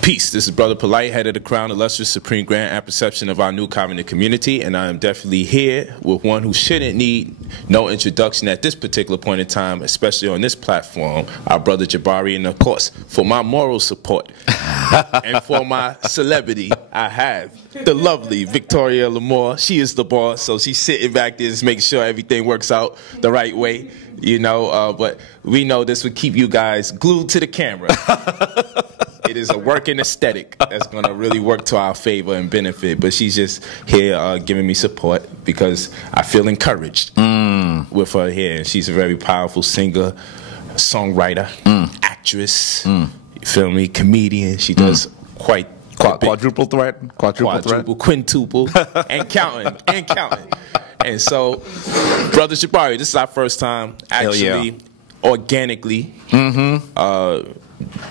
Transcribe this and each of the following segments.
Peace. This is Brother Polight, head of the Crown, illustrious Supreme Grand and Perception of our new covenant community, and I am definitely here with one who shouldn't need no introduction at this particular point in time, especially on this platform, our brother Jabari, and of course, for my moral support and for my celebrity, I have the lovely Victoria Lamore. She is the boss, so she's sitting back there just making sure everything works out the right way, you know, but we know this would keep you guys glued to the camera. It is a working aesthetic that's going to really work to our favor and benefit. But she's just here giving me support because I feel encouraged with her here. She's a very powerful singer, songwriter, actress, you feel me, comedian. She does quadruple threat, quintuple, and counting. And so, Brother Jabari, this is our first time actually organically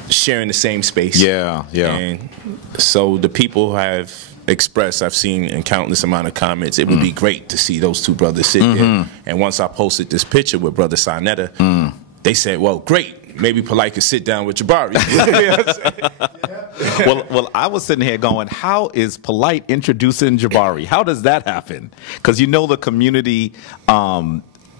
sharing the same space. And so the people have expressed, I've seen in countless amount of comments, it would be great to see those two brothers sit there. And once I posted this picture with Brother Sinetta, they said, well, great, maybe Polight could sit down with Jabari. Well, I was sitting here going, how is Polight introducing Jabari? How does that happen? Because you know the community,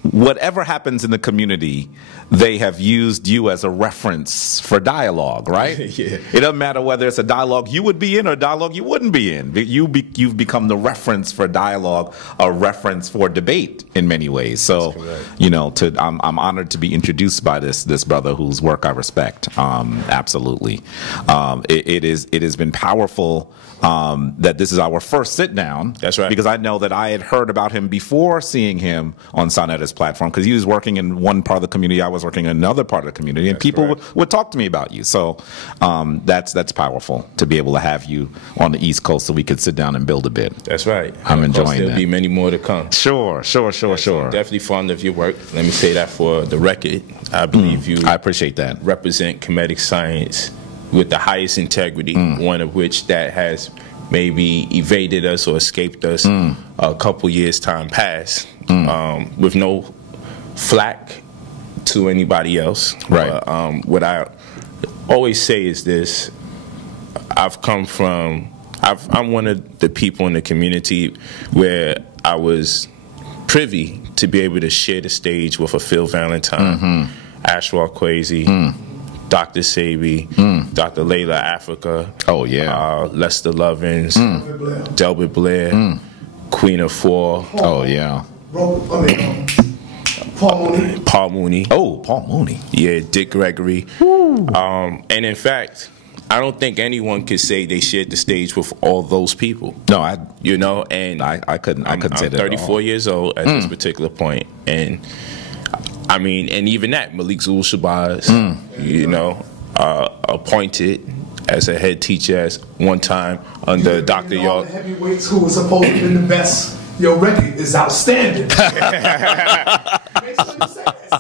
whatever happens in the community, they have used you as a reference for dialogue, right? It doesn't matter whether it's a dialogue you would be in or a dialogue you wouldn't be in. You've become the reference for dialogue, a reference for debate in many ways. So, you know, I'm honored to be introduced by this brother whose work I respect. Absolutely, it has been powerful. That this is our first sit down. That's right. Because I know that I had heard about him before seeing him on Sonetta's platform, because he was working in one part of the community, I was working in another part of the community, and people would talk to me about you. So that's powerful to be able to have you on the East Coast so we could sit down and build a bit. That's right. I'm enjoying that. There'll be many more to come. Sure. Definitely fond of your work. Let me say that for the record. I believe you. I appreciate that. Represent comedic science with the highest integrity, one of which that has maybe evaded us or escaped us a couple years time past, with no flack to anybody else. Right. What I always say is this: I'm one of the people in the community where I was privy to be able to share the stage with a Phil Valentine, Ashwell Kwesi, Dr. Sabi, Dr. Layla Africa, Lester Lovins, Delbert Blair, Queen of Four, Paul Mooney. Oh, Paul Mooney. Yeah, Dick Gregory. And in fact, I don't think anyone could say they shared the stage with all those people. No, I couldn't say that. I'm 34 years old at this particular point, and I mean, and even that, Malik Zul Shabazz, you know, appointed as a head teacher as one time under Dr. All the heavyweights who was supposed to be the best. Your record is outstanding.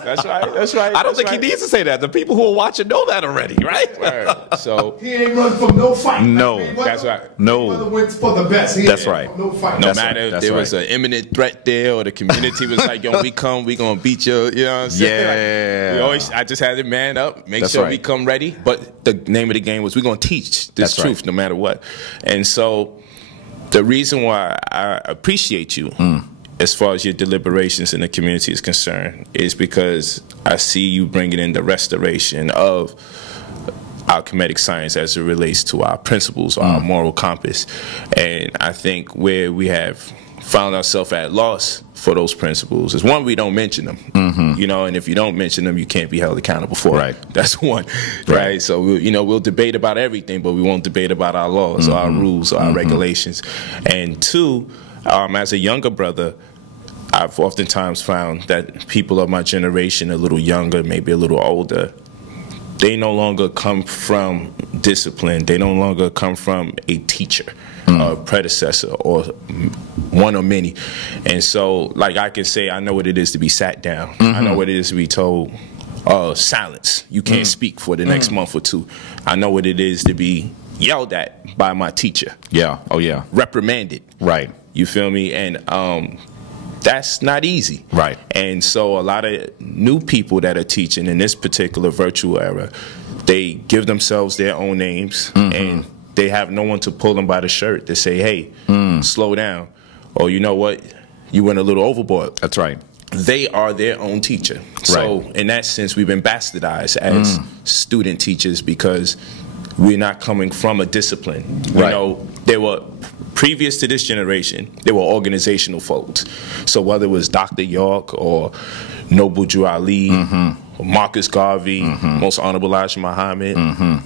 That's right. I don't think he needs to say that. The people who are watching know that already, right? So he ain't run from no fight. No, that's right. No, wins for the best. That's right. No fight. No matter if there was an imminent threat there, or the community was like, "Yo, we gonna beat you." You know what I'm saying? Yeah. Like, I just had to man up, make sure we come ready. But the name of the game was we're gonna teach this truth no matter what. And so the reason why I appreciate you, as far as your deliberations in the community is concerned, is because I see you bringing in the restoration of our comedic science as it relates to our principles, our moral compass. And I think where we have found ourselves at loss for those principles is, one, we don't mention them, you know, and if you don't mention them, you can't be held accountable for it. That's one, right? So, we'll debate about everything, but we won't debate about our laws or our rules or our regulations. And two, as a younger brother, I've oftentimes found that people of my generation, a little younger, maybe a little older, they no longer come from discipline. They no longer come from a teacher, a predecessor, or one or many. And so, like, I can say, I know what it is to be sat down. I know what it is to be told, silence. You can't speak for the next month or two. I know what it is to be yelled at by my teacher. Reprimanded. You feel me? And that's not easy. And so a lot of new people that are teaching in this particular virtual era, they give themselves their own names, and they have no one to pull them by the shirt to say, hey, slow down, or you know what, you went a little overboard. That's right. They are their own teacher. So in that sense, we've been bastardized as student teachers because we're not coming from a discipline. You know, there were, previous to this generation, there were organizational folks. So whether it was Dr. York or Noble Drew Ali, or Marcus Garvey, Most Honorable Elijah Muhammad,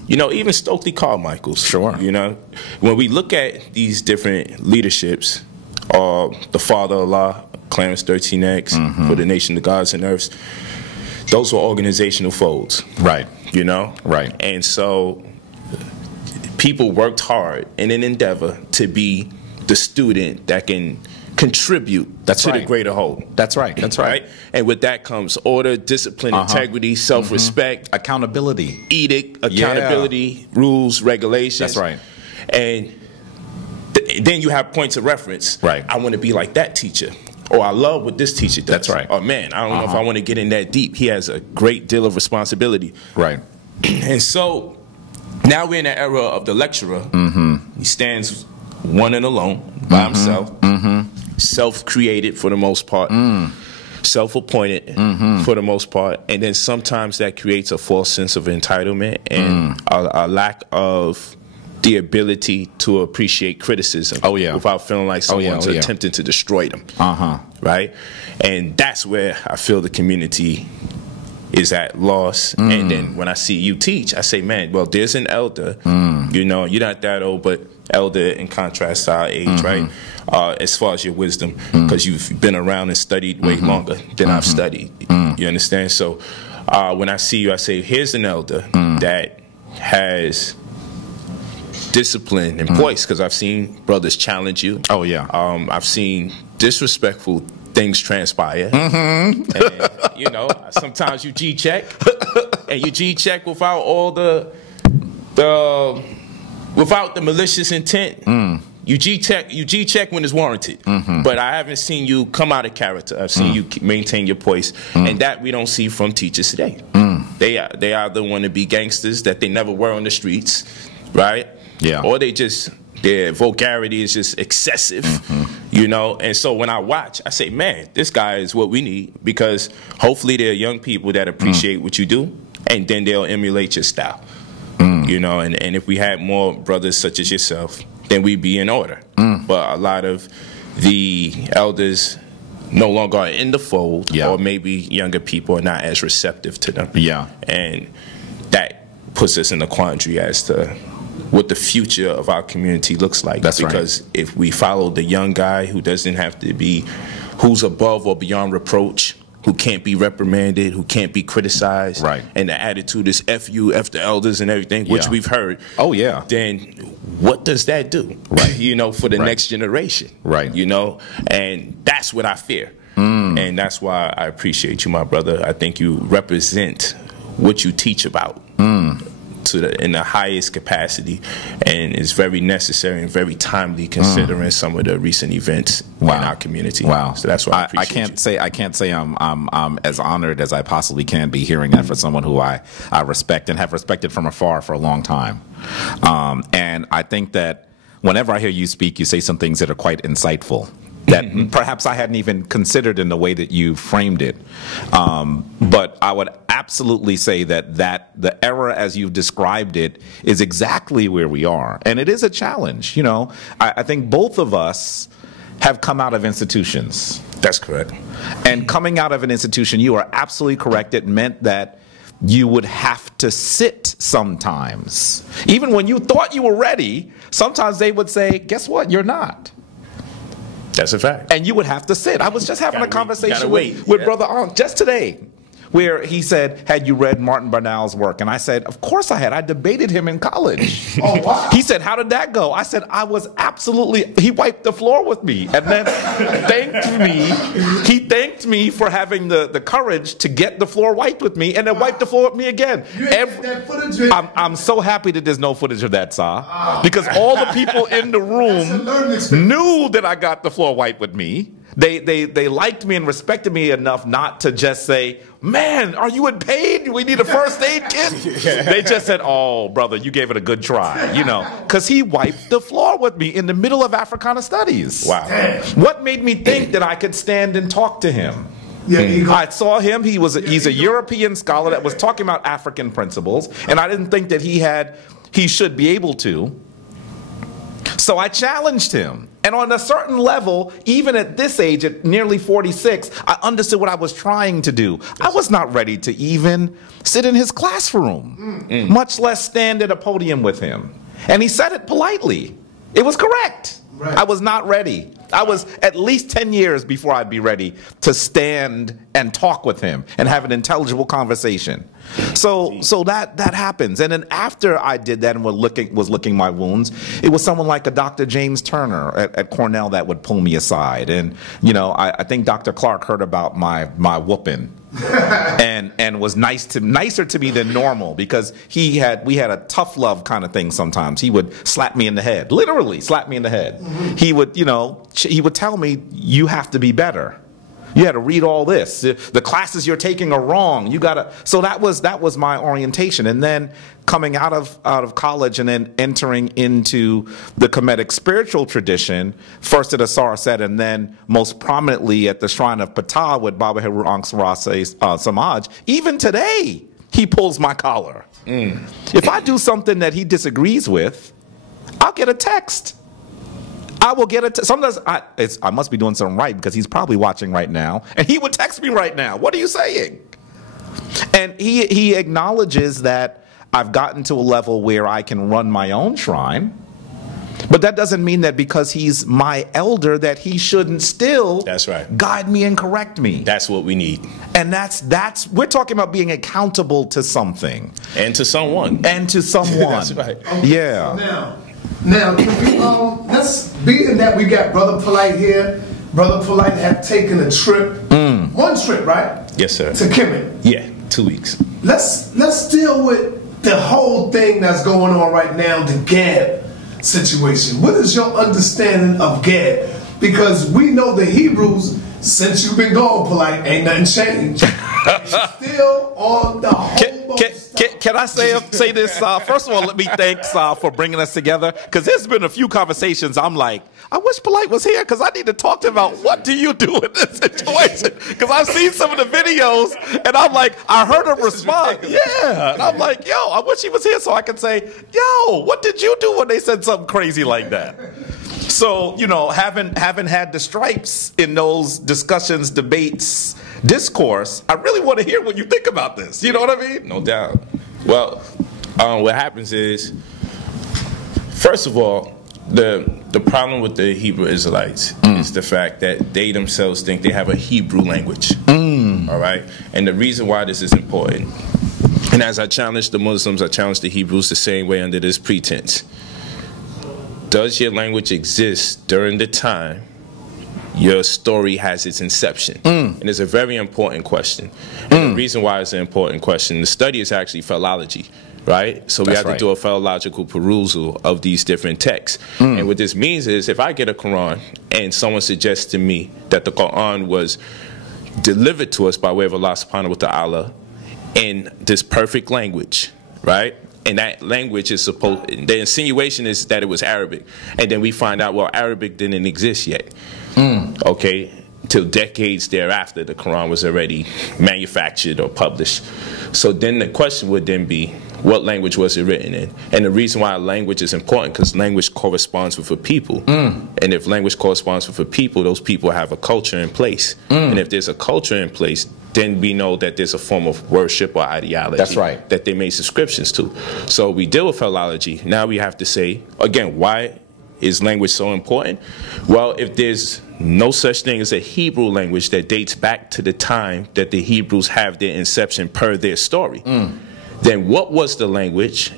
you know, even Stokely Carmichael's. Sure. You know, when we look at these different leaderships, the Father Allah, Clarence 13X, for the Nation of Gods and Earths, those were organizational folds. Right. You know? Right. And so people worked hard in an endeavor to be the student that can contribute to the greater whole. That's right. That's right. And with that comes order, discipline, integrity, self-respect, accountability, edict, accountability, rules, regulations. That's right. And then you have points of reference. Right. I want to be like that teacher. Or I love what this teacher does. That's right. Or man, I don't know if I want to get in that deep. He has a great deal of responsibility. Right. And so now we're in the era of the lecturer. He stands one and alone by himself, self-created for the most part, self-appointed for the most part, and then sometimes that creates a false sense of entitlement and a lack of the ability to appreciate criticism without feeling like someone's attempting to destroy them. Right? And that's where I feel the community is at loss. And then when I see you teach, I say, man, well, there's an elder. You know, you're not that old, but elder in contrast to our age, right? As far as your wisdom, because you've been around and studied way longer than I've studied. You understand? So when I see you, I say, here's an elder that has discipline and poise, because I've seen brothers challenge you. Oh, yeah. I've seen disrespectful things transpire. And, you know, sometimes you G-check, and you G-check without all without the malicious intent. You G-check when it's warranted. But I haven't seen you come out of character. I've seen you maintain your poise, and that we don't see from teachers today. They either want to be gangsters that they never were on the streets, right? Yeah. Or their vulgarity is just excessive, you know? And so when I watch, I say, man, this guy is what we need, because hopefully there are young people that appreciate what you do, and then they'll emulate your style, you know? And if we had more brothers such as yourself, then we'd be in order. But a lot of the elders no longer are in the fold, or maybe younger people are not as receptive to them. And that puts us in a quandary as to what the future of our community looks like. Because if we follow the young guy who doesn't have to be, who's above or beyond reproach, who can't be reprimanded, who can't be criticized, and the attitude is F you, F the elders and everything, which we've heard. Then what does that do, you know, for the next generation? You know, and that's what I fear. And that's why I appreciate you, my brother. I think you represent what you teach about. In the highest capacity, and is very necessary and very timely considering some of the recent events in our community. So that's why I appreciate I can't say I'm as honored as I possibly can be hearing that for someone who I respect and have respected from afar for a long time. And I think that whenever I hear you speak, you say some things that are quite insightful, that perhaps I hadn't even considered in the way that you framed it. But I would absolutely say that the era as you've described it is exactly where we are. And it is a challenge. You know, I think both of us have come out of institutions. That's correct. And coming out of an institution, you are absolutely correct. It meant that you would have to sit sometimes. Even when you thought you were ready, sometimes they would say, guess what, you're not. That's a fact. And you would have to sit. I was just having a conversation with Brother Ankh just today, where he said, had you read Martin Barnell's work? And I said, of course I had. I debated him in college. Oh, wow. He said, how did that go? I said, I was absolutely, he wiped the floor with me and then he thanked me for having the courage to get the floor wiped with me and then wiped the floor with me again. That footage, I'm so happy that there's no footage of that, Sa, because all the people in the room knew that I got the floor wiped with me. They liked me and respected me enough not to just say, man, are you in pain? We need a first aid kit. They just said, oh, brother, you gave it a good try, you know, because he wiped the floor with me in the middle of Africana Studies. Wow. What made me think that I could stand and talk to him? Yeah, I saw him. He's a European scholar that was talking about African principles, and I didn't think that he should be able to. So I challenged him. And on a certain level, even at this age, at nearly 46, I understood what I was trying to do. I was not ready to even sit in his classroom, much less stand at a podium with him. And he said it politely. It was correct. Right. I was not ready. I was at least 10 years before I'd be ready to stand and talk with him and have an intelligible conversation. So that happens. And then after I did that and was licking my wounds, it was someone like a Dr. James Turner at Cornell that would pull me aside. And, you know, I think Dr. Clark heard about my whooping. and was nicer to me than normal, because we had a tough love kind of thing sometimes. He would slap me in the head, literally slap me in the head. He would, you know, he would tell me, you have to be better. You had to read all this. The classes you're taking are wrong. You gotta. So that was my orientation. And then coming out of college and then entering into the Kemetic spiritual tradition, first at Asar-Set and then most prominently at the Shrine of Ptah with Baba Heru Angsarase Samaj. Even today, he pulls my collar. If I do something that he disagrees with, I'll get a text. I will get it. Sometimes I must be doing something right, because he's probably watching right now, and he would text me right now. What are you saying? And he acknowledges that I've gotten to a level where I can run my own shrine, but that doesn't mean that because he's my elder that he shouldn't still guide me and correct me. That's what we need. And that's we're talking about being accountable to something. And to someone. And to someone. That's right. Okay, Yeah. Now, can we, let's, being that we got Brother Polight here, Brother Polight have taken a trip, one trip, right? Yes, sir. To Kemet. Yeah, 2 weeks. Let's deal with the whole thing that's going on right now, the Gad situation. What is your understanding of Gad? Because we know the Hebrews, since you've been gone, Polight, ain't nothing changed. Still on the whole. Can I say this? First of all, let me thank for bringing us together, because there's been a few conversations. I'm like, I wish Polight was here, because I need to talk to him about what do you do in this situation. Because I've seen some of the videos, and I'm like, I heard him respond. Yeah. And I'm like, yo, I wish he was here so I could say, yo, what did you do when they said something crazy like that? So, you know, having had the stripes in those discussions, debates, discourse, I really want to hear what you think about this. You know what I mean? No doubt. Well, what happens is, first of all, the problem with the Hebrew Israelites is the fact that they themselves think they have a Hebrew language. All right? And the reason why this is important, and as I challenge the Muslims, I challenge the Hebrews the same way under this pretense. Does your language exist during the time your story has its inception? And it's a very important question. And the reason why it's an important question, the study is actually philology, right? So we have to do a philological perusal of these different texts. And what this means is, if I get a Quran and someone suggests to me that the Quran was delivered to us by way of Allah subhanahu wa ta'ala in this perfect language, right? And that language is supposed, the insinuation is that it was Arabic. And then we find out, well, Arabic didn't exist yet. Okay? Till decades thereafter, the Quran was already manufactured or published. So then the question would then be, what language was it written in? And the reason why language is important, because language corresponds with a people. And if language corresponds with a people, those people have a culture in place. And if there's a culture in place, then we know that there's a form of worship or ideology that they made subscriptions to. So we deal with philology. Now we have to say, again, why is language so important? Well, if there's no such thing as a Hebrew language that dates back to the time that the Hebrews have their inception per their story, then what was the language,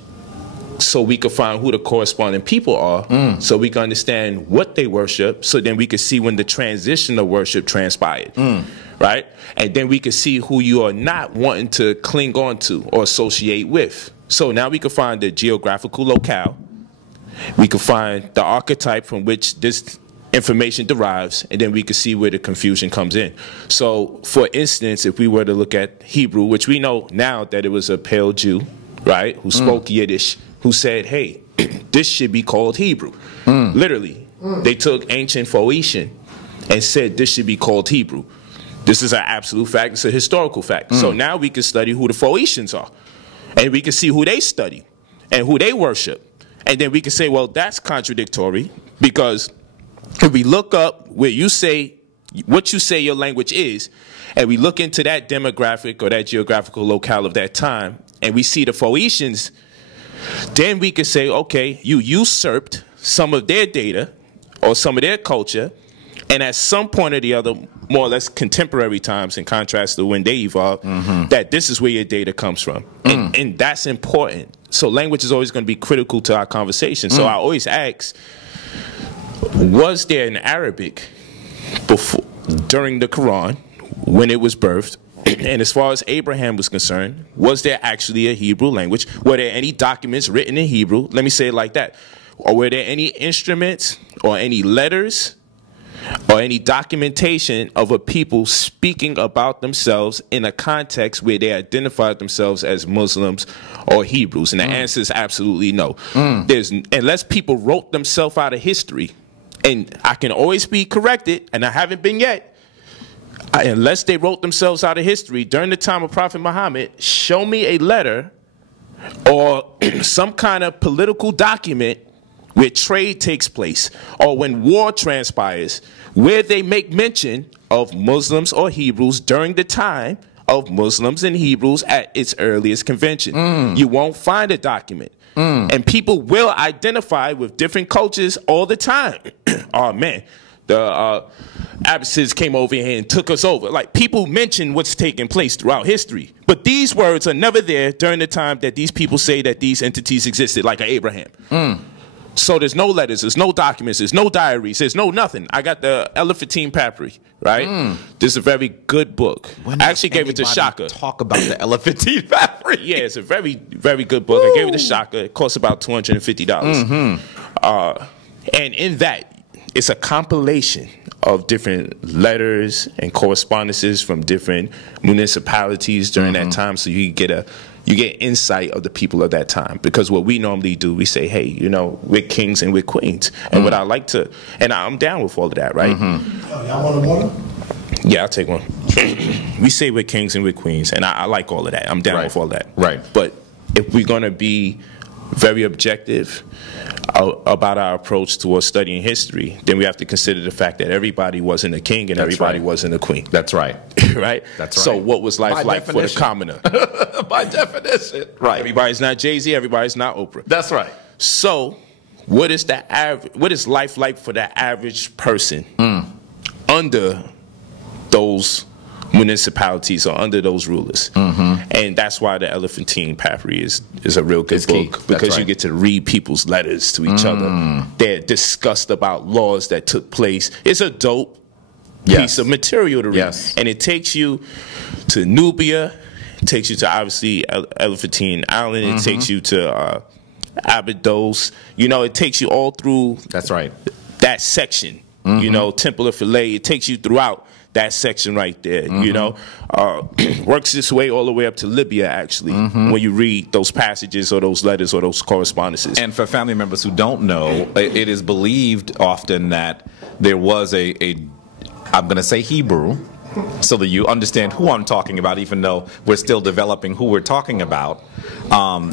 so we could find who the corresponding people are, so we can understand what they worship, so then we could see when the transition of worship transpired. Right? And then we can see who you are not wanting to cling on to or associate with. So now we can find the geographical locale. We can find the archetype from which this information derives, and then we can see where the confusion comes in. So, for instance, if we were to look at Hebrew, which we know now that it was a pale Jew, right, who spoke Yiddish, who said, hey, this should be called Hebrew. Literally, they took ancient Phoenician and said this should be called Hebrew. This is an absolute fact. It's a historical fact. So now we can study who the Phoenicians are, and we can see who they study and who they worship. And then we can say, well, that's contradictory, because if we look up where you say, what you say your language is, and we look into that demographic or that geographical locale of that time, and we see the Phoenicians, then we can say, okay, you usurped some of their data or some of their culture, and at some point or the other, more or less contemporary times, in contrast to when they evolved, that this is where your data comes from. And that's important. So language is always going to be critical to our conversation. So I always ask, was there an Arabic before, during the Quran, when it was birthed? And as far as Abraham was concerned, was there actually a Hebrew language? Were there any documents written in Hebrew? Let me say it like that. Or were there any instruments or any letters or any documentation of a people speaking about themselves in a context where they identified themselves as Muslims or Hebrews? And the answer is absolutely no. Unless people wrote themselves out of history, and I can always be corrected, and I haven't been yet, unless they wrote themselves out of history during the time of Prophet Muhammad, show me a letter or some kind of political document where trade takes place or when war transpires, where they make mention of Muslims or Hebrews during the time of Muslims and Hebrews at its earliest convention. You won't find a document. And people will identify with different cultures all the time. Oh, man, the Abbasids came over here and took us over. Like, people mention what's taking place throughout history. But these words are never there during the time that these people say that these entities existed, like Abraham. So there's no letters, there's no documents, there's no diaries, there's no nothing. I got the Elephantine Papyri, right? This is a very good book. I actually gave it to Shaka. Talk about the Elephantine Papyri. Yeah, it's a very, very good book. I gave it to Shaka. It costs about $250. And in that, it's a compilation of different letters and correspondences from different municipalities during that time, so you get insight of the people of that time. Because what we normally do, we say, hey, you know, we're kings and we're queens. And what I like to, and I'm down with all of that, right? Y'all want a water? Yeah, I'll take one. We say we're kings and we're queens, and I like all of that. I'm down with all of that. Right. But if we're going to be very objective about our approach towards studying history, then we have to consider the fact that everybody wasn't a king and everybody wasn't a queen. That's right. Right? That's right. So what was life like for the commoner? By definition. Right. Everybody's not Jay-Z, everybody's not Oprah. That's right. So what is life like for the average person under those municipalities or under those rulers? And that's why the Elephantine Papyri is a real good book, because you get to read people's letters to each other. They're discussed about laws that took place. It's a dope piece of material to read. And it takes you to Nubia, it takes you to obviously Elephantine Island, it takes you to Abydos. You know, it takes you all through that section. You know, Temple of Philae, it takes you throughout that section right there, you know, works its way all the way up to Libya, actually, when you read those passages or those letters or those correspondences. And for family members who don't know, it is believed often that there was I'm going to say Hebrew, so that you understand who I'm talking about, even though we're still developing who we're talking about.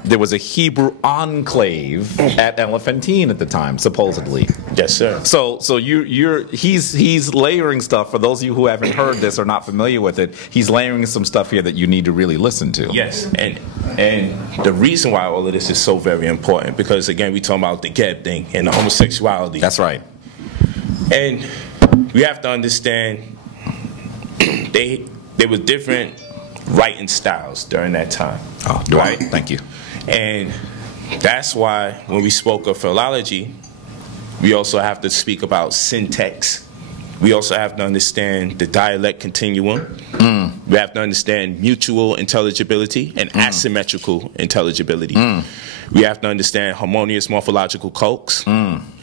There was a Hebrew enclave at Elephantine at the time, supposedly. Yes, sir. So he's layering stuff. For those of you who haven't heard this or not familiar with it, he's layering some stuff here that you need to really listen to. Yes, and the reason why all of this is so very important, because again, we talking about the Geb thing and the homosexuality. That's right. And we have to understand there was different writing styles during that time. Oh, right? Thank you. And that's why when we spoke of philology, we also have to speak about syntax. We also have to understand the dialect continuum. We have to understand mutual intelligibility and asymmetrical intelligibility. We have to understand harmonious morphological cults,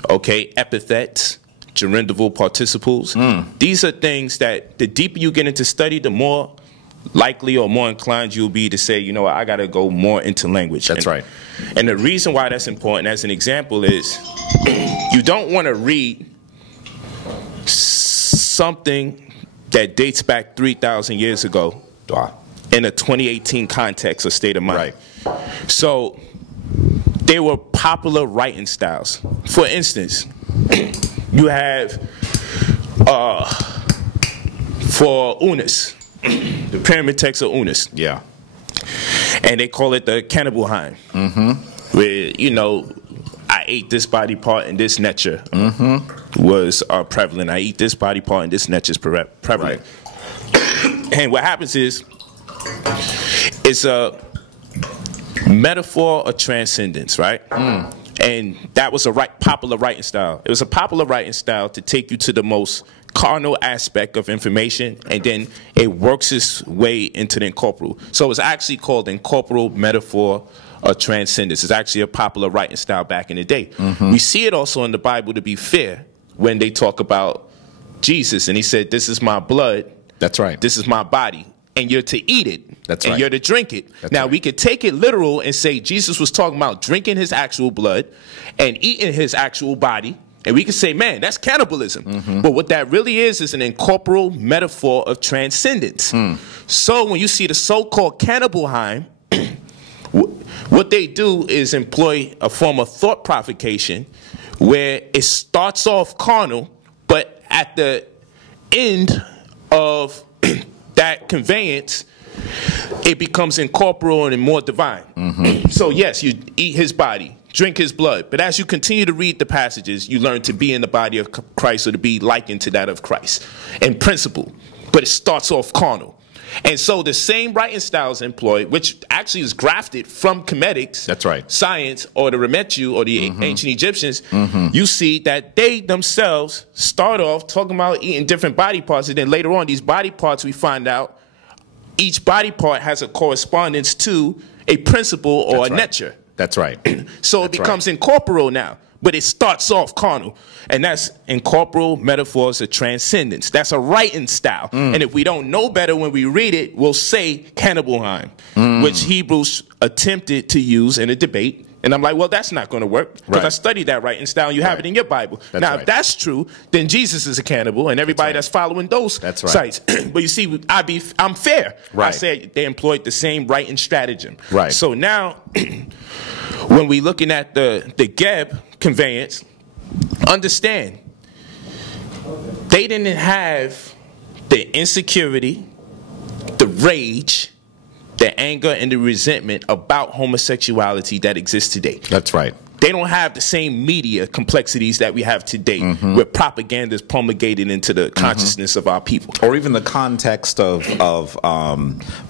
okay, epithets, gerundival participles. These are things that the deeper you get into study, the more likely or more inclined you'll be to say, you know what, I got to go more into language. That's right. And the reason why that's important, as an example, is you don't want to read something that dates back 3,000 years ago in a 2018 context or state of mind. Right. So they were popular writing styles. For instance, you have for Unis, the pyramid text of Unis. Yeah. And they call it the cannibal hymn. Where, you know, I ate this body part and this nature was prevalent. I eat this body part and this nature is prevalent. Right. And what happens is, it's a metaphor of transcendence, right? And that was a popular writing style. It was a popular writing style to take you to the most carnal aspect of information, and then it works its way into the incorporeal. So it's actually called the incorporeal metaphor of transcendence. It's actually a popular writing style back in the day. We see it also in the Bible, to be fair, when they talk about Jesus, and he said, this is my blood. That's right. This is my body, and you're to eat it. That's and right. you're to drink it. That's now, right. we could take it literal and say Jesus was talking about drinking his actual blood and eating his actual body. And we could say, man, that's cannibalism. But what that really is an incorporeal metaphor of transcendence. So when you see the so-called cannibal hymn, what they do is employ a form of thought provocation where it starts off carnal, but at the end of that conveyance, it becomes incorporeal and more divine. So yes, you eat his body, drink his blood, but as you continue to read the passages, you learn to be in the body of Christ, or to be likened to that of Christ in principle, but it starts off carnal. And so the same writing styles employed, which actually is grafted from Comedics, that's right, science, or the Remetu, or the ancient Egyptians, you see that they themselves start off talking about eating different body parts, and then later on, these body parts, we find out each body part has a correspondence to a principle or a nature. That's right. So it becomes incorporeal now, but it starts off carnal. And that's incorporeal metaphors of transcendence. That's a writing style. And if we don't know better when we read it, we'll say cannibal hymn, which Hebrews attempted to use in a debate. And I'm like, well, that's not going to work, because I studied that writing style, and you have it in your Bible. Now, if that's true, then Jesus is a cannibal, and everybody that's following those sites. But you see, I'm fair. I said they employed the same writing stratagem. So now, when we're looking at the Geb conveyance, understand, they didn't have the insecurity, the rage, the anger, and the resentment about homosexuality that exists today. That's right. They don't have the same media complexities that we have today, where propaganda is promulgated into the consciousness of our people. Or even the context of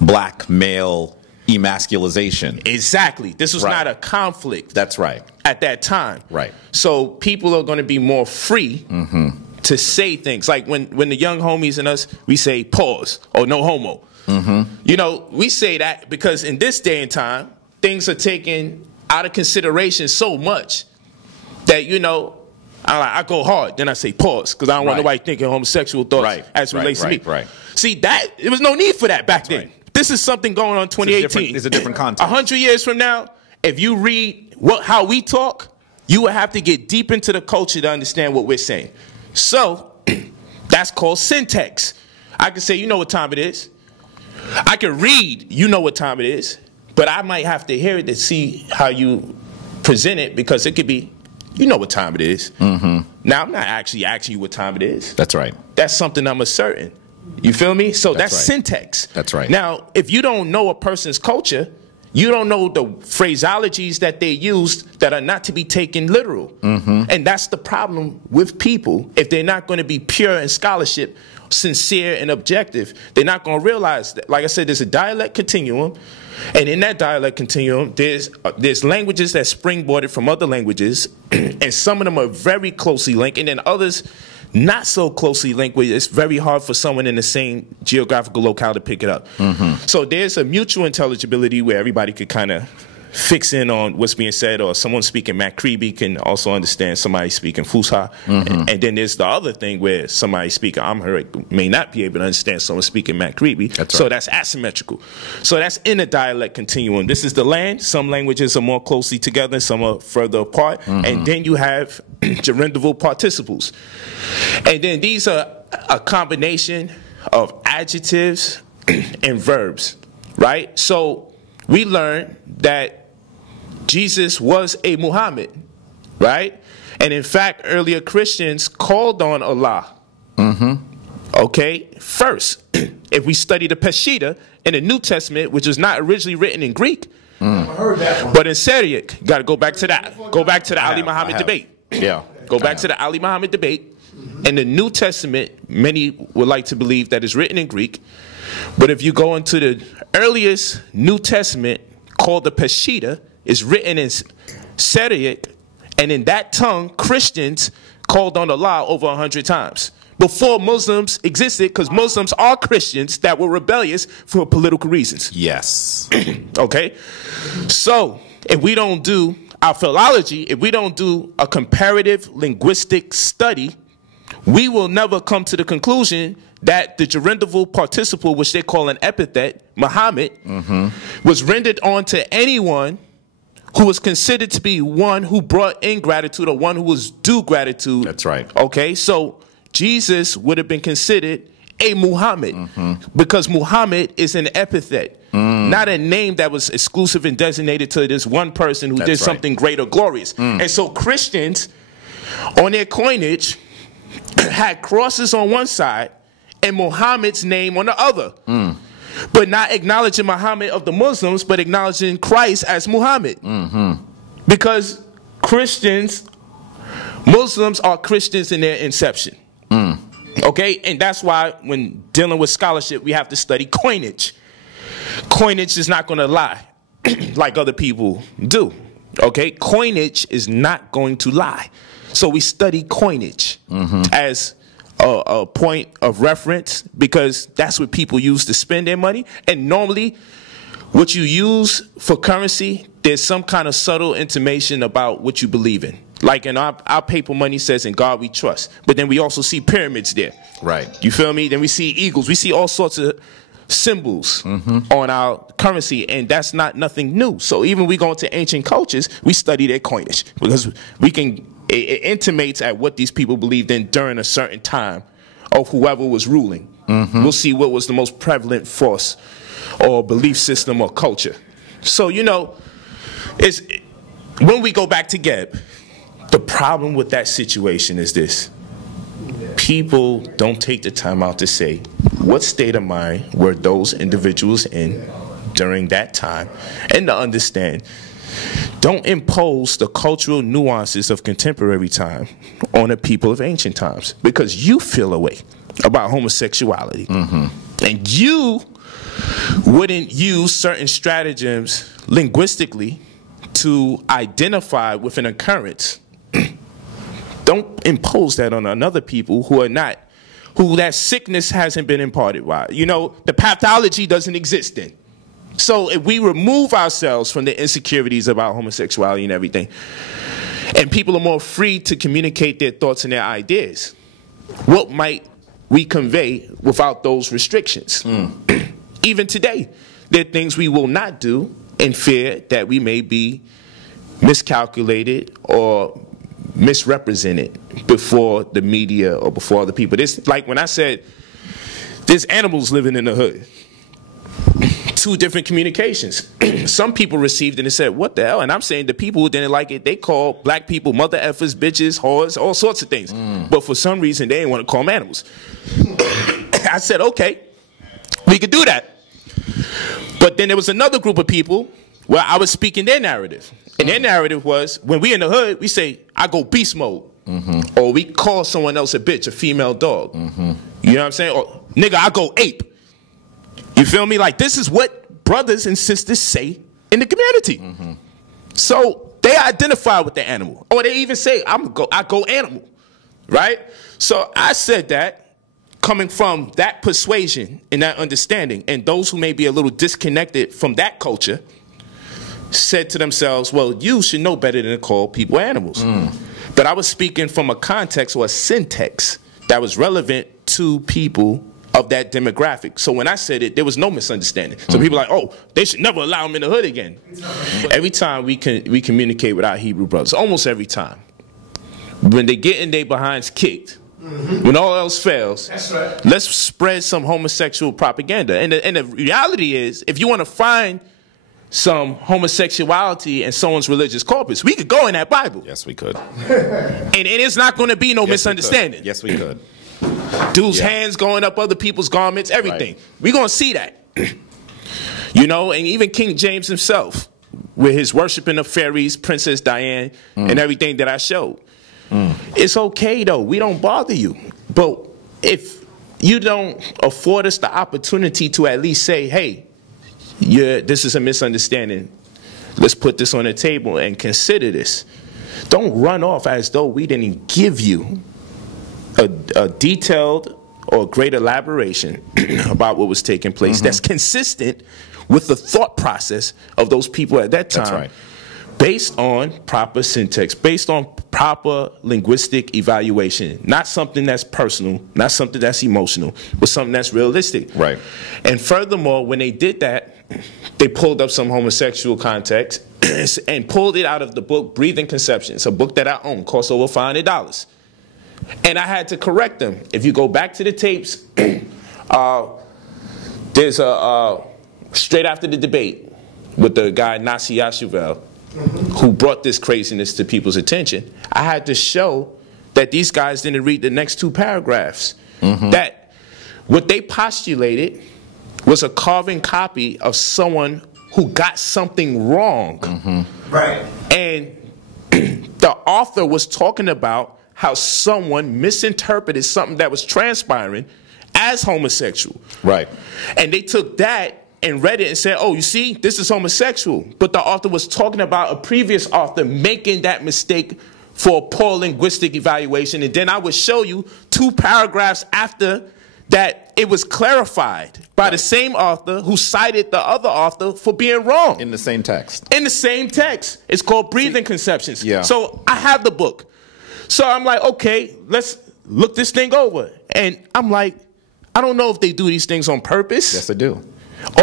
black male emasculization. Exactly. This was not a conflict. That's right. At that time. Right. So people are going to be more free to say things. Like when the young homies and us, we say pause or no homo. You know, we say that because in this day and time, things are taken out of consideration so much that, you know, I go hard, then I say pause, because I don't want nobody thinking homosexual thoughts as it relates to me. See, that there was no need for that back then. This is something going on in 2018. It's a different context. 100 years from now, if you read how we talk, you will have to get deep into the culture to understand what we're saying. So that's called syntax. I can say, you know what time it is. I can read, you know what time it is, but I might have to hear it to see how you present it, because it could be, you know what time it is. Now, I'm not actually asking you what time it is. That's right. That's something I'm asserting. You feel me? So that's syntax. That's right. Now, if you don't know a person's culture, you don't know the phraseologies that they use that are not to be taken literal. And that's the problem with people. If they're not going to be pure in scholarship, sincere and objective, they're not going to realize that, like I said, there's a dialect continuum, and in that dialect continuum, there's languages that springboarded from other languages, and some of them are very closely linked, and then others not so closely linked, where it's very hard for someone in the same geographical locale to pick it up. So there's a mutual intelligibility where everybody could kind of fix in on what's being said, or someone speaking Makribi can also understand somebody speaking Fusha. And then there's the other thing where somebody speaking Amharic may not be able to understand someone speaking Makribi. So that's asymmetrical. So that's in a dialect continuum. This is the land. Some languages are more closely together, some are further apart. And then you have gerundival participles. And then these are a combination of adjectives and verbs, right? So we learned that Jesus was a Muhammad, right? And in fact, earlier Christians called on Allah. Okay, first, if we study the Peshitta in the New Testament, which was not originally written in Greek, heard that one. But in Syriac, got to go back to that. Go back to the Ali Muhammad debate. Yeah. Go back to the Ali Muhammad debate. In the New Testament, many would like to believe that it's written in Greek. But if you go into the earliest New Testament, called the Peshitta, is written in Syriac, and in that tongue, Christians called on Allah over 100 times. Before Muslims existed, because Muslims are Christians that were rebellious for political reasons. Yes. Okay? So, if we don't do our philology, if we don't do a comparative linguistic study, we will never come to the conclusion that the gerundival participle, which they call an epithet, Muhammad, was rendered onto anyone who was considered to be one who brought in gratitude, or one who was due gratitude. That's right. Okay, so Jesus would have been considered a Muhammad, because Muhammad is an epithet, not a name that was exclusive and designated to this one person who did something great or glorious. And so Christians, on their coinage, had crosses on one side and Muhammad's name on the other, but not acknowledging Muhammad of the Muslims, but acknowledging Christ as Muhammad. Because Muslims are Christians in their inception. Okay, and that's why when dealing with scholarship, we have to study coinage. Coinage is not going to lie like other people do. Okay, coinage is not going to lie. So we study coinage as a point of reference, because that's what people use to spend their money. And normally, what you use for currency, there's some kind of subtle intimation about what you believe in. Like in our paper money says, "In God we trust," but then we also see pyramids there. Right. You feel me? Then we see eagles. We see all sorts of symbols on our currency, and that's not nothing new. So even we go into ancient cultures, we study their coinage, because we can. It intimates at what these people believed in during a certain time of whoever was ruling. We'll see what was the most prevalent force or belief system or culture. So, you know, when we go back to Geb, the problem with that situation is this. People don't take the time out to say, what state of mind were those individuals in during that time, and to understand, don't impose the cultural nuances of contemporary time on the people of ancient times, because you feel a way about homosexuality. And you wouldn't use certain stratagems linguistically to identify with an occurrence. Don't impose that on another people who that sickness hasn't been imparted by. You know, the pathology doesn't exist then. So if we remove ourselves from the insecurities about homosexuality and everything, and people are more free to communicate their thoughts and their ideas, what might we convey without those restrictions? Even today, there are things we will not do in fear that we may be miscalculated or misrepresented before the media or before other people. This, like when I said, there's animals living in the hood. Two different communications. Some people received it and said, what the hell? And I'm saying the people who didn't like it, they call black people mother effers, bitches, whores, all sorts of things. But for some reason, they didn't want to call them animals. I said, okay, we could do that. But then there was another group of people where I was speaking their narrative. And their narrative was, when we in the hood, we say, I go beast mode. Or we call someone else a bitch, a female dog. You know what I'm saying? Or, nigga, I go ape. You feel me? Like, this is what brothers and sisters say in the community. So they identify with the animal. Or they even say, I go animal. Right? So I said that, coming from that persuasion and that understanding, and those who may be a little disconnected from that culture, said to themselves, well, you should know better than to call people animals. But I was speaking from a context or a syntax that was relevant to people of that demographic. So when I said it, there was no misunderstanding. So people are like, oh, they should never allow them in the hood again. Every time we communicate with our Hebrew brothers, almost every time, when they get in their behinds kicked, when all else fails, That's right. let's spread some homosexual propaganda. And the reality is, if you want to find some homosexuality in someone's religious corpus, we could go in that Bible. Yes, we could. And it's not going to be no misunderstanding. Yes, we could. Dude's hands going up other people's garments, everything. Right. We're going to see that. You know, and even King James himself, with his worshiping of fairies, Princess Diane, and everything that I showed. It's okay, though. We don't bother you. But if you don't afford us the opportunity to at least say, hey, this is a misunderstanding. Let's put this on the table and consider this. Don't run off as though we didn't give you a detailed or great elaboration about what was taking place that's consistent with the thought process of those people at that time. That's right. Based on proper syntax, based on proper linguistic evaluation, not something that's personal, not something that's emotional, but something that's realistic. Right. And furthermore, when they did that, they pulled up some homosexual context and pulled it out of the book Breathing Conception. It's a book that I own, costs over $500. And I had to correct them. If you go back to the tapes, there's a straight after the debate with the guy Nasi Yashuvel, who brought this craziness to people's attention. I had to show that these guys didn't read the next two paragraphs. That what they postulated was a carbon copy of someone who got something wrong. Right. And the author was talking about how someone misinterpreted something that was transpiring as homosexual. Right. And they took that and read it and said, oh, you see, this is homosexual. But the author was talking about a previous author making that mistake for a poor linguistic evaluation. And then I would show you 2 paragraphs after that it was clarified by the same author who cited the other author for being wrong. In the same text. In the same text. It's called Breathing Conceptions. Yeah. So I have the book. So I'm like, okay, let's look this thing over. And I'm like, I don't know if they do these things on purpose. Yes, they do.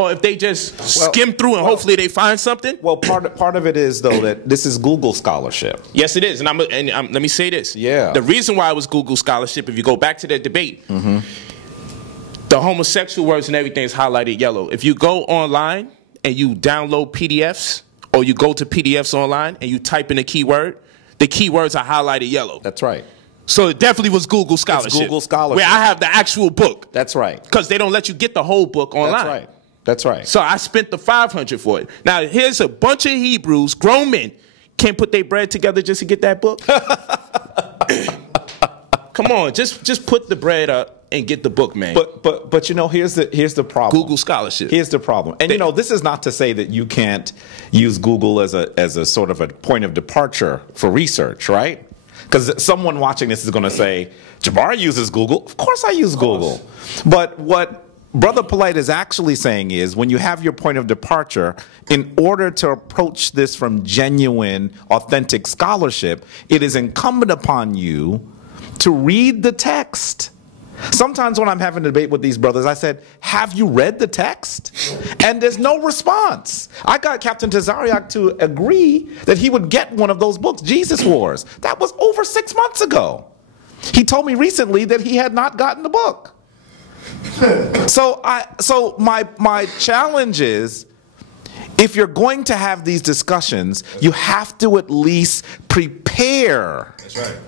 Or if they just skim through and hopefully they find something. Well, part of it is, though, that this is Google scholarship. Yes, it is. And let me say this. Yeah. The reason why it was Google scholarship, if you go back to that debate, the homosexual words and everything is highlighted yellow. If you go online and you download PDFs, or you go to PDFs online and you type in a keyword, the keywords are highlighted yellow. That's right. So it definitely was Google scholarship. It's Google scholarship. Where I have the actual book. That's right. Because they don't let you get the whole book online. That's right. That's right. So I spent the $500 for it. Now here's a bunch of Hebrews, grown men, can't put their bread together just to get that book. Come on, just put the bread up and get the book, man. But you know, here's the problem. Google scholarship. Here's the problem. And you know, this is not to say that you can't use Google as a sort of a point of departure for research, right? Because someone watching this is going to say, Jabari uses Google. Of course I use Google. But what Brother Polight is actually saying is, when you have your point of departure, in order to approach this from genuine, authentic scholarship, it is incumbent upon you to read the text. Sometimes when I'm having a debate with these brothers, I said, have you read the text? And there's no response. I got Captain Tazariak to agree that he would get one of those books, Jesus Wars. That was over 6 months ago. He told me recently that he had not gotten the book. So my challenge is, if you're going to have these discussions, you have to at least prepare. That's right.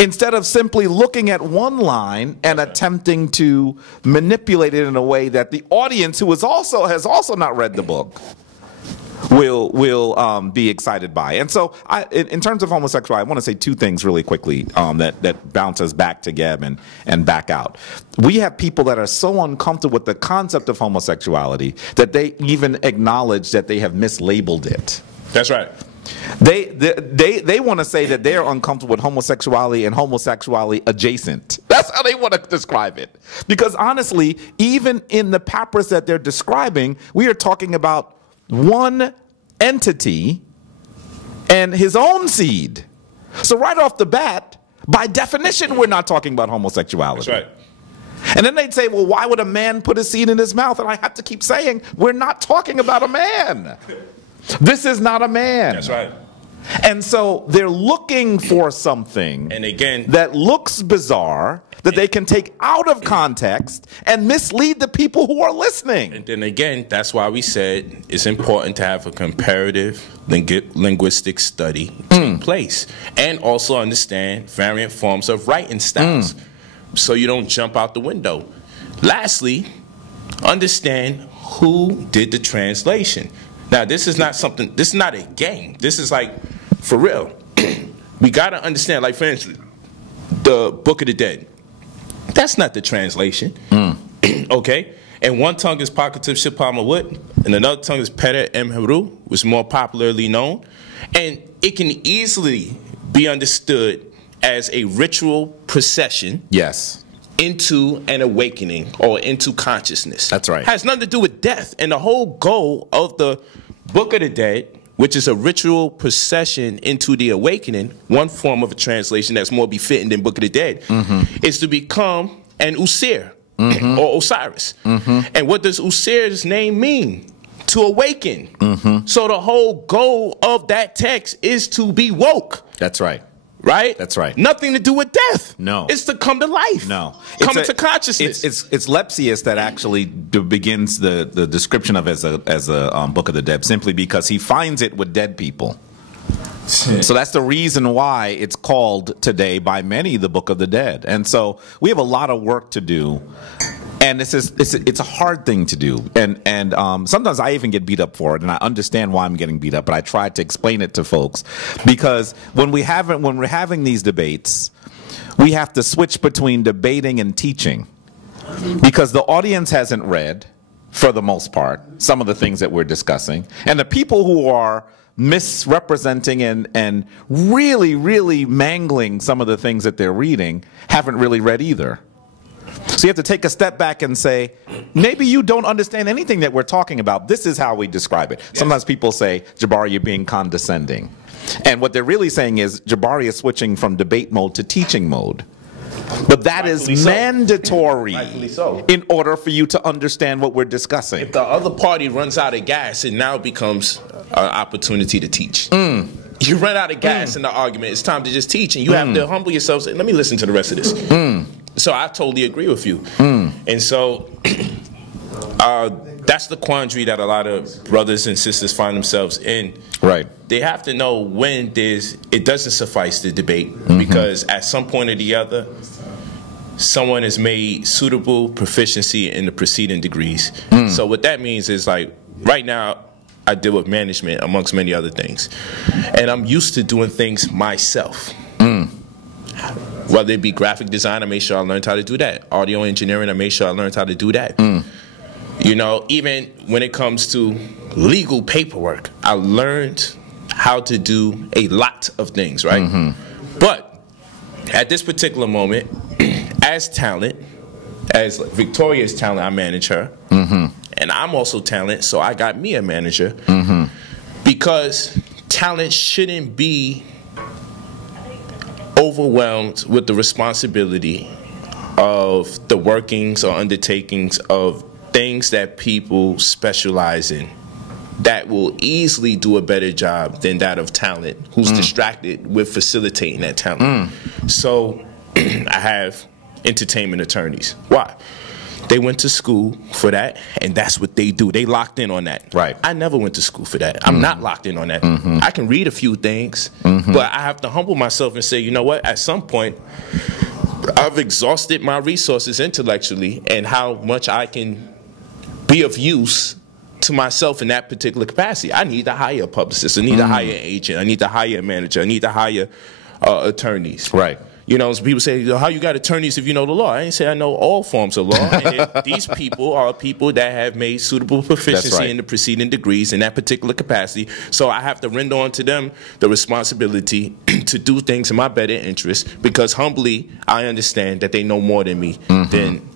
Instead of simply looking at one line and attempting to manipulate it in a way that the audience, who has also not read the book, will be excited by. And so, in terms of homosexuality, I want to say 2 things really quickly that bounce us back to Geb and back out. We have people that are so uncomfortable with the concept of homosexuality that they even acknowledge that they have mislabeled it. That's right. They want to say that they're uncomfortable with homosexuality and homosexuality adjacent. That's how they want to describe it. Because honestly, even in the papyrus that they're describing, we are talking about one entity and his own seed. So right off the bat, by definition, we're not talking about homosexuality. That's right. And then they'd say, well, why would a man put a seed in his mouth? And I have to keep saying, we're not talking about a man. This is not a man. That's right. And so they're looking for something and again, that looks bizarre, that they can take out of context and mislead the people who are listening. And then again, that's why we said it's important to have a comparative linguistic study take place and also understand variant forms of writing styles so you don't jump out the window. Lastly, understand who did the translation. Now, this is not something, this is not a game. This is like, for real. We got to understand, like, for instance, the Book of the Dead. That's not the translation. Okay? And one tongue is Pakativ Shipama and another tongue is Pere Emheru, which is more popularly known. And it can easily be understood as a ritual procession. Yes. Into an awakening or into consciousness. That's right. Has nothing to do with death. And the whole goal of the Book of the Dead, which is a ritual procession into the awakening, one form of a translation that's more befitting than Book of the Dead, is to become an Usir or Osiris. And what does Usir's name mean? To awaken. So the whole goal of that text is to be woke. That's right. Right? That's right. Nothing to do with death. No. It's to come to life. No. Come into consciousness. It's Lepsius that actually begins the description of as a Book of the Dead, simply because he finds it with dead people. So that's the reason why it's called today by many the Book of the Dead. And so we have a lot of work to do. And it's a hard thing to do, and sometimes I even get beat up for it, and I understand why I'm getting beat up. But I try to explain it to folks because when we're having these debates, we have to switch between debating and teaching because the audience hasn't read, for the most part, some of the things that we're discussing, and the people who are misrepresenting and really mangling some of the things that they're reading haven't really read either. So you have to take a step back and say, maybe you don't understand anything that we're talking about. This is how we describe it. Yes. Sometimes people say, Jabari, you're being condescending. And what they're really saying is Jabari is switching from debate mode to teaching mode. But that is mandatory in order for you to understand what we're discussing. If the other party runs out of gas, it now becomes an opportunity to teach. You run out of gas in the argument, it's time to just teach. And you have to humble yourself and say, let me listen to the rest of this. So I totally agree with you. And so that's the quandary that a lot of brothers and sisters find themselves in. Right. They have to know when it doesn't suffice to debate because at some point or the other, someone has made suitable proficiency in the preceding degrees. So what that means is, like, right now, I deal with management amongst many other things. And I'm used to doing things myself. Whether it be graphic design, I made sure I learned how to do that. Audio engineering, I made sure I learned how to do that. You know, even when it comes to legal paperwork, I learned how to do a lot of things, right? But at this particular moment, as talent, as Victoria's talent, I manage her. And I'm also talent, so I got me a manager. Because talent shouldn't be overwhelmed with the responsibility of the workings or undertakings of things that people specialize in that will easily do a better job than that of talent who's distracted with facilitating that talent. So I have entertainment attorneys. Why? They went to school for that, and that's what they do. They locked in on that. Right. I never went to school for that. I'm not locked in on that. I can read a few things, but I have to humble myself and say, you know what? At some point, I've exhausted my resources intellectually and how much I can be of use to myself in that particular capacity. I need to hire a publicist. I need to hire an agent. I need to hire a manager. I need to hire attorneys. Right. You know, people say, how you got attorneys if you know the law? I ain't say I know all forms of law. And these people are people that have made suitable proficiency in the preceding degrees in that particular capacity. So I have to render on to them the responsibility to do things in my better interest because humbly I understand that they know more than me than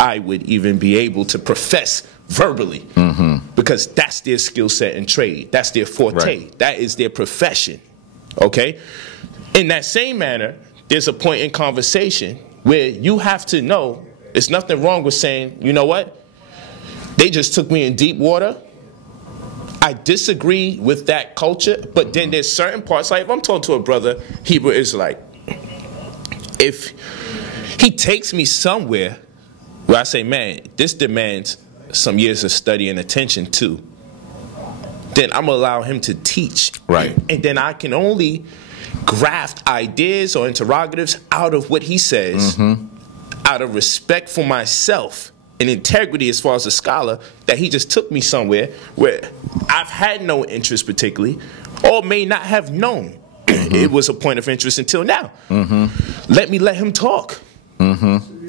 I would even be able to profess verbally, because that's their skill set and trade. That's their forte. Right. That is their profession. Okay? In that same manner, there's a point in conversation where you have to know there's nothing wrong with saying, you know what? They just took me in deep water. I disagree with that culture, but then there's certain parts, like if I'm talking to a brother, Hebrew Israelite, if he takes me somewhere where I say, man, this demands some years of study and attention too, then I'm going to allow him to teach. Right. And then I can only graft ideas or interrogatives out of what he says, out of respect for myself and integrity as far as a scholar, that he just took me somewhere where I've had no interest particularly, or may not have known it was a point of interest until now. Let him talk.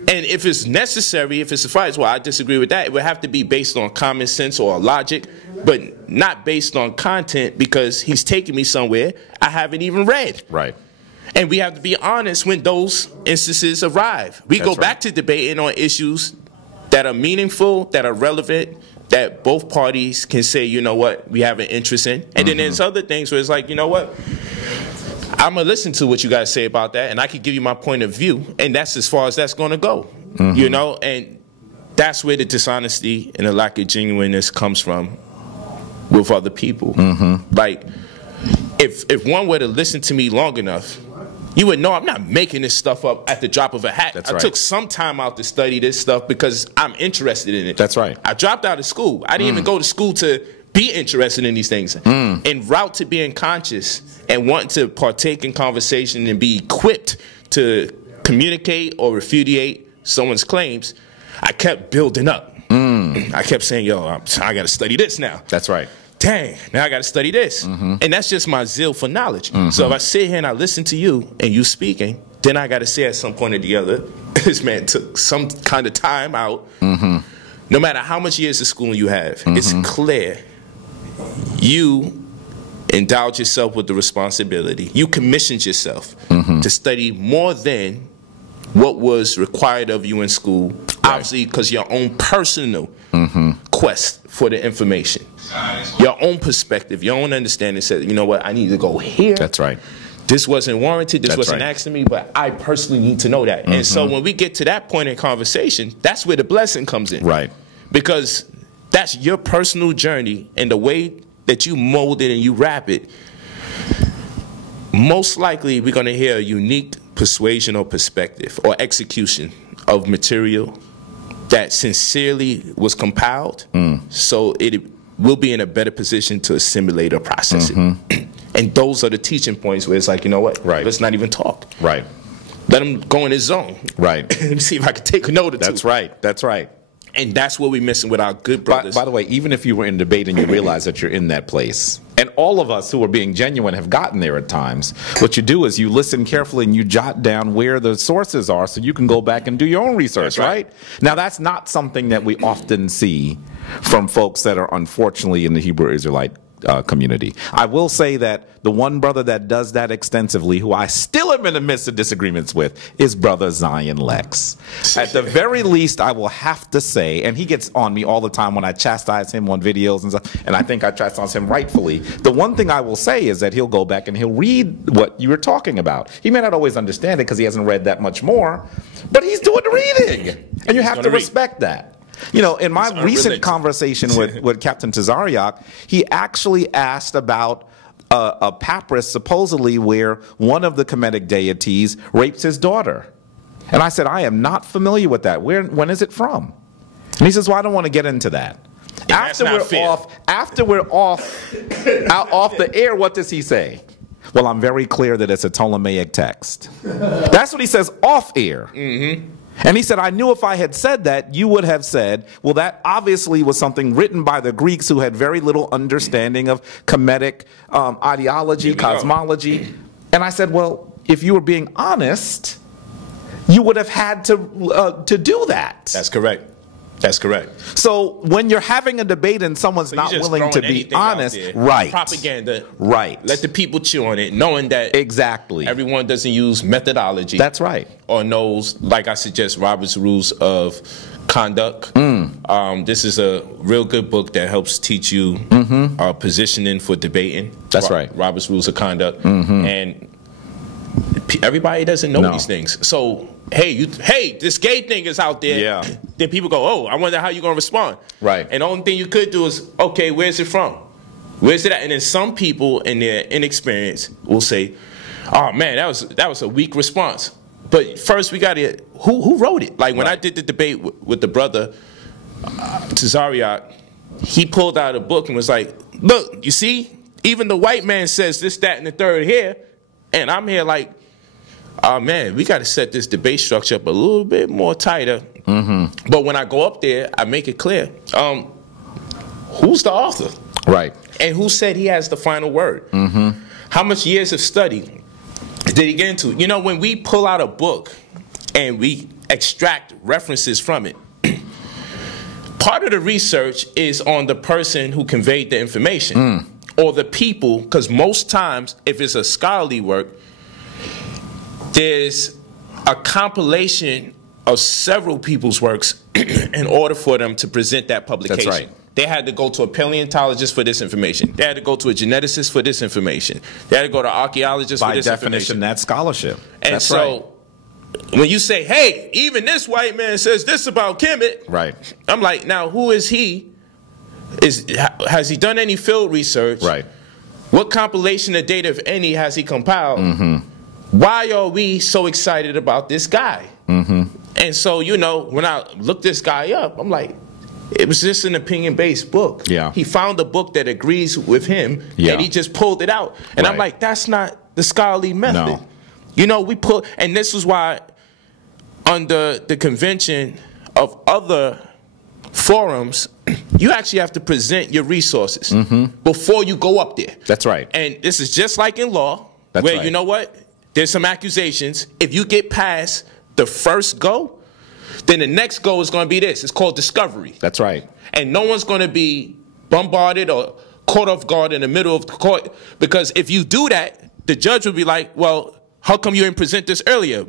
And if it's necessary, if it suffices, well, I disagree with that. It would have to be based on common sense or logic, but not based on content, because he's taking me somewhere I haven't even read. Right. And we have to be honest when those instances arrive. We go back to debating on issues that are meaningful, that are relevant, that both parties can say, you know what, we have an interest in. And then there's other things where it's like, you know what, I'm going to listen to what you guys say about that, and I can give you my point of view, and that's as far as that's going to go. You know, and that's where the dishonesty and the lack of genuineness comes from with other people. Like, if one were to listen to me long enough, you would know I'm not making this stuff up at the drop of a hat. I took some time out to study this stuff because I'm interested in it. That's right. I dropped out of school. I didn't even go to school to be interested in these things. En route to being conscious and wanting to partake in conversation and be equipped to communicate or repudiate someone's claims, I kept building up. I kept saying, yo, I got to study this now. That's right. Dang, now I got to study this. And that's just my zeal for knowledge. So if I sit here and I listen to you and you speaking, then I got to say at some point or the other, this man took some kind of time out. No matter how much years of schooling you have, it's clear you endowed yourself with the responsibility. You commissioned yourself to study more than what was required of you in school, obviously because your own personal quest for the information. Your own perspective, your own understanding said, you know what, I need to go here. That's right. This wasn't warranted, this wasn't asked of me, but I personally need to know that. And so when we get to that point in conversation, that's where the blessing comes in. Right. Because that's your personal journey, and the way that you mold it and you wrap it, most likely we're going to hear a unique persuasion or perspective or execution of material that sincerely was compiled, so it will be in a better position to assimilate or process it. And those are the teaching points where it's like, you know what, let's not even talk. Right. Let him go in his zone. Right. Let me see if I can take a note or two. That's right. That's right. And that's what we're missing with our good brothers. By the way, even if you were in debate and you realize that you're in that place, and all of us who are being genuine have gotten there at times, what you do is you listen carefully and you jot down where the sources are so you can go back and do your own research, right? Now, that's not something that we often see from folks that are unfortunately in the Hebrew Israelite community. I will say that the one brother that does that extensively, who I still am in the midst of disagreements with, is Brother Zion Lex. At the very least, I will have to say, and he gets on me all the time when I chastise him on videos and stuff, and I think I chastise him rightfully. The one thing I will say is that he'll go back and he'll read what you were talking about. He may not always understand it because he hasn't read that much more, but he's doing the reading, and you have to respect that. You know, in my recent conversation with Captain Tazariak, he actually asked about a papyrus supposedly where one of the Kemetic deities rapes his daughter. And I said, I am not familiar with that. When is it from? And he says, well, I don't want to get into that. After we're off the air, what does he say? Well, I'm very clear that it's a Ptolemaic text. That's what he says off air. And he said, I knew if I had said that, you would have said, well, that obviously was something written by the Greeks who had very little understanding of Kemetic ideology, cosmology. And I said, well, if you were being honest, you would have had to do that. That's correct. That's correct. So when you're having a debate and someone's not willing to be honest, right? Propaganda, right? Let the people chew on it, knowing that exactly everyone doesn't use methodology. That's right. Or knows, like I suggest, Robert's Rules of Conduct. This is a real good book that helps teach you positioning for debating. That's right. Robert's Rules of Conduct, and everybody doesn't know these things. So hey, this gay thing is out there. Yeah. Then people go, oh, I wonder how you're gonna respond. Right. And the only thing you could do is, okay, where's it from? Where's it at? And then some people in their inexperience will say, oh man, that was a weak response. But first we got to, who wrote it? Like when I did the debate with the brother Tazariak, he pulled out a book and was like, look, you see, even the white man says this, that, and the third here, and I'm here like, oh man, we got to set this debate structure up a little bit more tighter. But when I go up there, I make it clear, who's the author? Right. And who said he has the final word? How much years of study did he get into? You know, when we pull out a book and we extract references from it, part of the research is on the person who conveyed the information or the people, because most times if it's a scholarly work, there's a compilation of several people's works in order for them to present that publication. That's right. They had to go to a paleontologist for this information. They had to go to a geneticist for this information. They had to go to archaeologists for this information. By definition, that's scholarship. And that's so when you say, hey, even this white man says this about Kemet, right? I'm like, now who is he? Has he done any field research? Right. What compilation of data, if any, has he compiled? Why are we so excited about this guy? And so, you know, when I looked this guy up, I'm like, it was just an opinion-based book. Yeah. He found a book that agrees with him, and he just pulled it out. And I'm like, that's not the scholarly method. No. You know, and this is why under the convention of other forums, you actually have to present your resources before you go up there. That's right. And this is just like in law, where you know what? There's some accusations. If you get past the first go, then the next go is going to be this. It's called discovery. That's right. And no one's going to be bombarded or caught off guard in the middle of the court, because if you do that, the judge will be like, well, how come you didn't present this earlier?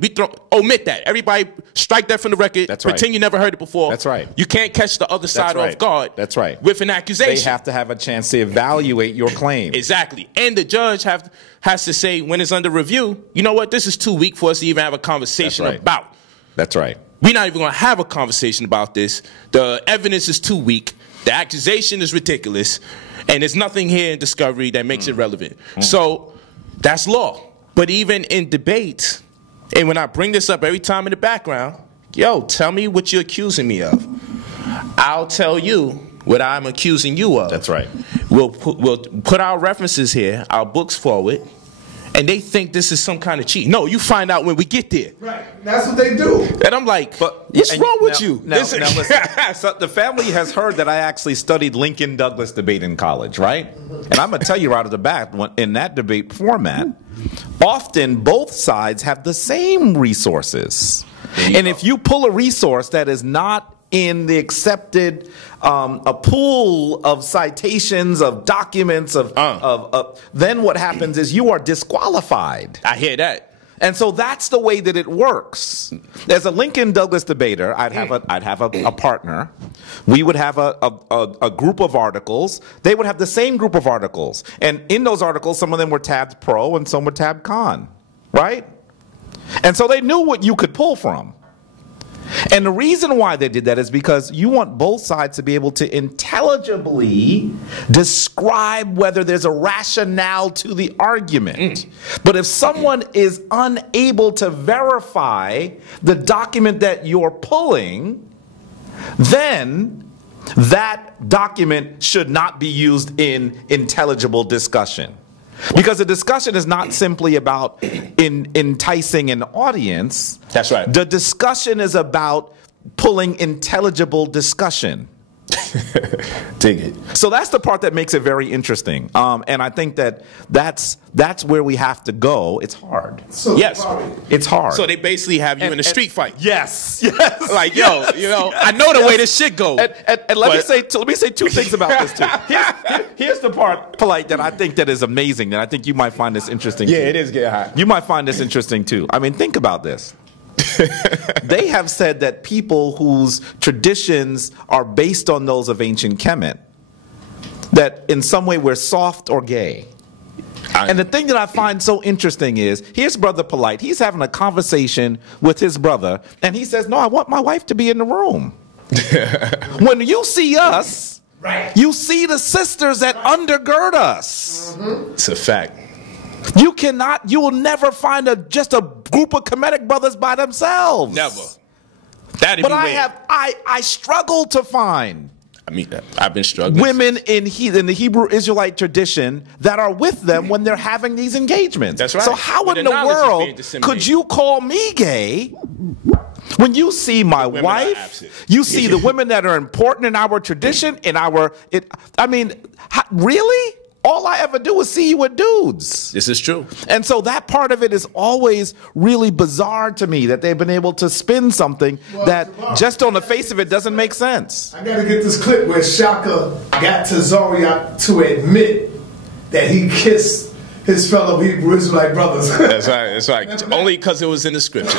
Omit that. Everybody strike that from the record. That's right. Pretend you never heard it before. That's right. You can't catch the other side off guard. That's right. With an accusation. They have to have a chance to evaluate your claim. Exactly. And the judge has to say, when it's under review, you know what? This is too weak for us to even have a conversation about. That's right. We're not even going to have a conversation about this. The evidence is too weak. The accusation is ridiculous. And there's nothing here in discovery that makes it relevant. So that's law. But even in debates, and when I bring this up every time in the background, yo, tell me what you're accusing me of. I'll tell you what I'm accusing you of. That's right. We'll put our references here, our books forward, and they think this is some kind of cheat. No, you find out when we get there. Right. That's what they do. And I'm like, what's wrong with you? Now listen, so the family has heard that I actually studied Lincoln Douglas debate in college, right? And I'm going to tell you right off the bat, in that debate format, often both sides have the same resources. And if you pull a resource that is not in the accepted a pool of citations, of documents, then what happens is you are disqualified. I hear that. And so that's the way that it works. As a Lincoln Douglas debater, I'd have a partner. We would have a group of articles. They would have the same group of articles. And in those articles, some of them were tabbed pro and some were tabbed con, right? And so they knew what you could pull from. And the reason why they did that is because you want both sides to be able to intelligibly describe whether there's a rationale to the argument. But if someone is unable to verify the document that you're pulling, then that document should not be used in intelligible discussion. Because the discussion is not simply about enticing an audience. That's right. The discussion is about pulling intelligible discussion. Dig it. So that's the part that makes it very interesting. And I think that's where we have to go. It's hard. So, yes. It's hard. So they basically have you in a street fight. Yes. Like, yo, you know, I know the way this shit goes. And let me say two things about this too. Here's the part, Polight, that I think that is amazing, and I think you might find this interesting too. Yeah, it is getting hot. You might find this interesting too. I mean, think about this. They have said that people whose traditions are based on those of ancient Kemet, that in some way we're soft or gay. And the thing that I find so interesting is, here's Brother Polight. He's having a conversation with his brother, and he says, no, I want my wife to be in the room. When you see us, you see the sisters that undergird us. It's a fact. You will never find just a group of Kemetic brothers by themselves. Never. But I struggle to find. I mean, I've been struggling. Women in the Hebrew Israelite tradition that are with them when they're having these engagements. That's right. So how in the world could you call me gay when you see my wife? You see the women that are important in our tradition, really? All I ever do is see you with dudes. This is true. And so that part of it is always really bizarre to me, that they've been able to spin something that just on the face of it doesn't make sense. I got to get this clip where Shaka got Tazariak to admit that he kissed his fellow Hebrew Israelite brothers. That's right. That's right. Only because it was in the scripture.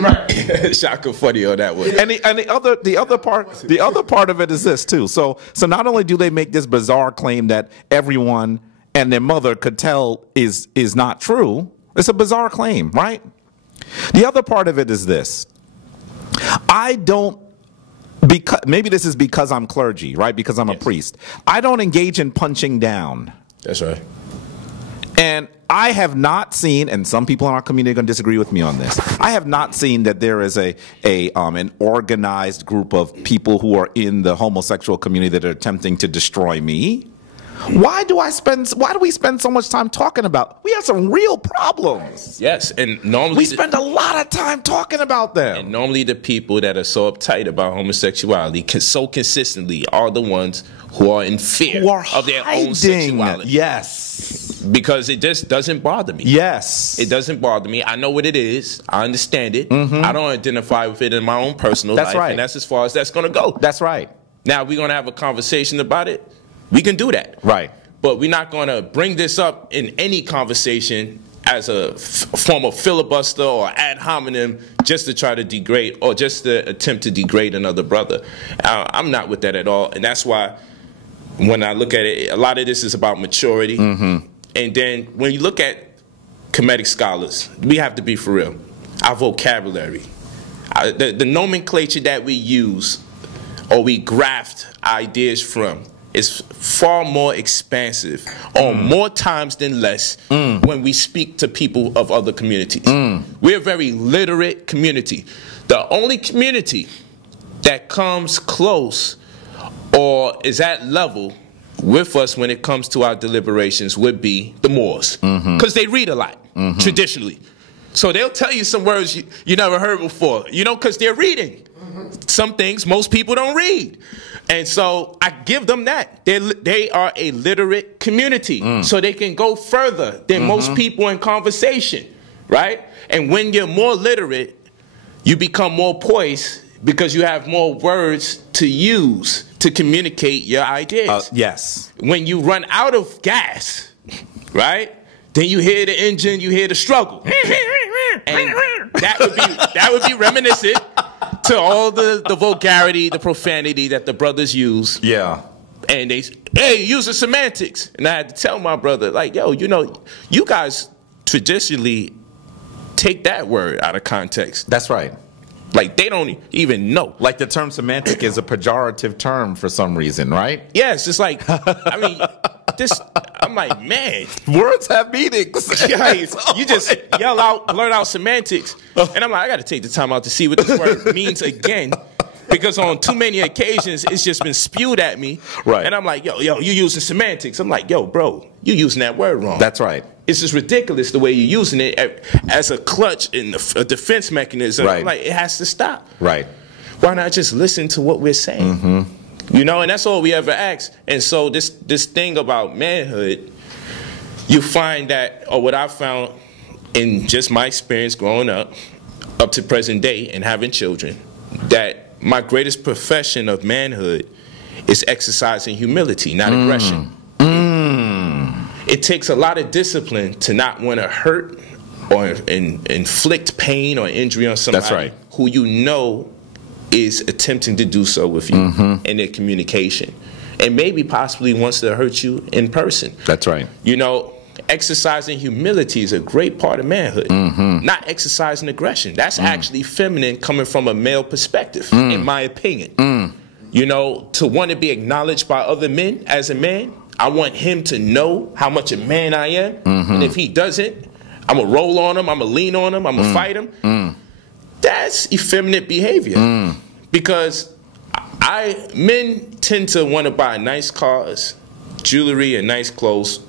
Right. Shaka funny on that one. And the other part of it is this too. So not only do they make this bizarre claim that everyone and their mother could tell is not true. It's a bizarre claim, right? The other part of it is this. Maybe this is because I'm clergy, right? Because I'm a priest. I don't engage in punching down. That's right. And I have not seen, and some people in our community are going to disagree with me on this, I have not seen that there is an organized group of people who are in the homosexual community that are attempting to destroy me. Why do we spend so much time talking about? We have some real problems. Yes, and normally we spend a lot of time talking about them. And normally the people that are so uptight about homosexuality so consistently are the ones who are in fear of their own sexuality. Yes. Because it just doesn't bother me. Yes. It doesn't bother me. I know what it is. I understand it. I don't identify with it in my own personal life. Right. And that's as far as that's going to go. That's right. Now, we're going to have a conversation about it. We can do that. Right. But we're not going to bring this up in any conversation as a form of filibuster or ad hominem just to try to degrade or just to attempt to degrade another brother. I'm not with that at all. And that's why when I look at it, a lot of this is about maturity. And then when you look at Kemetic scholars, we have to be for real. Our vocabulary, the nomenclature that we use or we graft ideas from is far more expansive on more times than less when we speak to people of other communities. We're a very literate community. The only community that comes close or is at level with us when it comes to our deliberations would be the Moors, because they read a lot traditionally. So they'll tell you some words you never heard before, you know, because they're reading. Some things most people don't read. And so I give them that. They are a literate community, so they can go further than most people in conversation, right? And when you're more literate, you become more poised because you have more words to use to communicate your ideas. Yes. When you run out of gas, right? Then you hear the engine, you hear the struggle. And that would be reminiscent to all the vulgarity, the profanity that the brothers use. Yeah. And hey, use the semantics. And I had to tell my brother, like, yo, you know, you guys traditionally take that word out of context. That's right. Like, they don't even know. Like, the term semantic is a pejorative term for some reason, right? Yes, it's like, I mean, I'm like, man. Words have meanings. You just blurt out semantics. And I'm like, I got to take the time out to see what this word means again. Because on too many occasions, it's just been spewed at me. Right. And I'm like, yo, you using semantics. I'm like, yo, bro, you using that word wrong. That's right. It's just ridiculous the way you're using it as a clutch in a defense mechanism. Right. I'm like, it has to stop. Right. Why not just listen to what we're saying? You know, and that's all we ever ask. And so this thing about manhood, you find that, or what I found in just my experience growing up to present day and having children, that my greatest profession of manhood is exercising humility, not aggression. It takes a lot of discipline to not want to hurt or inflict pain or injury on somebody who you know is attempting to do so with you in their communication, and maybe possibly wants to hurt you in person. That's right. You know, exercising humility is a great part of manhood. Not exercising aggression. That's actually feminine coming from a male perspective, in my opinion. You know, to want to be acknowledged by other men as a man, I want him to know how much a man I am. And if he doesn't, I'm going to roll on him, I'm going to lean on him, I'm going to fight him. That's effeminate behavior. Because men tend to want to buy nice cars, jewelry, and nice clothes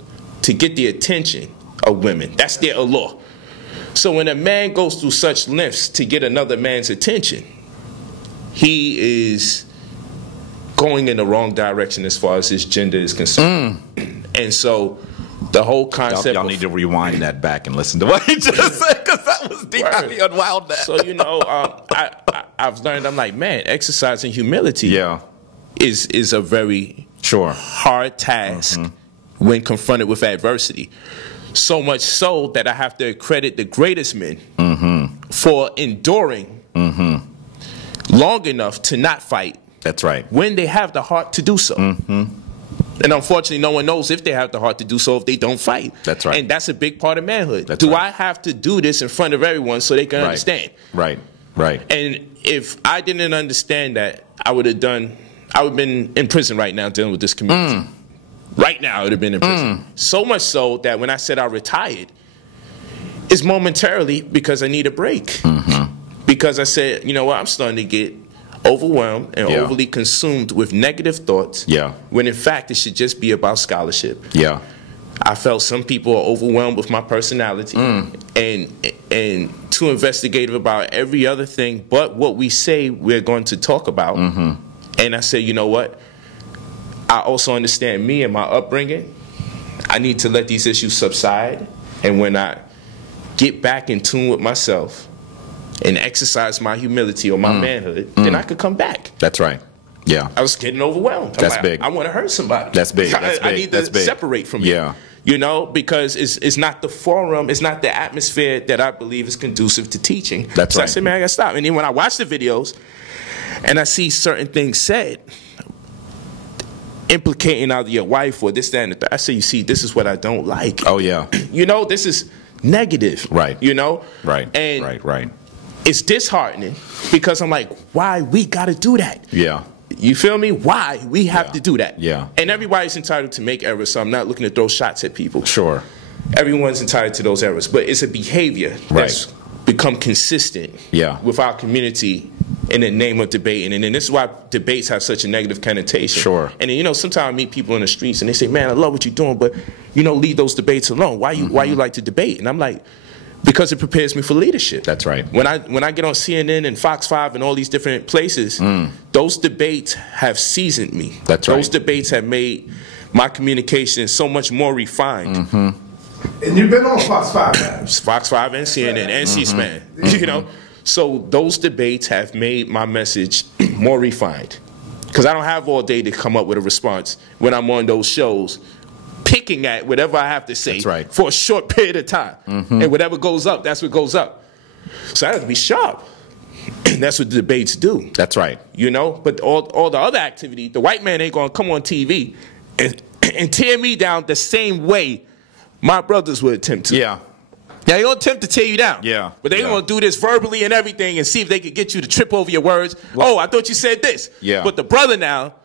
to get the attention of women. That's their allure. So when a man goes through such lengths to get another man's attention, he is going in the wrong direction as far as his gender is concerned. And so the whole concept... Y'all need to rewind that back and listen to what he just said, because that was deep. I unwound that. So, you know, I've learned, I'm like, man, exercising humility is a very hard task when confronted with adversity. So much so that I have to credit the greatest men for enduring long enough to not fight. That's right. When they have the heart to do so. And unfortunately, no one knows if they have the heart to do so if they don't fight. That's right. And that's a big part of manhood. Do I have to do this in front of everyone so they can understand? Right. And if I didn't understand that, I would have been in prison right now dealing with this community. Right now, I would have been in prison. So much so that when I said I retired, it's momentarily because I need a break. Because I said, you know what, I'm starting to get overwhelmed and overly consumed with negative thoughts. When in fact it should just be about scholarship. I felt some people are overwhelmed with my personality and too investigative about every other thing but what we say we're going to talk about. And I said, you know what, I also understand me and my upbringing. I need to let these issues subside, and when I get back in tune with myself and exercise my humility or my manhood, then I could come back. That's right. I was getting overwhelmed. That's like, big. I want to hurt somebody. That's big. I need to separate from it. You know, because it's not the forum, it's not the atmosphere that I believe is conducive to teaching. That's right. I said, man, I got to stop. And then when I watch the videos and I see certain things said, implicating either your wife or this, that, and the third, I say, you see, this is what I don't like. You know, this is negative. You know? And it's disheartening because I'm like, why we got to do that? You feel me? Why we have to do that? And everybody's entitled to make errors, so I'm not looking to throw shots at people. Everyone's entitled to those errors, but it's a behavior that's become consistent with our community in the name of debating. And then this is why debates have such a negative connotation. And then, you know, sometimes I meet people in the streets and they say, man, I love what you're doing, but, you know, leave those debates alone. Why you like to debate? And I'm like, because it prepares me for leadership. That's right. When I get on CNN and Fox 5 and all these different places, those debates have seasoned me. That's right. Those debates have made my communication so much more refined. And you've been on Fox 5 now. Fox 5 and CNN and C-SPAN. You know? So those debates have made my message more refined. Because I don't have all day to come up with a response when I'm on those shows, picking at whatever I have to say for a short period of time. And whatever goes up, that's what goes up. So I have to be sharp. And that's what the debates do. That's right. You know, but all the other activity, the white man ain't going to come on TV and tear me down the same way my brothers would attempt to. Now, they'll attempt to tear you down. But they're going to do this verbally and everything and see if they can get you to trip over your words. Oh, I thought you said this. But the brother now,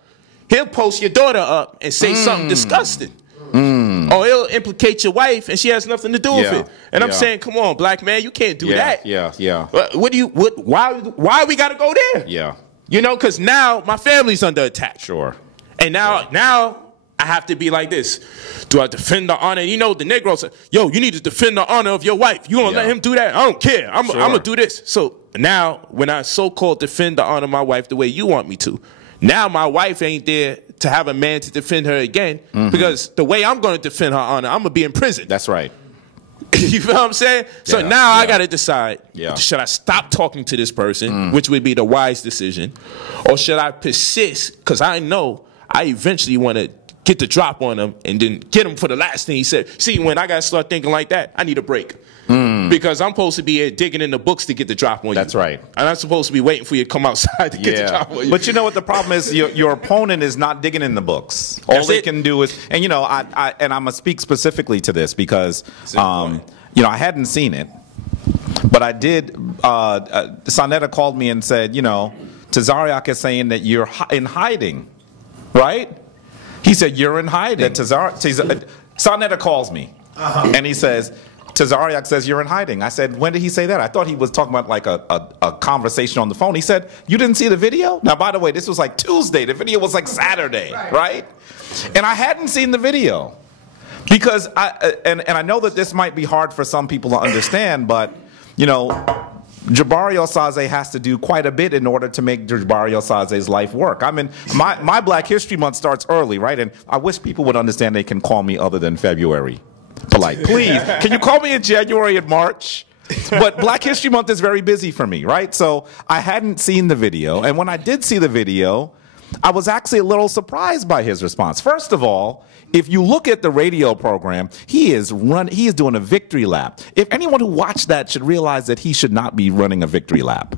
he'll post your daughter up and say something disgusting. Or he'll implicate your wife and she has nothing to do with it. And I'm saying, come on, black man, you can't do that. Why we got to go there? You know, because now my family's under attack. And now I have to be like this. Do I defend the honor? You know, the Negroes say, yo, you need to defend the honor of your wife. You gonna let him do that? I don't care. I'm gonna do this. So now when I so-called defend the honor of my wife the way you want me to, Now my wife ain't there to have a man to defend her again, because the way I'm going to defend her honor, I'm going to be in prison. That's right. You feel what I'm saying? So now I got to decide, should I stop talking to this person, which would be the wise decision, or should I persist? Because I know I eventually want to get the drop on him and then get him for the last thing he said. See, when I got to start thinking like that, I need a break. Because I'm supposed to be here digging in the books to get the drop on you. That's right. And I'm supposed to be waiting for you to come outside to get the drop on you. But you know what the problem is? Your opponent is not digging in the books. All they can do is, and you know, I'm gonna speak specifically to this because, you know, I hadn't seen it, but I did. Sonetta called me and said, you know, Tazariak is saying that you're in hiding, right? He said you're in hiding. Sonetta calls me, and he says, Tazariak says you're in hiding. I said, when did he say that? I thought he was talking about like a conversation on the phone. He said, you didn't see the video? Now, by the way, this was like Tuesday. The video was like Saturday, right? And I hadn't seen the video because I know that this might be hard for some people to understand, but, you know, Jabari Osaze has to do quite a bit in order to make Jabari Osaze's life work. I mean, my Black History Month starts early, right? And I wish people would understand they can call me other than February. Polight, please. Can you call me in January and March? But Black History Month is very busy for me, right? So I hadn't seen the video. And when I did see the video, I was actually a little surprised by his response. First of all, if you look at the radio program, he is doing a victory lap. If anyone who watched that should realize that he should not be running a victory lap.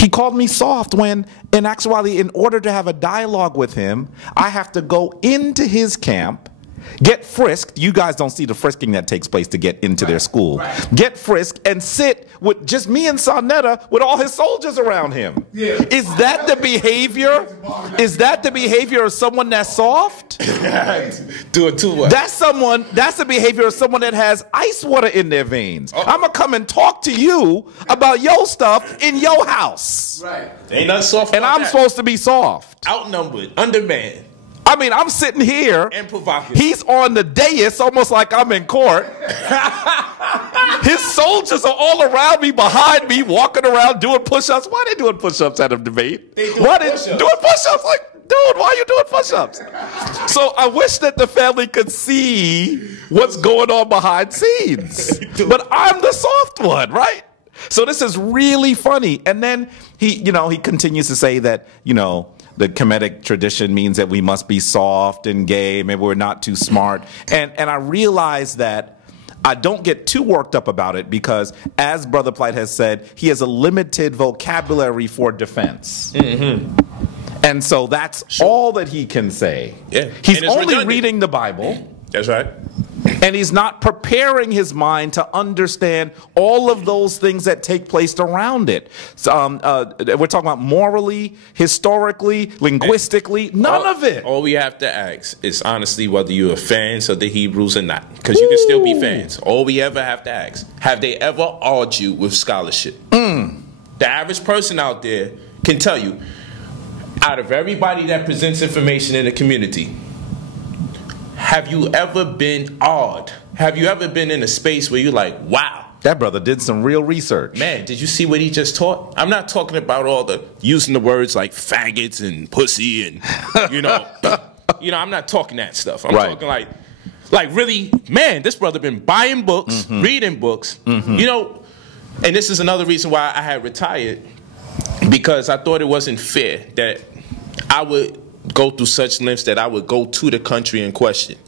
He called me soft when, in actuality, in order to have a dialogue with him, I have to go into his camp, get frisked. You guys don't see the frisking that takes place to get into their school. Get frisked and sit with just me and Sonetta with all his soldiers around him. Is that the behavior? Is that the behavior of someone that's soft? Do it too much. That's the behavior of someone that has ice water in their veins. I'm gonna come and talk to you about your stuff in your house. Ain't nothing soft. And I'm supposed to be soft. Outnumbered, undermanned. I mean, I'm sitting here. And provocative. He's on the dais, almost like I'm in court. His soldiers are all around me, behind me, walking around doing push-ups. Why are they doing push-ups at a debate? Doing push-ups? Like, dude, why are you doing push-ups? So I wish that the family could see what's going on behind scenes. But I'm the soft one, right? So this is really funny. And then he continues to say that, you know, the Kemetic tradition means that we must be soft and gay, maybe we're not too smart. And I realize that I don't get too worked up about it because, as Brother Polight has said, he has a limited vocabulary for defense. And so that's all that he can say. He's only reading the Bible. That's right. And he's not preparing his mind to understand all of those things that take place around it. So, we're talking about morally, historically, linguistically, none of it. All we have to ask is honestly whether you're fans of the Hebrews or not. Because you can still be fans. All we ever have to ask, have they ever argued with scholarship? The average person out there can tell you, out of everybody that presents information in the community, have you ever been awed? Have you ever been in a space where you're like, wow. That brother did some real research. Man, did you see what he just taught? I'm not talking about all the using the words like faggots and pussy and, you know, I'm not talking that stuff. I'm talking like really, man, this brother been buying books, reading books, you know, and this is another reason why I had retired, because I thought it wasn't fair that I would go through such lengths that I would go to the country in question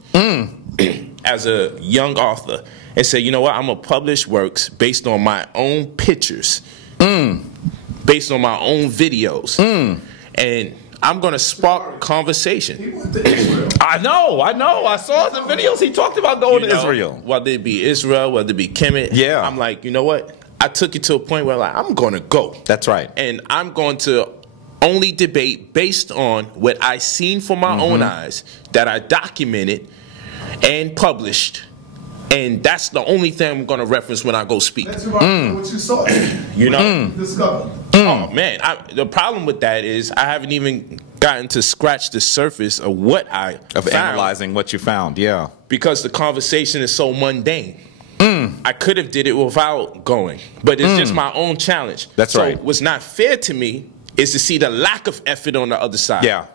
as a young author and say, you know what, I'm going to publish works based on my own pictures, based on my own videos, and I'm going to spark conversation. He went to Israel. I know. I saw the videos. He talked about going to Israel. Whether it be Israel, whether it be Kemet. Yeah. I'm like, you know what? I took it to a point where like, I'm going to go. That's right. And I'm going to only debate based on what I seen for my own eyes, that I documented and published. And that's the only thing I'm going to reference when I go speak. That's what you saw. You know? Discovered. Oh, man. The problem with that is I haven't even gotten to scratch the surface of what I found. Analyzing what you found, yeah. Because the conversation is so mundane. I could have did it without going. But it's just my own challenge. That's right. So what's not fair to me is to see the lack of effort on the other side. Yeah.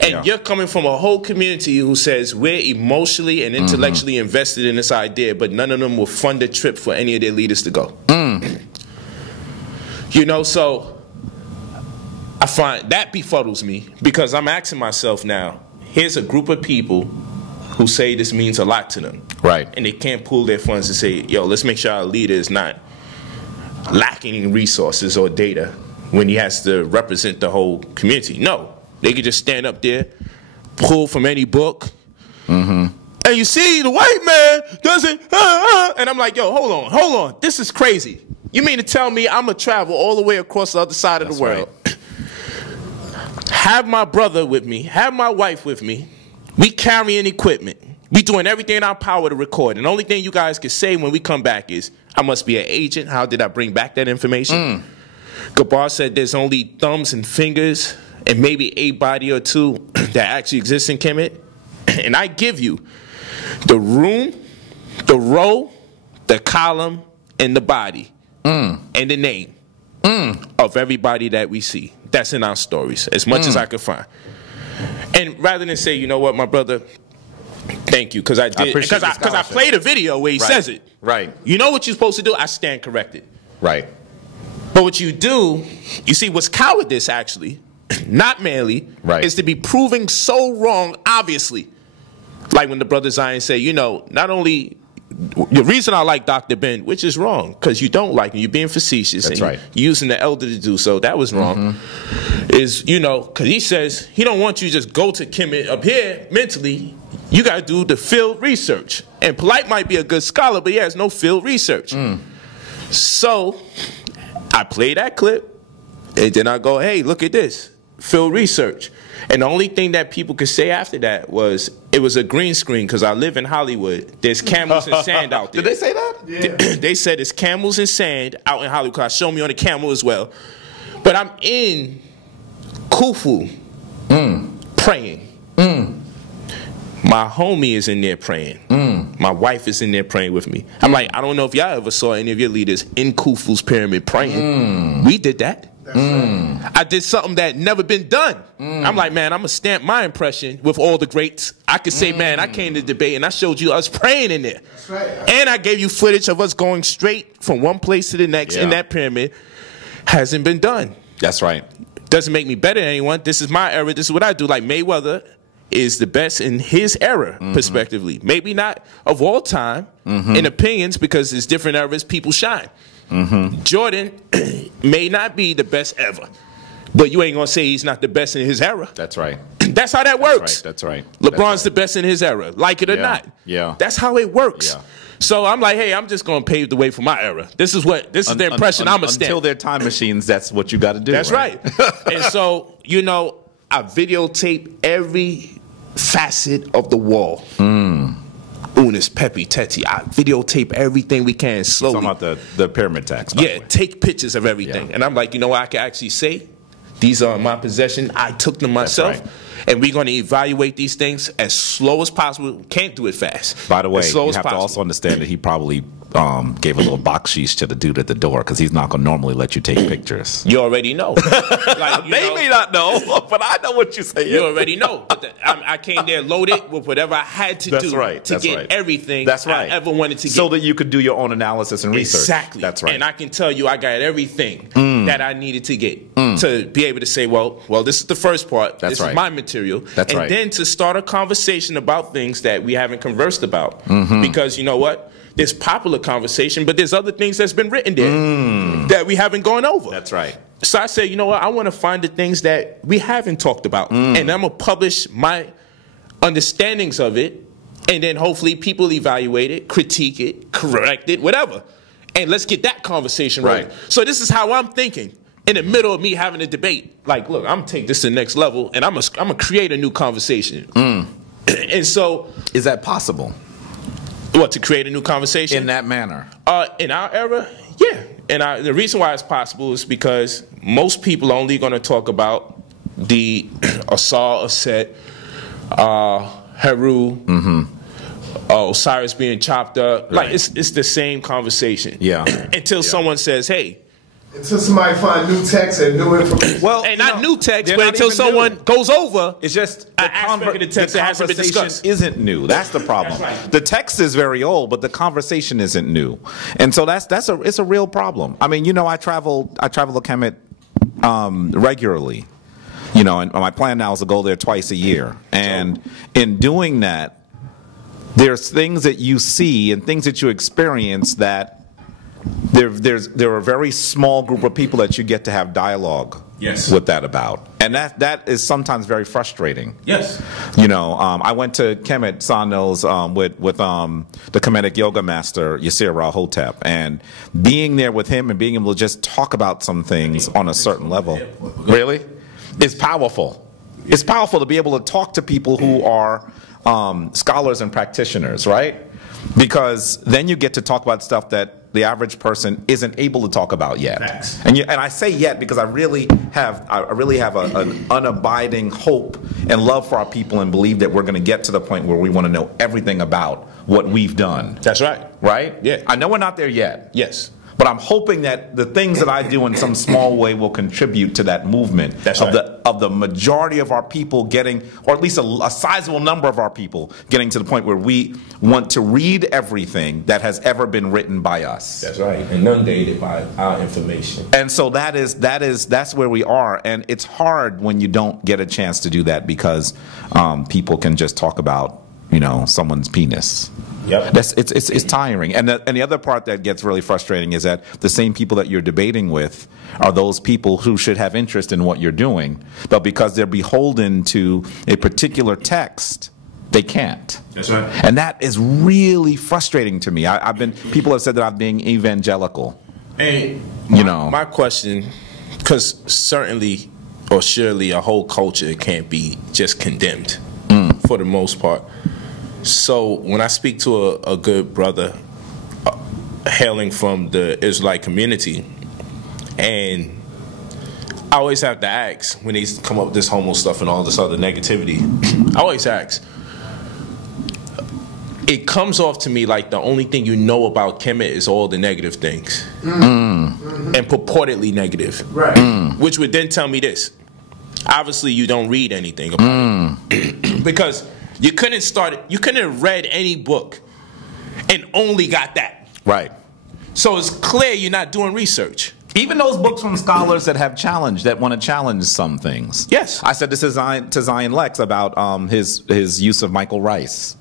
And you're coming from a whole community who says we're emotionally and intellectually invested in this idea, but none of them will fund a trip for any of their leaders to go. You know, so I find that befuddles me, because I'm asking myself now, here's a group of people who say this means a lot to them. Right. And they can't pool their funds and say, yo, let's make sure our leader is not lacking in resources or data when he has to represent the whole community. No. They could just stand up there, pull from any book, and you see the white man doesn't, and I'm like, yo, hold on. This is crazy. You mean to tell me I'm going to travel all the way across the other side of the world, have my brother with me, have my wife with me, we carrying equipment, we doing everything in our power to record, and the only thing you guys can say when we come back is, I must be an agent, how did I bring back that information? Gabar said there's only thumbs and fingers and maybe a body or two that actually exists in Kemet. And I give you the room, the row, the column, and the body, and the name of everybody that we see. That's in our stories, as much as I could find. And rather than say, you know what, my brother, thank you, because I did, because I played a video where he says it. Right. You know what you're supposed to do? I stand corrected. Right. But what you do, you see, what's cowardice actually, not manly, is to be proving so wrong, obviously. Like when the brother Zion say, you know, not only the reason I like Dr. Ben, which is wrong, because you don't like him, you're being facetious. That's and right. You're using the elder to do so. That was wrong. Is, you know, because he says he don't want you to just go to Kemet up here mentally. You got to do the field research. And Polight might be a good scholar, but he has no field research. So I play that clip, and then I go, hey, look at this, field research. And the only thing that people could say after that was, it was a green screen, because I live in Hollywood. There's camels and sand out there. Did they say that? Yeah. They said it's camels and sand out in Hollywood, because show me on the camel as well. But I'm in Khufu praying. My homie is in there praying. My wife is in there praying with me. I'm like, I don't know if y'all ever saw any of your leaders in Khufu's pyramid praying. We did that. I did something that never been done. I'm like, man, I'm going to stamp my impression with all the greats. I could say, man, I came to debate and I showed you us praying in there. That's right. And I gave you footage of us going straight from one place to the next in that pyramid. Hasn't been done. That's right. Doesn't make me better than anyone. This is my era. This is what I do. Like Mayweather is the best in his era, prospectively. Maybe not of all time in opinions, because there's different eras, people shine. Jordan may not be the best ever, but you ain't gonna say he's not the best in his era. That's right. That's how that works. That's right. LeBron's the best in his era, like it or not. Yeah. That's how it works. Yeah. So I'm like, hey, I'm just gonna pave the way for my era. This is the impression I'm a stamp. Until they're time machines, that's what you got to do. That's right. And so, you know, I videotape every facet of the wall. Unis, Pepe, Teti. I videotape everything we can slowly. Talking about the pyramid tax. Yeah, take pictures of everything. And I'm like, you know what I can actually say? These are in my possession. I took them myself. That's right. And we're going to evaluate these things as slow as possible. Can't do it fast. By the way, you have possible. to also understand that he probably gave a little bakshish to the dude at the door, because he's not going to normally let you take pictures. You already know. Like, They may not know, but I know what you're saying. You already know. But I came there loaded with whatever I had to do to get everything I ever wanted to get. So that you could do your own analysis and research. Exactly. That's right. And I can tell you I got everything that I needed to get to be able to say, well, this is the first part. This is my material. That's right. And then to start a conversation about things that we haven't conversed about. Because you know what? There's popular conversation, but there's other things that's been written there that we haven't gone over. That's right. So I said, you know what? I want to find the things that we haven't talked about. And I'm going to publish my understandings of it. And then hopefully people evaluate it, critique it, correct it, whatever. And let's get that conversation right. So this is how I'm thinking. In the middle of me having a debate. Like, look, I'm going to take this to the next level, and I'm going to create a new conversation. And so... Is that possible? What, to create a new conversation? In that manner? In our era, yeah. And the reason why it's possible is because most people are only going to talk about the Asar, Aset, Heru, Osiris being chopped up. Like, it's the same conversation. Yeah. Until someone says, hey, Until somebody find new text and new information. Well, and not new text, but until someone goes over, it's just an aspect of the text that hasn't been discussed. Isn't new. That's the problem. That's right. The text is very old, but the conversation isn't new, and so it's a real problem. I mean, I travel to Kemet regularly, and my plan now is to go there twice a year, and in doing that, there's things that you see and things that you experience that. There are a very small group of people that you get to have dialogue with that about, and that is sometimes very frustrating. Yes, I went to Kemet Sano's with the Kemetic yoga master Yasir Rahotep, and being there with him and being able to just talk about some things on a certain level, really, is powerful. It's powerful to be able to talk to people who are scholars and practitioners, right? Because then you get to talk about stuff that the average person isn't able to talk about yet. Facts. And I say yet because I really have an unabiding hope and love for our people, and believe that we're going to get to the point where we want to know everything about what we've done. That's right. Right? Yeah. I know we're not there yet. Yes. But I'm hoping that the things that I do in some small way will contribute to that movement. That's right. Of the majority of our people getting, or at least a sizable number of our people getting to the point where we want to read everything that has ever been written by us. That's right. Inundated by our information. And so that's where we are. And it's hard when you don't get a chance to do that, because people can just talk about someone's penis. Yep. It's tiring. And the other part that gets really frustrating is that the same people that you're debating with are those people who should have interest in what you're doing, but because they're beholden to a particular text, they can't. That's right. And that is really frustrating to me. People have said that I'm being evangelical. Hey, my question, because certainly or surely a whole culture can't be just condemned for the most part. So when I speak to a good brother hailing from the Israelite community, and I always have to ask when they come up with this homo stuff and all this other negativity, I always ask, it comes off to me like the only thing you know about Kemet is all the negative things, and purportedly negative, right? Which would then tell me this: obviously you don't read anything about it, because you couldn't have read any book and only got that. Right. So it's clear you're not doing research. Even those books from scholars that want to challenge some things. Yes. I said this to Zion Lex about his use of Michael Rice.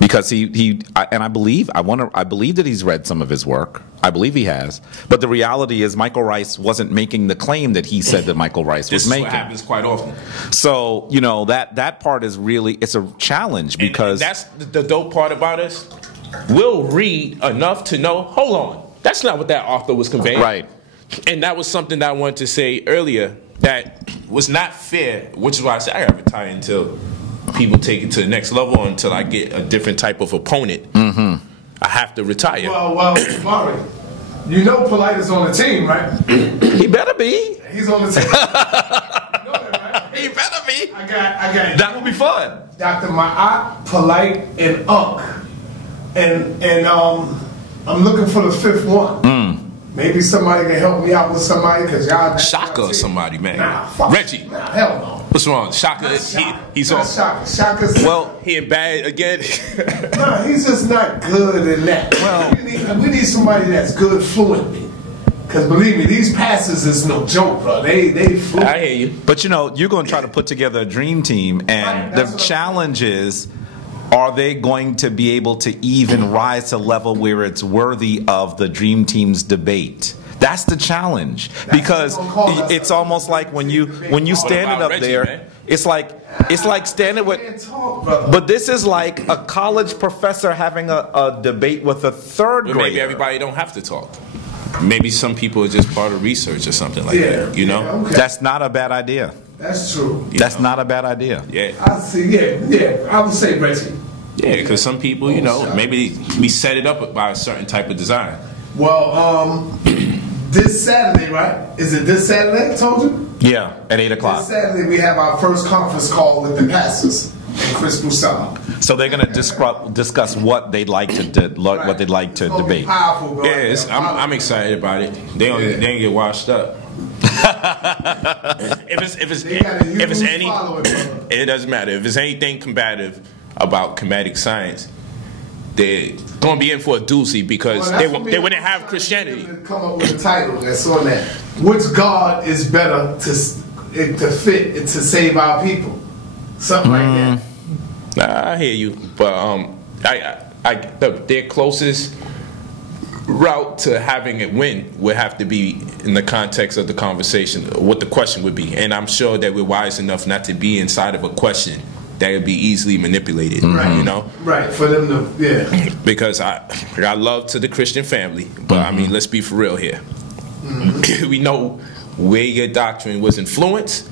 Because I believe that he's read some of his work. I believe he has. But the reality is Michael Rice wasn't making the claim that he said that Michael Rice was making. This is what happens quite often. So, that part is really, it's a challenge, because... And that's the dope part about us. We'll read enough to know, hold on, that's not what that author was conveying. Right. And that was something that I wanted to say earlier that was not fair, which is why I said I got to retire until people take it to the next level, until I get a different type of opponent. I have to retire. Well, Jabari, Polight is on the team, right? He better be. He's on the team. You know that, right? He better be. I got. That will be fun. Dr. Ma'at, Polight, and Unk, and I'm looking for the fifth one. Maybe somebody can help me out with somebody, because y'all... Shaka or somebody, man. Nah, Reggie. Nah, hell no. What's wrong? Shaka, he's off. Shaka's... Well, he in bad again. Nah, he's just not good in that. Well, we need somebody that's good fluently. Because believe me, these passes is no joke, bro. They fluent. I hear you. But you're going to try to put together a dream team, and the challenge is, are they going to be able to even rise to a level where it's worthy of the dream team's debate? That's the challenge, because it's almost like when you stand up there, it's like standing with. But this is like a college professor having a debate with a third grader. Maybe everybody don't have to talk. Maybe some people are just part of research or something like that. Okay. That's not a bad idea. That's true. That's not a bad idea. Yeah. I see. Yeah. I would say Reggie. Yeah, because some people, maybe we set it up by a certain type of design. Well, this Saturday, right? Is it this Saturday? I told you. Yeah, at 8 o'clock. This Saturday we have our first conference call with the pastors and Chris Broussard. So they're going to discuss what they'd like to what they'd like to debate. Powerful, bro. Yeah, I'm excited about it. They don't get washed up. if it's any, it doesn't matter. If it's anything combative about combatic science, they're going to be in for a doozy because they wouldn't have Christianity. Come up with a title that's on that. Which God is better to fit to save our people? Something like that. Nah, I hear you, but their closest route to having it win would have to be in the context of the conversation, what the question would be, and I'm sure that we're wise enough not to be inside of a question that would be easily manipulated. Right. You know, right? For them to, yeah. Because I love to the Christian family, but I mean, let's be for real here. We know where your doctrine was influenced.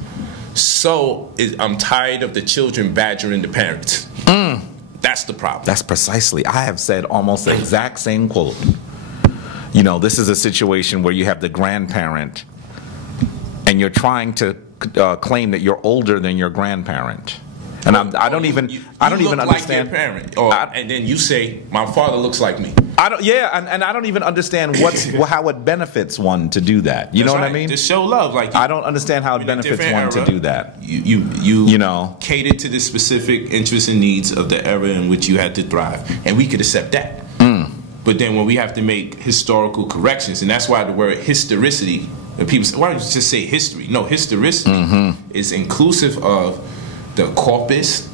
So I'm tired of the children badgering the parents. That's the problem. That's precisely. I have said almost the exact same quote. You know, this is a situation where you have the grandparent and you're trying to claim that you're older than your grandparent. And I don't even understand. Like your parent, and then you say, "My father looks like me." And I don't even understand how it benefits one to do that. You know what I mean? Just show love, like I don't understand how it benefits one to do that. You know, cater to the specific interests and needs of the era in which you had to thrive, and we could accept that. But then when we have to make historical corrections, and that's why the word historicity, and people say, "Why don't you just say history?" No, historicity is inclusive of the corpus,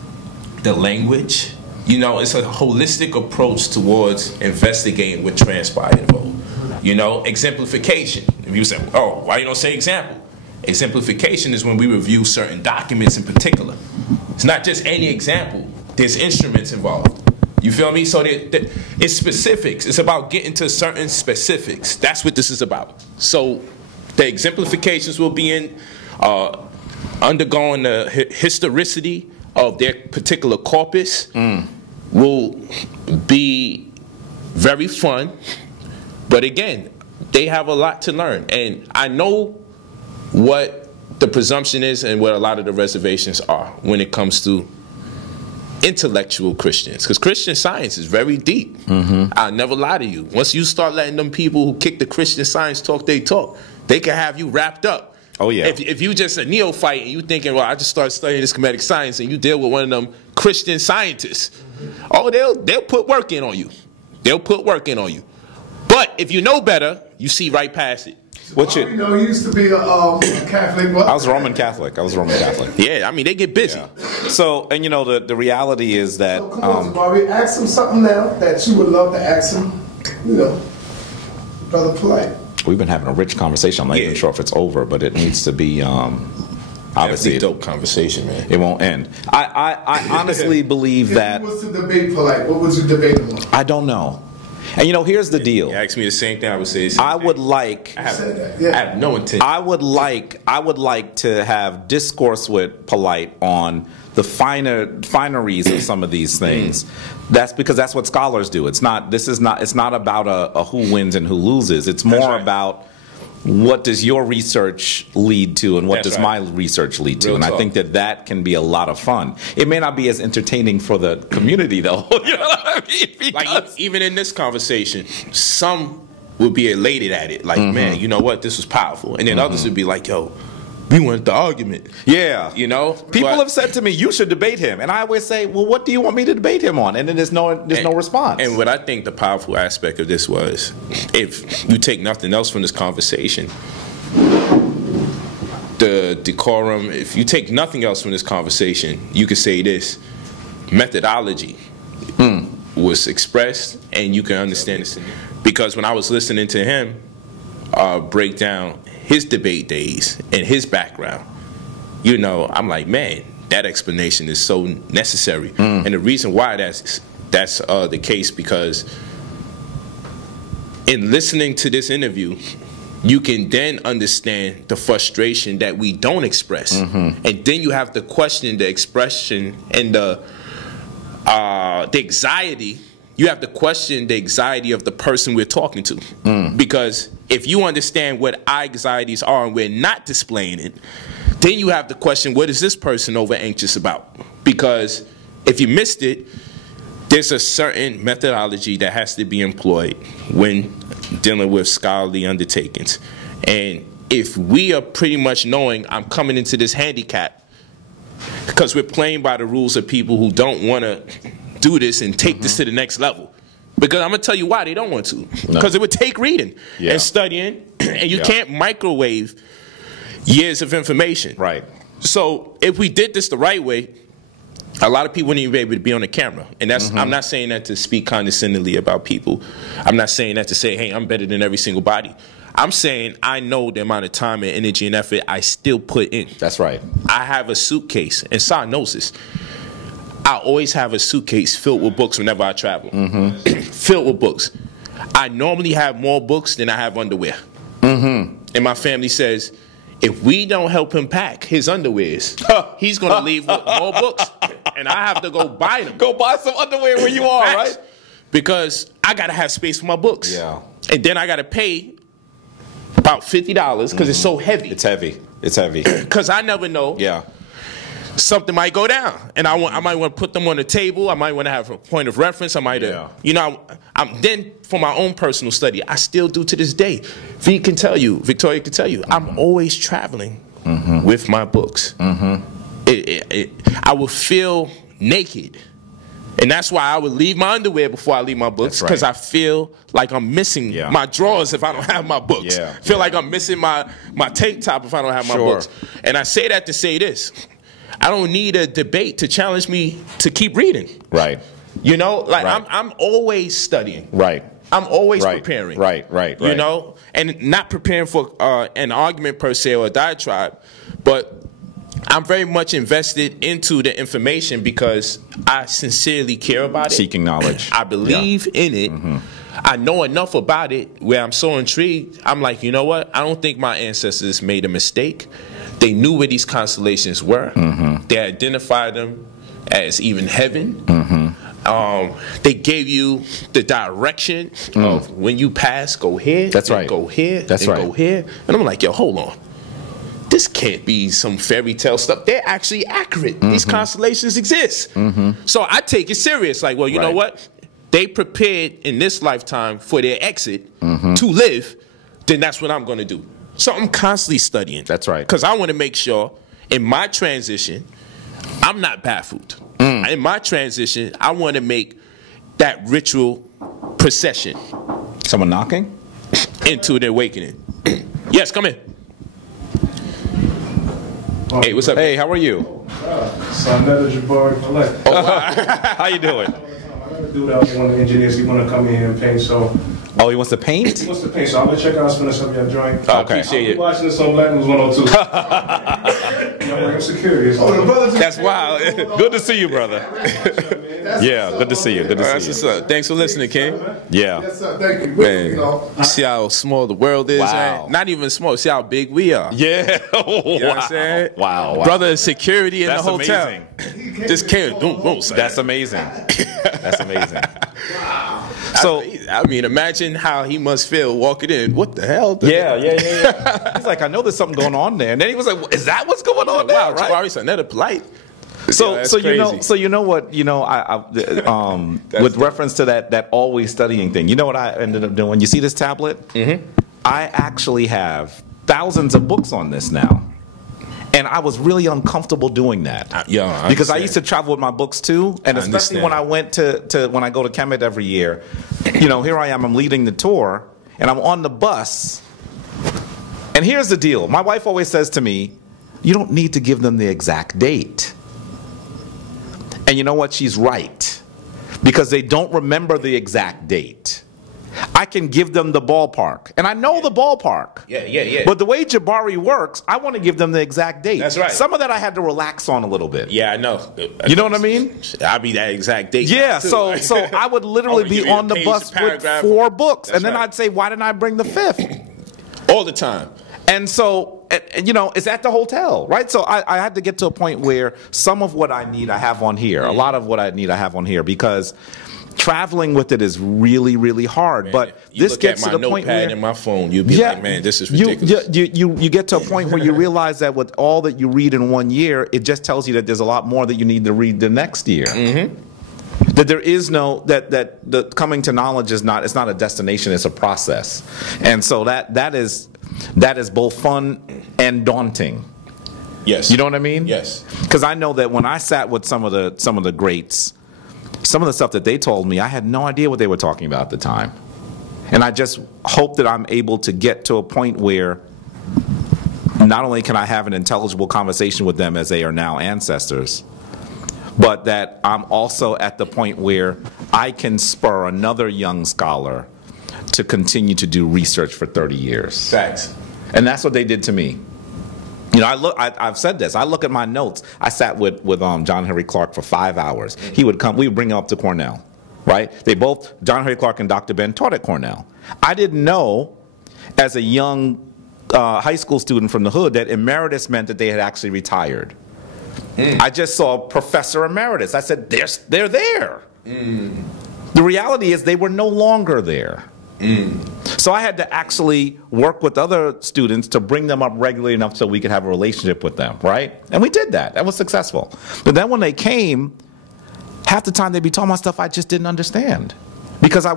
the language. You know, it's a holistic approach towards investigating what transpired of old. You know, exemplification. If you say, "Oh, why you don't say example?" Exemplification is when we review certain documents in particular. It's not just any example. There's instruments involved. You feel me? So it's specifics. It's about getting to certain specifics. That's what this is about. So the exemplifications will be in undergoing the historicity of their particular corpus will be very fun. But again, they have a lot to learn. And I know what the presumption is and what a lot of the reservations are when it comes to intellectual Christians, because Christian Science is very deep. I'll never lie to you. Once you start letting them people who kick the Christian Science talk, they can have you wrapped up. Oh yeah. If you just a neophyte and you thinking, well, I just started studying this comedic science, and you deal with one of them Christian scientists, oh, they'll put work in on you. They'll put work in on you. But if you know better, you see right past it. You know, he used to be a Catholic. I was Roman Catholic. Yeah, I mean, they get busy. Yeah. So, and you know, the reality is that. So come on, Jabari, ask him something now that you would love to ask him. You know, Brother Polight. We've been having a rich conversation. I'm not even sure if it's over, but it needs to be. Obviously, a dope conversation, man. It won't end. I honestly believe that. If you was to debate Polight, what would you debate him on? I don't know. And you know, here's the deal. You ask me the same thing, I would say. I would like. I have no intent. I would like to have discourse with Polight on the fineries of some of these things. That's because that's what scholars do. It's not about a who wins and who loses. It's more about what does your research lead to and what does my research lead to. And I think that can be a lot of fun. It may not be as entertaining for the community, though. You know what I mean? Because like, even in this conversation, some would be elated at it. Like, man, you know what? This was powerful. And then others would be like, yo, we wanted the argument. Yeah. You know? People have said to me, you should debate him. And I always say, well, what do you want me to debate him on? And then there's no response. And what I think the powerful aspect of this was, if you take nothing else from this conversation, the decorum, if you take nothing else from this conversation, you could say this: methodology was expressed, and you can understand this. Because when I was listening to him break down his debate days and his background, you know, I'm like, man, that explanation is so necessary. And the reason why that's the case, because in listening to this interview, you can then understand the frustration that we don't express. And then you have to question the expression and the anxiety. You have to question the anxiety of the person we're talking to. Because if you understand what our anxieties are and we're not displaying it, then you have to question, what is this person over anxious about? Because if you missed it, there's a certain methodology that has to be employed when dealing with scholarly undertakings. And if we are pretty much knowing I'm coming into this handicap because we're playing by the rules of people who don't want to do this and take this to the next level. Because I'm going to tell you why they don't want to. Because it would take reading and studying, and you can't microwave years of information. Right. So if we did this the right way, a lot of people wouldn't even be able to be on the camera. And that's I'm not saying that to speak condescendingly about people. I'm not saying that to say, hey, I'm better than every single body. I'm saying I know the amount of time and energy and effort I still put in. That's right. I have a suitcase, and Sai knows this. I always have a suitcase filled with books whenever I travel. Filled with books. I normally have more books than I have underwear. And my family says, if we don't help him pack his underwears, he's going to leave with more books. And I have to go buy them. Go buy some underwear where you are, right? Because I got to have space for my books. Yeah. And then I got to pay about $50 because it's so heavy. It's heavy. It's heavy. Because I never know. Yeah. Something might go down, and I might want to put them on the table. I might want to have a point of reference. I might, then for my own personal study, I still do to this day. Victoria can tell you, I'm always traveling with my books. I would feel naked, and that's why I would leave my underwear before I leave my books, because I feel like I'm missing my drawers if I don't have my books. Feel like I'm missing my tank top if I don't have my books. And I say that to say this. I don't need a debate to challenge me to keep reading. Right. You know, like I'm always studying. Right. I'm always preparing. Right. You know, and not preparing for an argument per se or a diatribe, but I'm very much invested into the information because I sincerely care about it. Seeking knowledge. I believe in it. I know enough about it where I'm so intrigued. I'm like, you know what? I don't think my ancestors made a mistake. They knew where these constellations were. They identified them as even heaven. They gave you the direction of when you pass, go here. That's right. Go here. That's and right. Go here. And I'm like, yo, hold on. This can't be some fairy tale stuff. They're actually accurate. These constellations exist. So I take it serious. Like, well, you know what? They prepared in this lifetime for their exit to live. Then that's what I'm going to do. So I'm constantly studying. That's right. Because I want to make sure in my transition, I'm not baffled. In my transition, I want to make that ritual procession. Someone knocking? Into the awakening. Yes, come in. Hey, what's up? Hey, how are you? So I met Jabari Polight. Oh, wow. How you doing? I got a dude out there, one of the engineers, he want to come in here and paint, so... Oh, he wants to paint? He wants to paint, so I'm going to check out, finish up your joint. I appreciate it. Watching this on Black News 102. I'm security. That's wild. Good to see you, brother. Yeah, good to see you. Good to see you. What's up. Thanks for listening, King. Yeah. Yes, sir. Thank you. Man, see how small the world is, man? Not even small. See how big we are. Yeah. You know what I'm saying? Wow. Brother is security in That's the hotel. amazing. Just can't. That's amazing. That's amazing. So, I mean, imagine how he must feel walking in. What the hell? Yeah. He's like, I know there's something going on there. And then he was like, is that what's going on there? Wow, right? Jabari's another Polight. So crazy. you know what, with reference to that always studying thing, you know what I ended up doing? You see this tablet? I actually have thousands of books on this now. And I was really uncomfortable doing that. Because I used to travel with my books too, and especially when I went when I go to Kemet every year. You know, here I am, I'm leading the tour, and I'm on the bus. And here's the deal. My wife always says to me, you don't need to give them the exact date. And you know what? She's right. Because they don't remember the exact date. I can give them the ballpark. And I know the ballpark. Yeah. But the way Jabari works, I want to give them the exact date. That's right. Some of that I had to relax on a little bit. Yeah, I know. You know what I mean? I'll be that exact date. Yeah, so I would literally be on the bus with 4 books. That's and then I'd say, why didn't I bring the 5th? All the time. And so, you know, it's at the hotel, right? So I had to get to a point where some of what I need I have on here. A lot of what I need I have on here because traveling with it is really, really hard. Man, but this gets to the point where in my phone, you'll be like, man, this is ridiculous. You get to a point where you realize that with all that you read in 1 year, it just tells you that there's a lot more that you need to read the next year. That there is no that the coming to knowledge is not, it's not a destination, it's a process. And so that is both fun and daunting. Yes. You know what I mean? Yes. Because I know that when I sat with some of the greats, some of the stuff that they told me, I had no idea what they were talking about at the time. And I just hope that I'm able to get to a point where not only can I have an intelligible conversation with them as they are now ancestors, but that I'm also at the point where I can spur another young scholar to continue to do research for 30 years. Facts. And that's what they did to me. You know, I've said this. I look at my notes. I sat with John Henry Clark for 5 hours. He would come. We would bring him up to Cornell, right? They both, John Henry Clark and Dr. Ben, taught at Cornell. I didn't know, as a young high school student from the hood, that emeritus meant that they had actually retired. I just saw Professor Emeritus. I said, they're there. The reality is they were no longer there. So I had to actually work with other students to bring them up regularly enough so we could have a relationship with them, right? And we did that. That was successful. But then when they came, half the time they'd be talking about stuff I just didn't understand, because I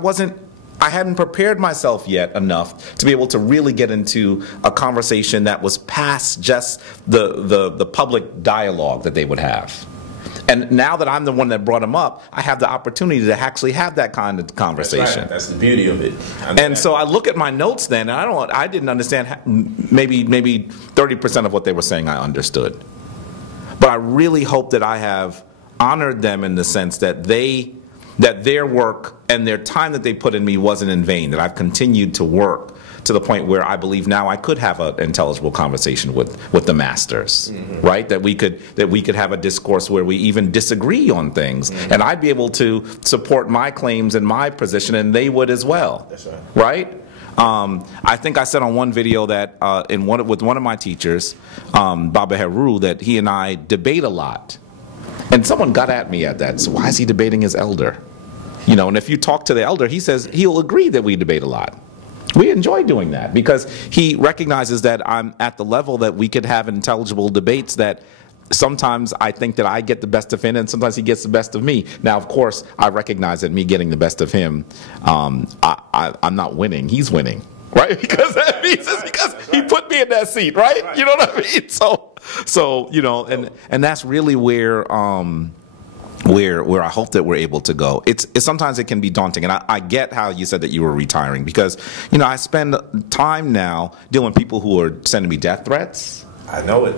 hadn't prepared myself yet enough to be able to really get into a conversation that was past just the public dialogue that they would have. And now that I'm the one that brought them up, I have the opportunity to actually have that kind of conversation. That's right. That's the beauty of it. And so I look at my notes then, and I didn't understand maybe 30% of what they were saying I understood. But I really hope that I have honored them in the sense that their work and their time that they put in me wasn't in vain, that I've continued to work to the point where I believe now I could have an intelligible conversation with the masters, right? That we could have a discourse where we even disagree on things, and I'd be able to support my claims and my position, and they would as well. That's right. I think I said on one video that with one of my teachers, Baba Heru, that he and I debate a lot. And someone got at me at that. So why is he debating his elder? You know, and if you talk to the elder, he says he'll agree that we debate a lot. We enjoy doing that because he recognizes that I'm at the level that we could have intelligible debates that sometimes I think that I get the best of him and sometimes he gets the best of me. Now, of course, I recognize that me getting the best of him, I'm not winning. He's winning, right? Because that means it's because he put me in that seat, right? You know what I mean? So you know, and that's really where I hope that we're able to go. It's sometimes it can be daunting, and I get how you said that you were retiring, because you know I spend time now dealing with people who are sending me death threats. I know it.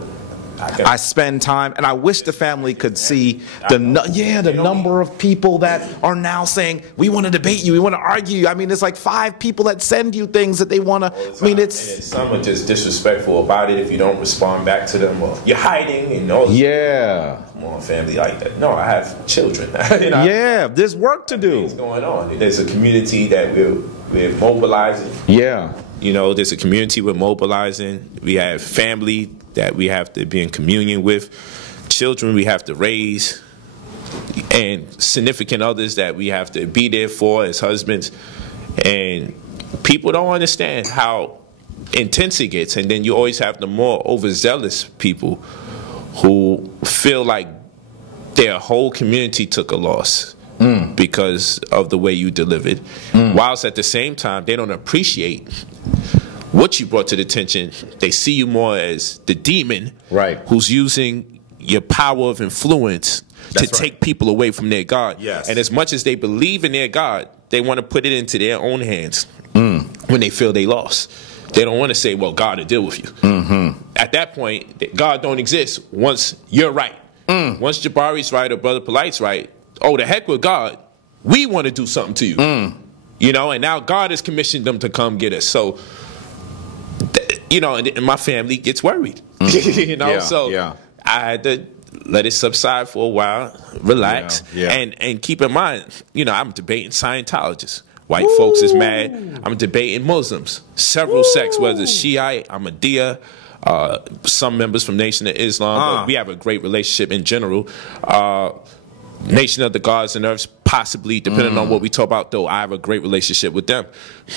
I spend time, and I wish the family could see the number of people that are now saying, we want to debate you, we want to argue you. I mean, it's like 5 people that send you things that they want to, I mean, it's... Some are just disrespectful about it if you don't respond back to them, or you're hiding, and all. Yeah. Come on, family like that. No, I have children. You know, yeah, there's work to do. What's going on? There's a community that we're mobilizing. Yeah. You know, there's a community we're mobilizing. We have family that we have to be in communion with, children we have to raise, and significant others that we have to be there for as husbands. And people don't understand how intense it gets. And then you always have the more overzealous people who feel like their whole community took a loss because of the way you delivered, whilst at the same time they don't appreciate what you brought to the attention. They see you more as the demon, right, who's using your power of influence to take people away from their God. Yes. And as much as they believe in their God, they want to put it into their own hands when they feel they lost. They don't want to say, well, God will deal with you. At that point, God don't exist once you're right. Once Jabari's right or Brother Polight's right, oh, the heck with God. We want to do something to you. You know, and now God has commissioned them to come get us. So, you know, and my family gets worried. You know, I had to let it subside for a while, relax, and keep in mind, you know, I'm debating Scientologists. White folks is mad. I'm debating Muslims, several sects, whether it's Shiite, Ahmadiyya, some members from Nation of Islam. But we have a great relationship in general. Nation of the Gods and Earths, possibly, depending on what we talk about, though I have a great relationship with them.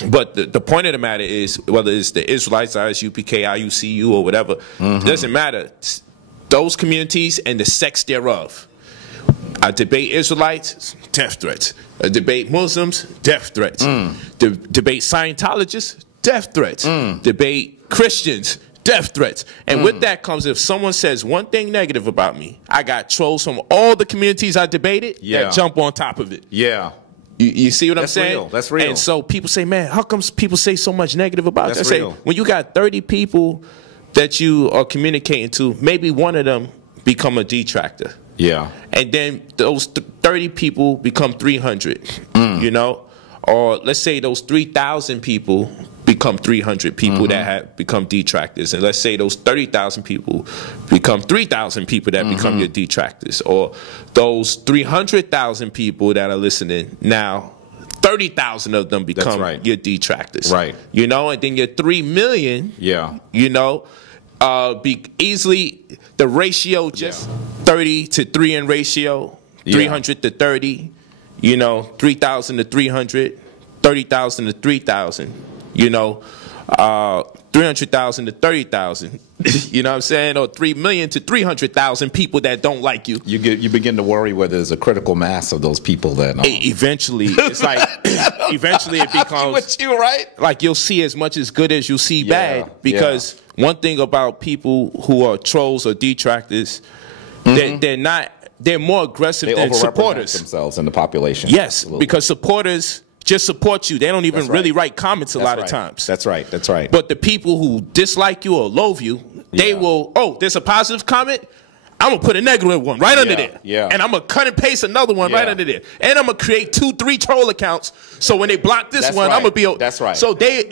But the point of the matter is, whether it's the Israelites, ISUPK, IUCU, or whatever, it doesn't matter. Those communities and the sects thereof. I debate Israelites, death threats. I debate Muslims, death threats. Debate Scientologists, death threats. Debate Christians, death threats. And with that comes, if someone says one thing negative about me, I got trolls from all the communities I debated that jump on top of it. You see what I'm saying? Real. That's real. And so people say, man, how come people say so much negative about you? I say, when you got 30 people that you are communicating to, maybe one of them become a detractor. And then those 30 people become 300, you know? Or let's say those 3,000 people become 300 people that have become detractors. And let's say those 30,000 people become 3,000 people that become your detractors. Or those 300,000 people that are listening now, 30,000 of them become your detractors. You know, and then your 3 million, you know, be easily the ratio just 30 to 3 in ratio, 300 to 30, you know, 3,000 to 300, 30,000 to 3,000, you know, 300,000 to 30,000, you know what I'm saying, or 3 million to 300,000 people that don't like you. You begin to worry whether there's a critical mass of those people that eventually it's like eventually it becomes with you, right? Like you'll see as much as good as you'll see bad, because one thing about people who are trolls or detractors, they're more aggressive than supporters themselves in the population. Yes, because supporters just support you. They don't even really write comments a lot of times. That's right. That's right. But the people who dislike you or loathe you, they will, oh, there's a positive comment, I'm going to put a negative one right under there. And I'm going to cut and paste another one right under there. And I'm going to create 2, 3 troll accounts. So when they block this one, I'm going to be... That's right. So their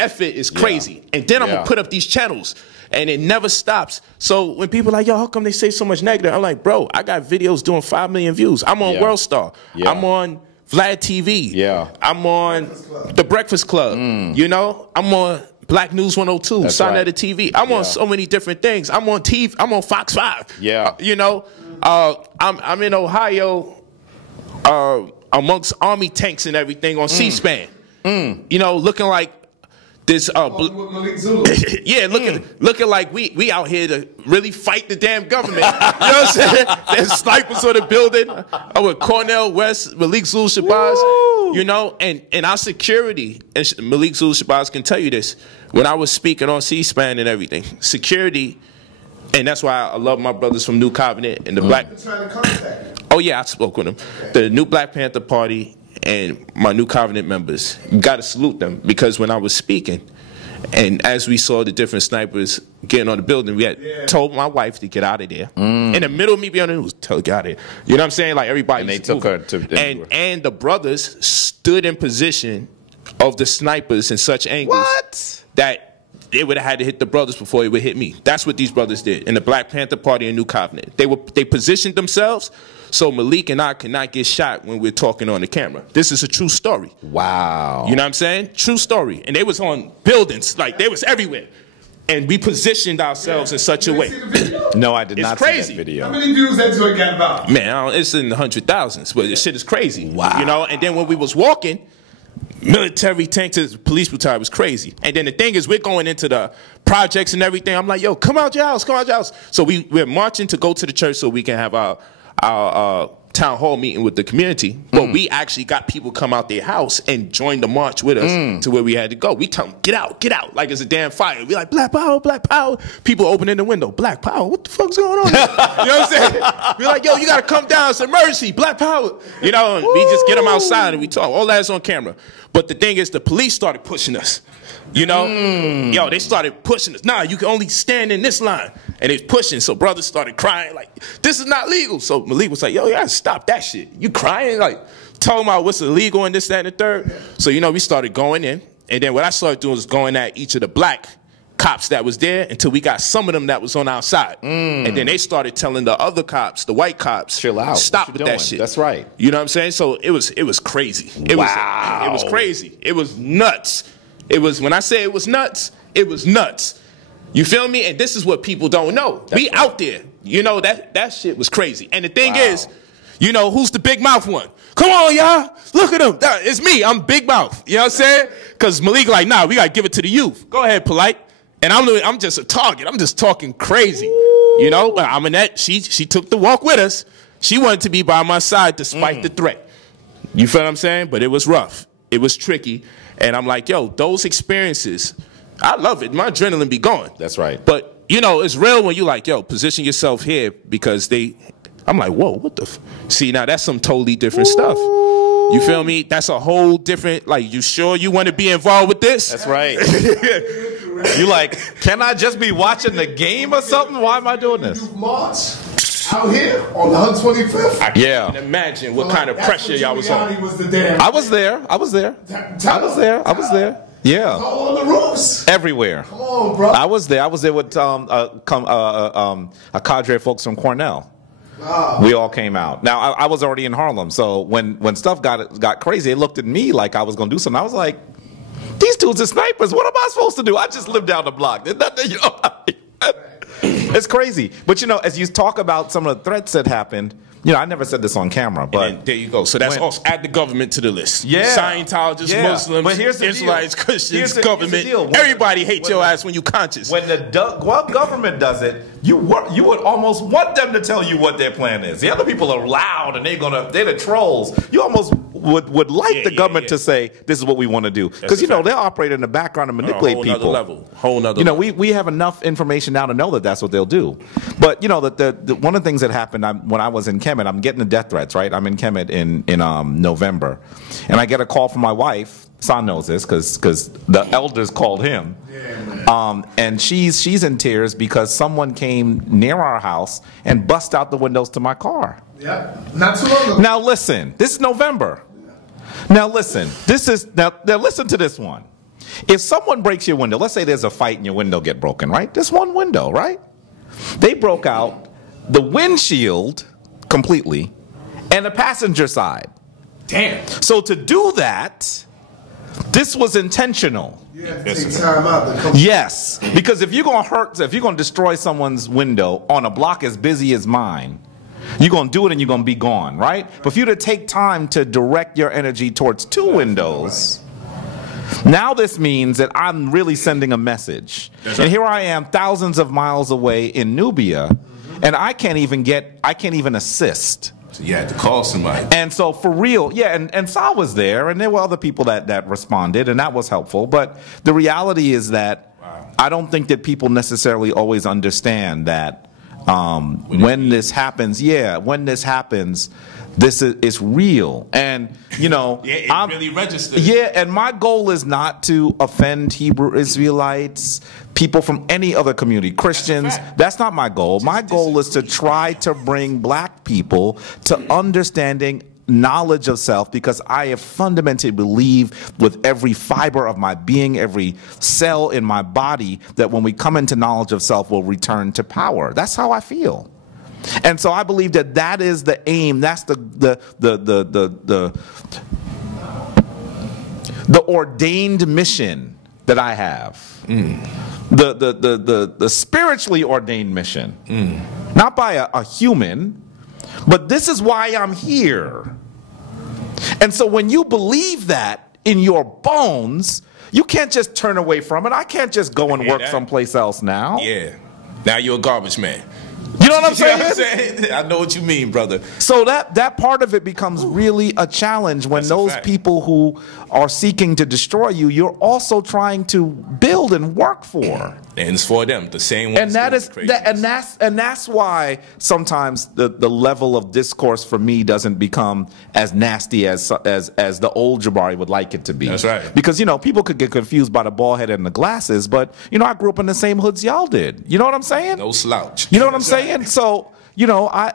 effort is crazy. And then I'm going to put up these channels. And it never stops. So when people are like, yo, how come they say so much negative? I'm like, bro, I got videos doing 5 million views. I'm on World Star. I'm on Vlad TV. I'm on The Breakfast Club. You know, I'm on Black News 102, Sonetta TV. I'm on so many different things. I'm on TV. I'm on Fox 5. You know, I'm in Ohio amongst army tanks and everything on C-SPAN. You know, looking like this looking like we out here to really fight the damn government. You know what I'm saying? There's snipers on the building. I'm with Cornell West, Malik Zul Shabazz, you know, and our security, and Malik Zul Shabazz can tell you this, when I was speaking on C-SPAN and everything, security, and that's why I love my brothers from New Covenant and the Black. Oh yeah, I spoke with them. The New Black Panther Party and my New Covenant members, got to salute them, because when I was speaking, and as we saw the different snipers getting on the building, we had told my wife to get out of there. In the middle of me being on the news, tell her, get out of there. You know what I'm saying? Like everybody. And they took her to. And the brothers stood in position of the snipers in such angles that they would have had to hit the brothers before it would hit me. That's what these brothers did in the Black Panther Party and New Covenant. They positioned themselves so Malik and I cannot get shot when we're talking on the camera. This is a true story. Wow. You know what I'm saying? True story. And they was on buildings, like they was everywhere. And we positioned ourselves in such a way. No, I did not see that video. How many views that joint got about? Man, it's in the 100,000s, but this shit is crazy. Wow. You know, and then when we was walking, military tank to police brutality was crazy. And then the thing is, we're going into the projects and everything. I'm like, yo, come out your house, come out your house. So we're marching to go to the church so we can have our town hall meeting with the community. But we actually got people come out their house and join the march with us to where we had to go. We tell them, get out, like it's a damn fire. We like, black power, black power. People opening the window, black power, what the fuck's going on? You know what I'm saying? We're like, yo, you gotta come down, it's emergency, black power. You know, and we just get them outside and we talk. All that's on camera. But the thing is, the police started pushing us. You know, yo, they started pushing us. Nah, you can only stand in this line. And they pushing, so brothers started crying like, this is not legal. So Malik was like, yo, you gotta stop that shit. You crying? Like, talking about what's illegal and this, that, and the third. So, you know, we started going in. And then what I started doing was going at each of the black cops that was there until we got some of them that was on our side. And then they started telling the other cops, the white cops, chill out, stop with that shit. That's right. You know what I'm saying? So it was crazy. It was crazy. It was nuts. It was, when I say it was nuts, it was nuts. You feel me? And this is what people don't know. We out there. You know, that shit was crazy. And the thing is, You know, who's the big mouth one? Come on, y'all. Look at him. It's me. I'm big mouth. You know what I'm saying? Because Malik like, nah, we got to give it to the youth. Go ahead, Polight. And I'm just a target. I'm just talking crazy. You know, but I'm in that. She took the walk with us. She wanted to be by my side despite the threat. You feel what I'm saying? But it was rough. It was tricky. And I'm like, yo, those experiences, I love it. My adrenaline be going. That's right. But, you know, it's real when you like, yo, position yourself here because I'm like, whoa, what the See, now that's some totally different stuff. You feel me? That's a whole different, like, you sure you want to be involved with this? That's right. You like, can I just be watching the game or something? Why am I doing this? March out here on the 125th. I can't even imagine what kind of pressure y'all was on. I was there. I was there. Yeah. All on the roofs. Everywhere. Come on, bro. I was there. I was there with a cadre of folks from Cornell. Wow. We all came out. Now I was already in Harlem, so when stuff got crazy, they looked at me like I was gonna do something. I was like, these dudes are snipers. What am I supposed to do? I just live down the block. It's crazy. But you know, as you talk about some of the threats that happened, you know, I never said this on camera, but there you go. So that's also add the government to the list. Yeah, Scientologists, Muslims, but here's the Israelites, deal. Christians, government. Everybody hates your ass when you conscious. When the government does it, you would almost want them to tell you what their plan is. The other people are loud and they're the trolls. You almost would like the government to say this is what we want to do, because you know they'll operate in the background and manipulate people. Whole nother you know, we have enough information now to know that that's what they'll do. But you know, one of the things that happened when I was in Kemet, I'm getting the death threats. Right, I'm in Kemet in November, and I get a call from my wife. Son knows this because the elders called him, and she's in tears because someone came near our house and bust out the windows to my car. Yeah, not too long ago. Now listen, this is November. Now listen, now listen to this one. If someone breaks your window, let's say there's a fight and your window get broken, right? This one window, right? They broke out the windshield completely and the passenger side. Damn. So to do that, this was intentional. You have to take time out to come. Yes, because if you're gonna destroy someone's window on a block as busy as mine, you're going to do it and you're going to be gone, right? But for you to take time to direct your energy towards two windows, now this means that I'm really sending a message. And here I am thousands of miles away in Nubia, and I can't even assist. So you had to call somebody. And so for real, and Saul was there, and there were other people that responded, and that was helpful. But the reality is that I don't think that people necessarily always understand that when this happens, this is real. And you know, it really registered. Yeah, and my goal is not to offend Hebrew Israelites, people from any other community, Christians. That's not my goal. My goal is to try to bring black people to understanding knowledge of self, because I have fundamentally believe with every fiber of my being, every cell in my body, that when we come into knowledge of self, we'll return to power. That's how I feel. And so I believe that is the aim. That's the ordained mission that I have. The spiritually ordained mission. Not by a human, but this is why I'm here. And so when you believe that in your bones, you can't just turn away from it. I can't just go and work someplace else now. Yeah. Now you're a garbage man. You know what I'm saying? You know what I'm saying? I know what you mean, brother. So that part of it becomes really a challenge when those people who are seeking to destroy you, you're also trying to build and work for. And it's for them, the same ones. And that's why sometimes the level of discourse for me doesn't become as nasty as the old Jabari would like it to be. That's right. Because you know, people could get confused by the bald head and the glasses, but you know, I grew up in the same hoods y'all did. You know what I'm saying? No slouch. You know what I'm saying? So you know, I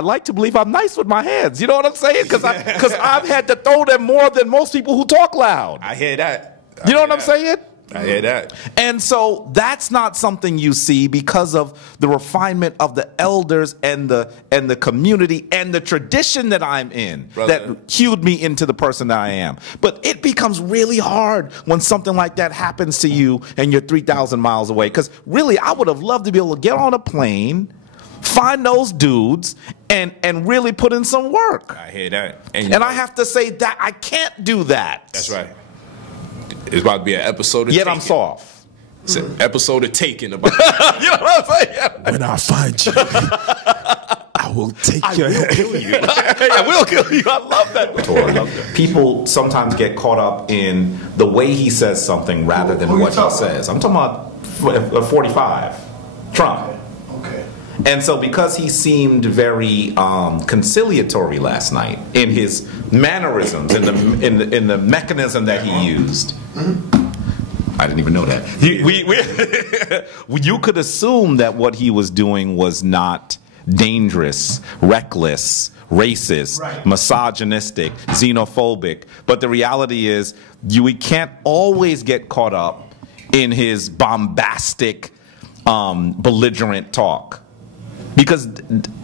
like to believe I'm nice with my hands. You know what I'm saying? Because I've had to throw them more than most people who talk loud. I hear that. You know what I'm saying? I hear that. And so that's not something you see because of the refinement of the elders and the community and the tradition that I'm in, that cued me into the person that I am. But it becomes really hard when something like that happens to you and you're 3,000 miles away. Because really, I would have loved to be able to get on a plane, find those dudes and really put in some work. I hear that. And I have to say that I can't do that. That's right. It's about to be an episode of Yet Taken. I'm soft. It's an episode of Taken about You know what I'm saying? when I find you, I will take your head. Kill you. I will kill you. I love that. People sometimes get caught up in the way he says something rather than what he says. I'm talking about 45, Trump. Okay. And so because he seemed very conciliatory last night in his mannerisms, in the mechanism that he used, I didn't even know that. You could assume that what he was doing was not dangerous, reckless, racist, misogynistic, xenophobic. But the reality is, we can't always get caught up in his bombastic, belligerent talk. Because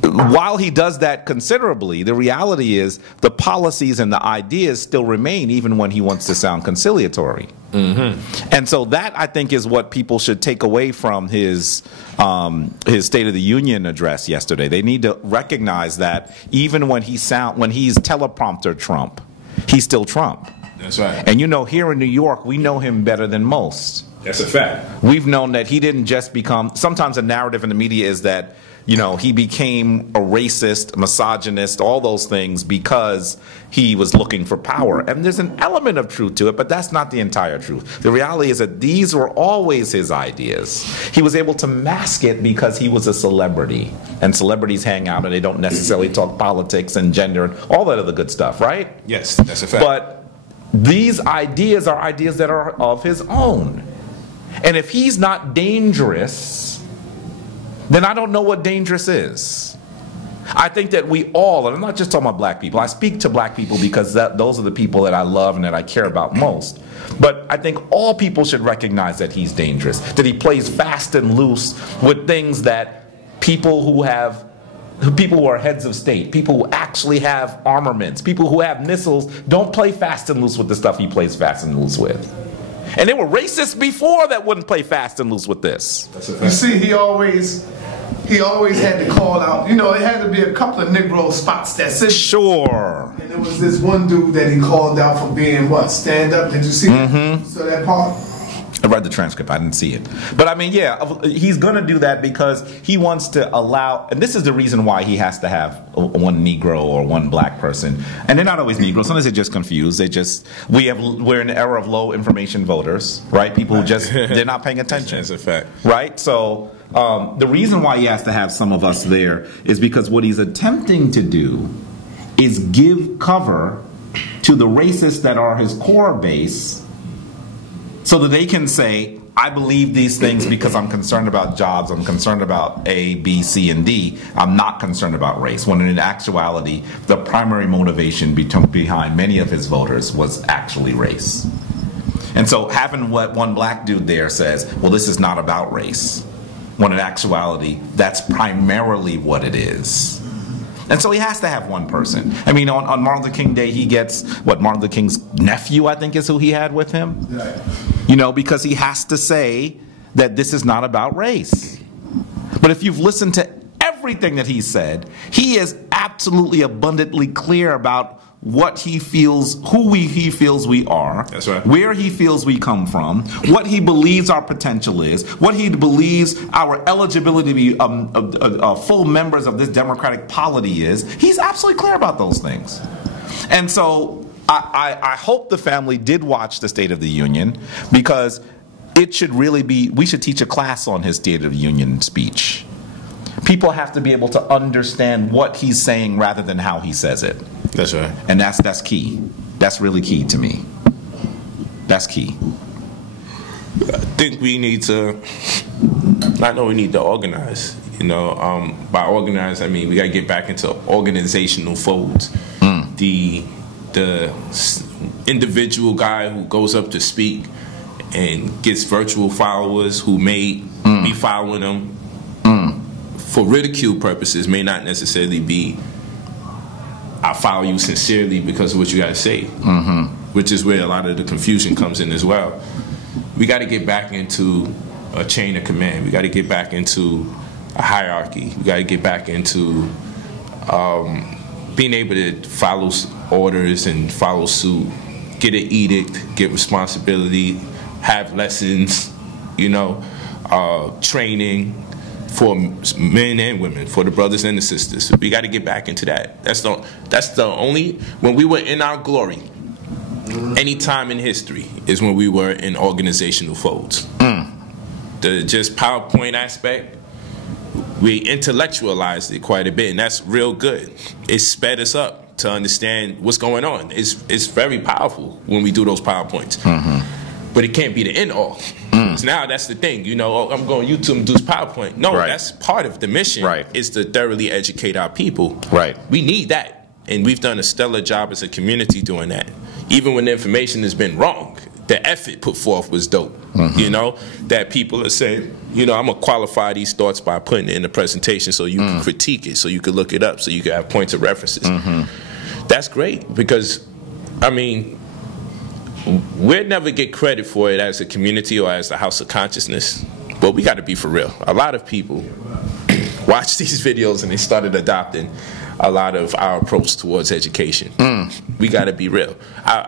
while he does that considerably, the reality is the policies and the ideas still remain even when he wants to sound conciliatory. And so that, I think, is what people should take away from his State of the Union address yesterday. They need to recognize that even when he's teleprompter Trump, he's still Trump. That's right. And you know, here in New York, we know him better than most. That's a fact. We've known that he didn't just become, sometimes a narrative in the media is that, you know, he became a racist, misogynist, all those things because he was looking for power. And there's an element of truth to it, but that's not the entire truth. The reality is that these were always his ideas. He was able to mask it because he was a celebrity. And celebrities hang out and they don't necessarily talk politics and gender and all that other good stuff, right? Yes, that's a fact. But these ideas are ideas that are of his own. And if he's not dangerous, then I don't know what dangerous is. I think that we all, and I'm not just talking about black people, I speak to black people because those are the people that I love and that I care about most. But I think all people should recognize that he's dangerous, that he plays fast and loose with things that people who are heads of state, people who actually have armaments, people who have missiles, don't play fast and loose with the stuff he plays fast and loose with. And there were racists before that wouldn't play fast and loose with this. You see, he always had to call out. You know, it had to be a couple of Negro spots that said. Sure. And there was this one dude that he called out for being what? Stand up. Did you see that? So that part? I read the transcript. I didn't see it. But I mean, yeah, he's going to do that because he wants to allow, and this is the reason why he has to have one Negro or one black person. And they're not always Negro. Sometimes they're just confused. We're in an era of low information voters, right? People who they're not paying attention. That's a fact. Right? So the reason why he has to have some of us there is because what he's attempting to do is give cover to the racists that are his core base, so that they can say, I believe these things because I'm concerned about jobs, I'm concerned about A, B, C, and D. I'm not concerned about race. When in actuality, the primary motivation behind many of his voters was actually race. And so having what one black dude there says, well, this is not about race. When in actuality, that's primarily what it is. And so he has to have one person. I mean, on Martin Luther King Day, he gets, Martin Luther King's nephew, I think is who he had with him. Right. You know, because he has to say that this is not about race. But if you've listened to everything that he said, he is absolutely abundantly clear about what he feels, he feels we are. That's right. Where he feels we come from, what he believes our potential is, what he believes our eligibility to be full members of this democratic polity is. He's absolutely clear about those things. And so I hope the family did watch the State of the Union, because it should really be, we should teach a class on his State of the Union speech. People have to be able to understand what he's saying rather than how he says it. That's right. And that's key. That's really key to me. That's key. I think we need to, we need to organize. You know, by organize, I mean we got to get back into organizational folds. The individual guy who goes up to speak and gets virtual followers who may be following him for ridicule purposes may not necessarily be, I follow you sincerely because of what you got to say, which is where a lot of the confusion comes in as well. We got to get back into a chain of command. We got to get back into a hierarchy. We got to get back into being able to follow orders and follow suit, get an edict, get responsibility, have lessons, training for men and women, for the brothers and the sisters. We got to get back into that. That's the only, when we were in our glory, any time in history is when we were in organizational folds. The just PowerPoint aspect, we intellectualized it quite a bit, and that's real good. It sped us up to understand what's going on. It's very powerful when we do those PowerPoints. But it can't be the end all. So now that's the thing, I'm going to YouTube and do this PowerPoint. No, that's part of the mission, is to thoroughly educate our people. We need that, and we've done a stellar job as a community doing that. Even when the information has been wrong, the effort put forth was dope. That people are saying, I'm going to qualify these thoughts by putting it in the presentation so you can critique it, so you can look it up, so you can have points of references. That's great, because, we'll never get credit for it as a community or as the House of Consciousness, but we got to be for real. A lot of people watch these videos and they started adopting a lot of our approach towards education. We got to be real.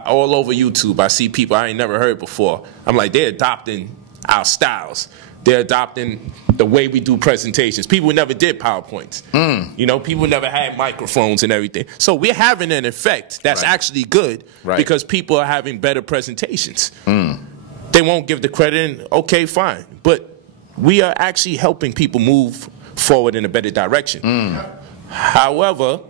All over YouTube, I see people I ain't never heard before. I'm like, they're adopting our styles. They're adopting the way we do presentations. People never did PowerPoints. People never had microphones and everything. So we're having an effect that's actually good because people are having better presentations. They won't give the credit, and okay, fine. But we are actually helping people move forward in a better direction. However,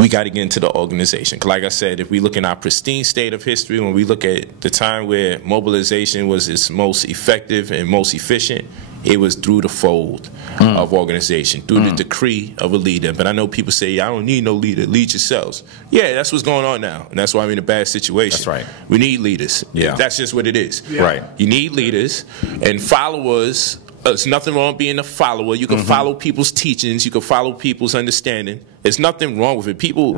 we got to get into the organization. Like I said, if we look in our pristine state of history, when we look at the time where mobilization was its most effective and most efficient, it was through the fold of organization, through the decree of a leader. But I know people say, I don't need no leader, lead yourselves. Yeah, that's what's going on now, and that's why we're in a bad situation. That's right. We need leaders. Yeah. That's just what it is. Yeah. You need leaders, and followers. There's nothing wrong with being a follower. You can follow people's teachings. You can follow people's understanding. There's nothing wrong with it. People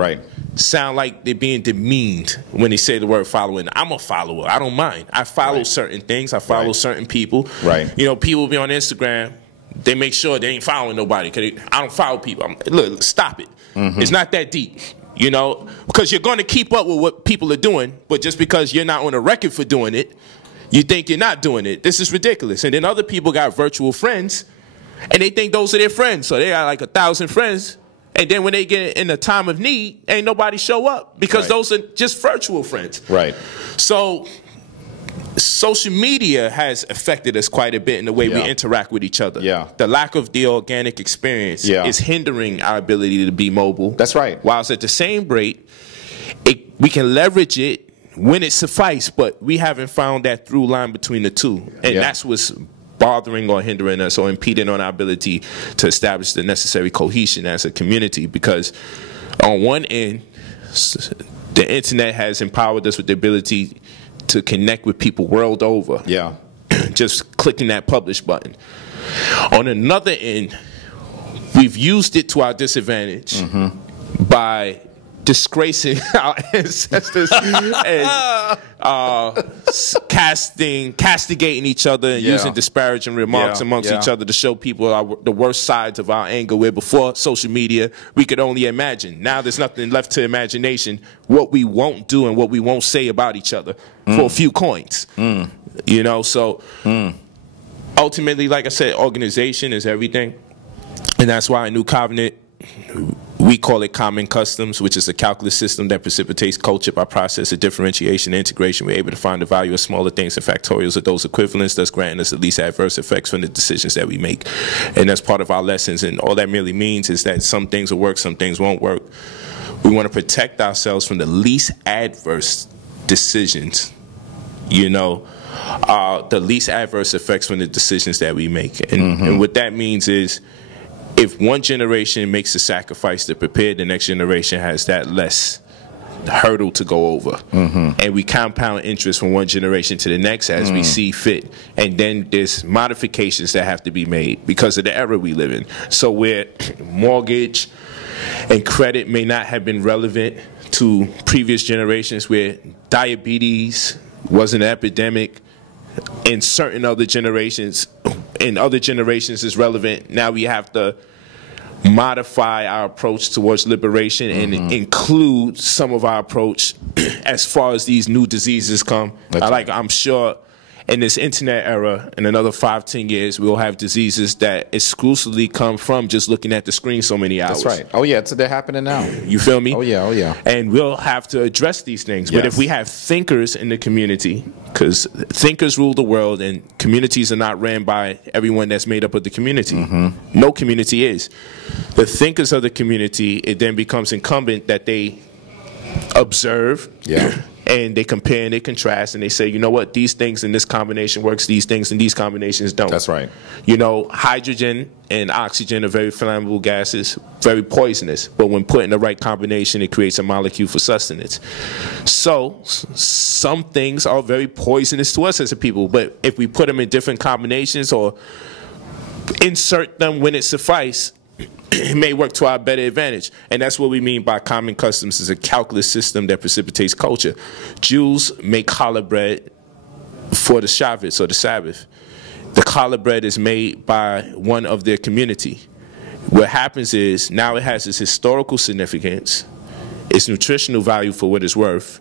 sound like they're being demeaned when they say the word following. I'm a follower. I don't mind. I follow certain things. I follow certain people. People be on Instagram. They make sure they ain't following nobody. I don't follow people. Look, stop it. It's not that deep. Because you're going to keep up with what people are doing, but just because you're not on a record for doing it, you think you're not doing it. This is ridiculous. And then other people got virtual friends, and they think those are their friends. So they got like 1,000 friends, and then when they get in a time of need, ain't nobody show up because those are just virtual friends. So social media has affected us quite a bit in the way we interact with each other. The lack of the organic experience is hindering our ability to be mobile. That's right. Whilst at the same rate, we can leverage it when it suffice, but we haven't found that through line between the two. And that's what's bothering or hindering us or impeding on our ability to establish the necessary cohesion as a community. Because on one end, the internet has empowered us with the ability to connect with people world over. Just clicking that publish button. On another end, we've used it to our disadvantage by disgracing our ancestors and castigating each other and using disparaging remarks amongst each other to show people the worst sides of our anger, where before social media we could only imagine. Now there's nothing left to imagination what we won't do and what we won't say about each other for a few coins. So ultimately, like I said, organization is everything, and that's why a New Covenant, we call it common customs, which is a calculus system that precipitates culture by process of differentiation and integration. We're able to find the value of smaller things and factorials of those equivalents, thus granting us the least adverse effects from the decisions that we make. And that's part of our lessons. And all that merely means is that some things will work, some things won't work. We want to protect ourselves from the least adverse decisions, the least adverse effects from the decisions that we make. And what that means is, if one generation makes a sacrifice to prepare, the next generation has that less hurdle to go over. And we compound interest from one generation to the next as we see fit. And then there's modifications that have to be made because of the era we live in. So where mortgage and credit may not have been relevant to previous generations, where diabetes was an epidemic in certain other generations, in other generations is relevant. Now we have to modify our approach towards liberation and include some of our approach as far as these new diseases come. I'm sure in this internet era, in another 5-10 years, we'll have diseases that exclusively come from just looking at the screen so many hours. That's right. Oh yeah, they're happening now. You feel me? Oh yeah. And we'll have to address these things. Yes. But if we have thinkers in the community, because thinkers rule the world, and communities are not ran by everyone that's made up of the community. No community is. The thinkers of the community, it then becomes incumbent that they observe. Yeah. And they compare and they contrast and they say, you know what, these things in this combination works, these things in these combinations don't. That's right. You know, hydrogen and oxygen are very flammable gases, very poisonous, but when put in the right combination, it creates a molecule for sustenance. So some things are very poisonous to us as a people, but if we put them in different combinations or insert them when it suffices, it may work to our better advantage. And that's what we mean by common customs is a calculus system that precipitates culture. Jews make challah bread for the Shavuot or the Sabbath. The challah bread is made by one of their community. What happens is now it has its historical significance, its nutritional value for what it's worth,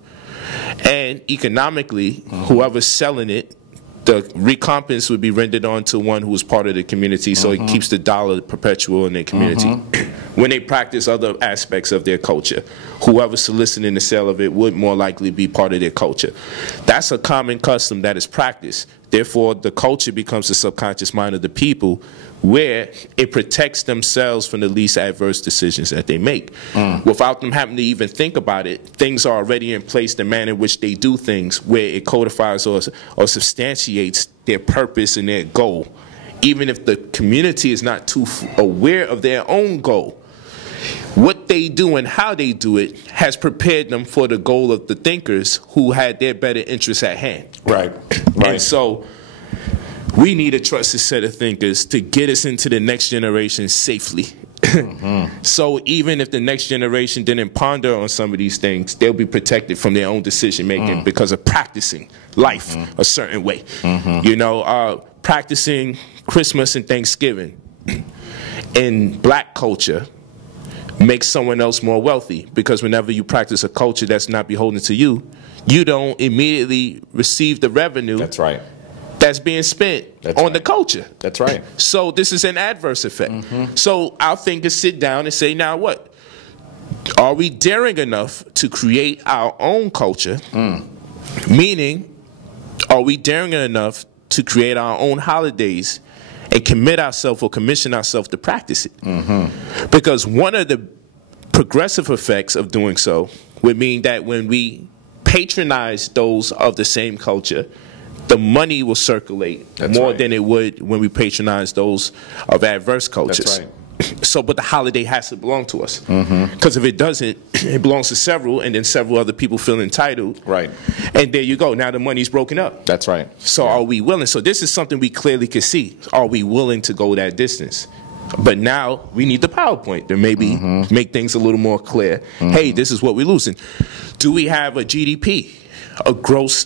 and economically, whoever's selling it, the recompense would be rendered on to one who is part of the community, so it keeps the dollar perpetual in their community. When they practice other aspects of their culture, whoever's soliciting the sale of it would more likely be part of their culture. That's a common custom that is practiced. Therefore, the culture becomes the subconscious mind of the people, where it protects themselves from the least adverse decisions that they make. Without them having to even think about it, things are already in place, the manner in which they do things, where it codifies or substantiates their purpose and their goal. Even if the community is not too aware of their own goal, what they do and how they do it has prepared them for the goal of the thinkers who had their better interests at hand. Right. And so we need a trusted set of thinkers to get us into the next generation safely. So even if the next generation didn't ponder on some of these things, they'll be protected from their own decision making because of practicing life a certain way. You know, practicing Christmas and Thanksgiving in black culture makes someone else more wealthy, because whenever you practice a culture that's not beholden to you, you don't immediately receive the revenue. That's right. That's being spent on the culture. That's right. So this is an adverse effect. So our thinkers sit down and say, now what? Are we daring enough to create our own culture? Meaning, are we daring enough to create our own holidays and commit ourselves or commission ourselves to practice it? Because one of the progressive effects of doing so would mean that when we patronize those of the same culture, the money will circulate more than it would when we patronize those of adverse cultures. That's right. So, but the holiday has to belong to us. Because if it doesn't, it belongs to several, and then several other people feel entitled. Right. And there you go. Now the money's broken up. That's right. So are we willing? So this is something we clearly can see. Are we willing to go that distance? But now we need the PowerPoint to maybe make things a little more clear. Hey, this is what we're losing. Do we have a GDP, a gross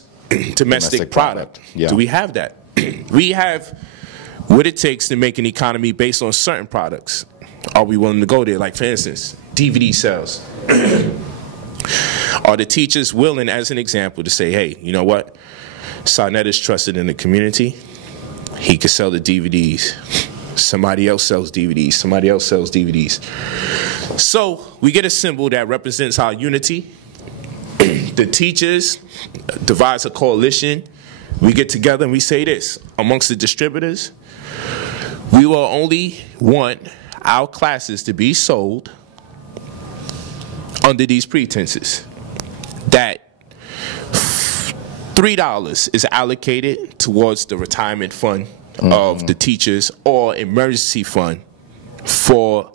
domestic product? Do we have that? We have what it takes to make an economy based on certain products. Are we willing to go there? Like, for instance, DVD sales. Are the teachers willing, as an example, to say, hey, you know what? Sarnett is trusted in the community. He can sell the DVDs. Somebody else sells DVDs. Somebody else sells DVDs. So we get a symbol that represents our unity. The teachers devise a coalition. We get together and we say this. Amongst the distributors, we will only want our classes to be sold under these pretenses. That $3 is allocated towards the retirement fund of the teachers, or emergency fund for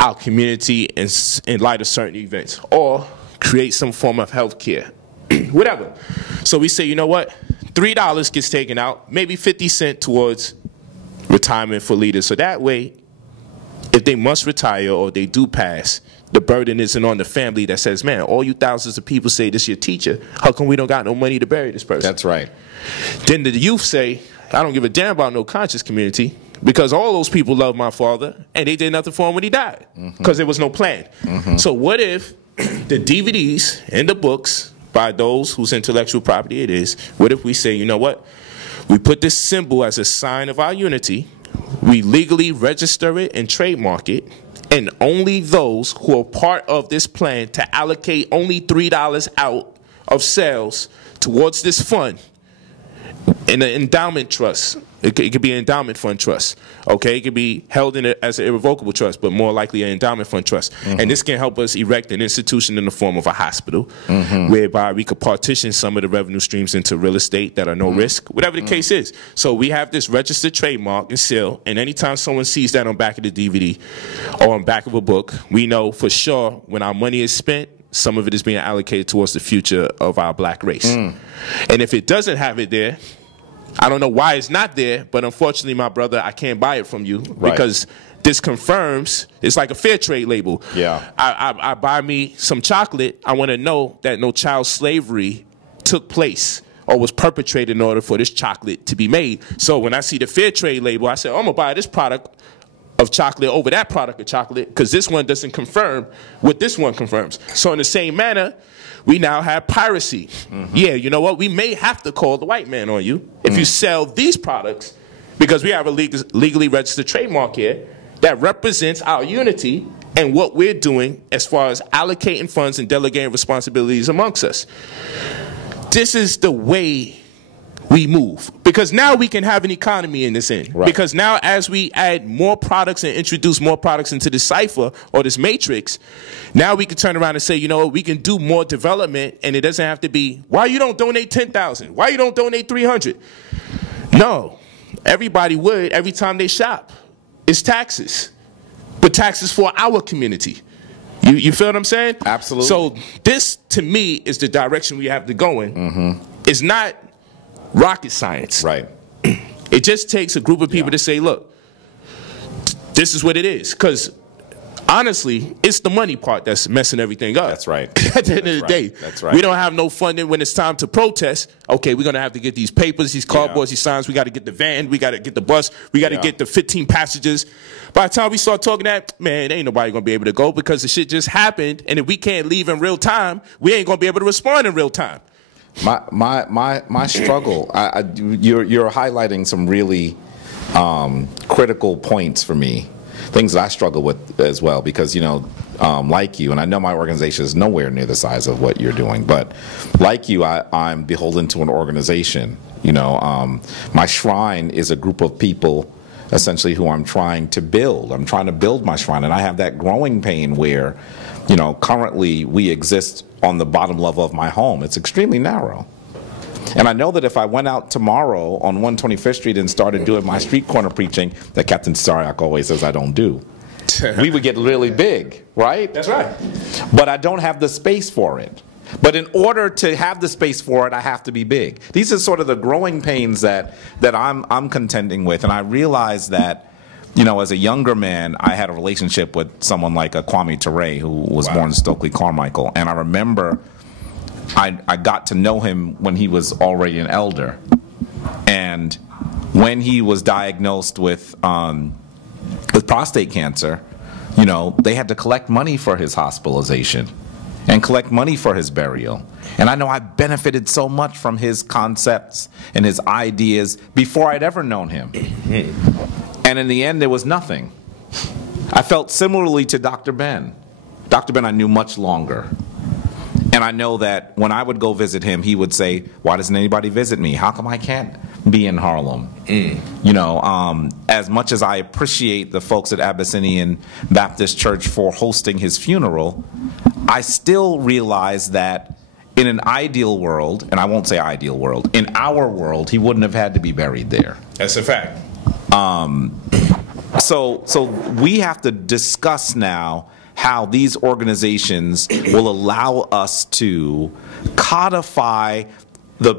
our community in light of certain events, or create some form of health care, whatever. So we say, you know what, $3 gets taken out, maybe 50 cents towards retirement for leaders. So that way, if they must retire or they do pass, the burden isn't on the family that says, man, all you thousands of people say this your teacher. How come we don't got no money to bury this person? That's right. Then the youth say, I don't give a damn about no conscious community because all those people love my father and they did nothing for him when he died because there was no plan. So what if the DVDs and the books by those whose intellectual property it is, what if we say, you know what? We put this symbol as a sign of our unity. We legally register it and trademark it. And only those who are part of this plan to allocate only $3 out of sales towards this fund in an endowment trust. It could be an endowment fund trust. Okay, it could be held in as an irrevocable trust, but more likely an endowment fund trust. And this can help us erect an institution in the form of a hospital, whereby we could partition some of the revenue streams into real estate that are no risk, whatever the case is. So we have this registered trademark and seal, and anytime someone sees that on back of the DVD or on back of a book, we know for sure when our money is spent, some of it is being allocated towards the future of our black race. And if it doesn't have it there, I don't know why it's not there, but unfortunately, my brother, I can't buy it from you because this confirms it's like a fair trade label. Yeah, I buy me some chocolate. I want to know that no child slavery took place or was perpetrated in order for this chocolate to be made. So when I see the fair trade label, I say, oh, I'm gonna buy this product of chocolate over that product of chocolate because this one doesn't confirm what this one confirms. So in the same manner, we now have piracy. Yeah, you know what? We may have to call the white man on you if you sell these products because we have a legally registered trademark here that represents our unity and what we're doing as far as allocating funds and delegating responsibilities amongst us. This is the way we move because now we can have an economy in this end. Because now as we add more products and introduce more products into this cipher or this matrix, now we can turn around and say, you know what, we can do more development and it doesn't have to be, why you don't donate 10,000? Why you don't donate 300? No, everybody would every time they shop. It's taxes, but taxes for our community. You feel what I'm saying? Absolutely. So this to me is the direction we have to go in. It's not rocket science. It just takes a group of people to say, look, this is what it is. Because honestly, it's the money part that's messing everything up. That's right. At the end of the day, we don't have no funding when it's time to protest. Okay, we're going to have to get these papers, these cardboards, these signs. We got to get the van. We got to get the bus. We got to get the 15 passengers. By the time we start talking that, man, ain't nobody going to be able to go because the shit just happened. And if we can't leave in real time, we ain't going to be able to respond in real time. My struggle. You're highlighting some really critical points for me, things that I struggle with as well. Because like you, and I know my organization is nowhere near the size of what you're doing, but like you, I'm beholden to an organization. My shrine is a group of people, essentially, who I'm trying to build. I'm trying to build my shrine, and I have that growing pain where, currently we exist on the bottom level of my home. It's extremely narrow. And I know that if I went out tomorrow on 125th Street and started doing my street corner preaching that Captain Stariak always says I don't do, we would get really big, right? That's right. But I don't have the space for it. But in order to have the space for it, I have to be big. These are sort of the growing pains that I'm contending with. And I realize that, as a younger man, I had a relationship with someone like a Kwame Ture, who was born in Stokely Carmichael. And I remember I got to know him when he was already an elder. And when he was diagnosed with prostate cancer, they had to collect money for his hospitalization and collect money for his burial. And I know I benefited so much from his concepts and his ideas before I'd ever known him. And in the end, there was nothing. I felt similarly to Dr. Ben. Dr. Ben I knew much longer. And I know that when I would go visit him, he would say, why doesn't anybody visit me? How come I can't be in Harlem? As much as I appreciate the folks at Abyssinian Baptist Church for hosting his funeral, I still realize that in an ideal world, and I won't say ideal world, in our world, he wouldn't have had to be buried there. That's a fact. So we have to discuss now how these organizations will allow us to codify the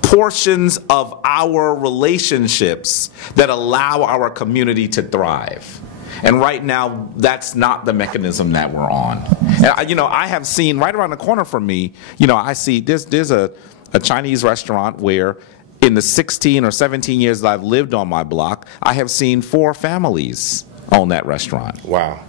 portions of our relationships that allow our community to thrive. And right now, that's not the mechanism that we're on. And I have seen right around the corner from me, I see there's a Chinese restaurant where in the 16 or 17 years that I've lived on my block, I have seen 4 families own that restaurant. Wow.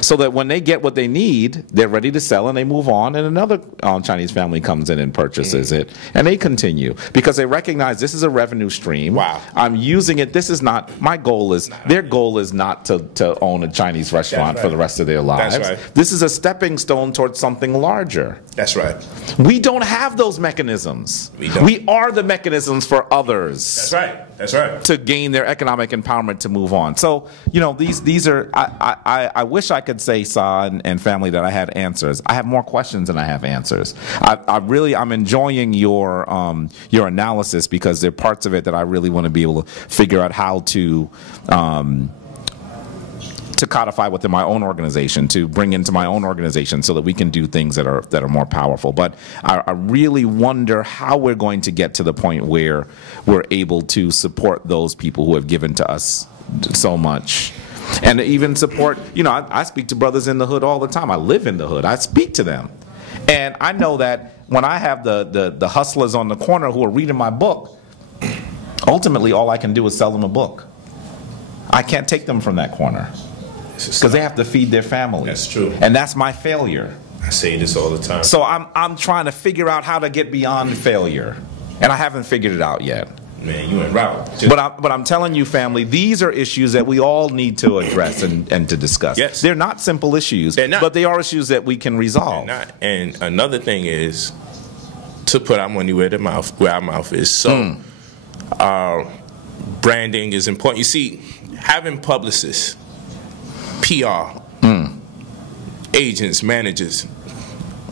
So that when they get what they need, they're ready to sell and they move on, and another Chinese family comes in and purchases it, and they continue because they recognize this is a revenue stream. Wow. I'm using it. This is not my goal. Their goal is not to own a Chinese restaurant for the rest of their lives. That's right. This is a stepping stone towards something larger. That's right. We don't have those mechanisms. We are the mechanisms for others. That's right. That's right. To gain their economic empowerment to move on. So, these are, I wish I could say, Sa and family, that I had answers. I have more questions than I have answers. I'm enjoying your analysis because there are parts of it that I really want to be able to figure out how to codify within my own organization, to bring into my own organization so that we can do things that are more powerful. But I really wonder how we're going to get to the point where we're able to support those people who have given to us so much. And even support, I speak to brothers in the hood all the time. I live in the hood. I speak to them. And I know that when I have the hustlers on the corner who are reading my book, ultimately all I can do is sell them a book. I can't take them from that corner because they have to feed their family. That's true. And that's my failure. I say this all the time. So I'm trying to figure out how to get beyond failure. And I haven't figured it out yet. Man, you en route. But I'm telling you, family, these are issues that we all need to address and to discuss. Yes. They're not simple issues, but they are issues that we can resolve. They're not. And another thing is to put our money where our mouth is. So branding is important. You see, having publicists, PR, agents, managers,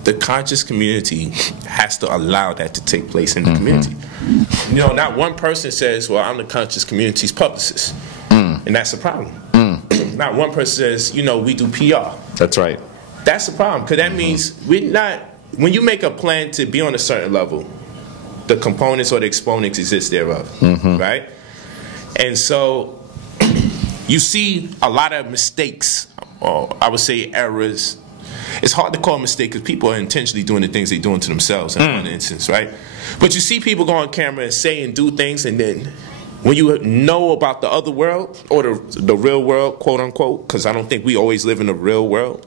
the conscious community has to allow that to take place in the community. Not one person says, well, I'm the conscious community's publicist. And that's a problem. Not one person says, we do PR. That's right. That's the problem, because that means when you make a plan to be on a certain level, the components or the exponents exist thereof, right? And so you see a lot of mistakes, or I would say errors. It's hard to call a mistake because people are intentionally doing the things they're doing to themselves in one instance, right? But you see people go on camera and say and do things, and then when you know about the other world, or the real world, quote unquote, because I don't think we always live in the real world,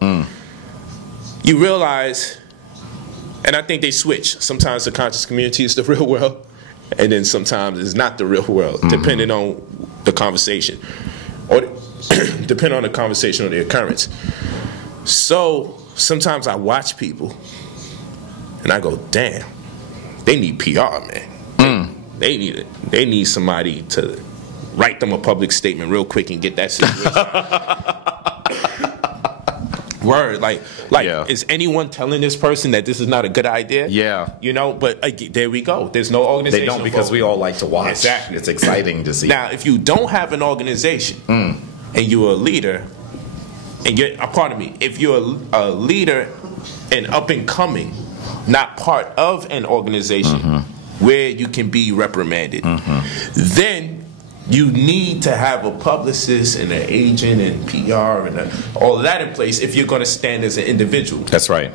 you realize, and I think they switch. Sometimes the conscious community is the real world, and then sometimes it's not the real world, depending on the conversation, or depending on the conversation or the occurrence. So sometimes I watch people and I go, damn, they need PR, man. They need somebody to write them a public statement real quick and get that situation. Word, is anyone telling this person that this is not a good idea? Yeah. But there we go. There's no organization. They don't, because we all like to watch. Exactly. It's exciting to see. Now, if you don't have an organization and you're a leader, and if you're a leader and up and coming, not part of an organization where you can be reprimanded, then you need to have a publicist and an agent and PR and all of that in place if you're going to stand as an individual. That's right.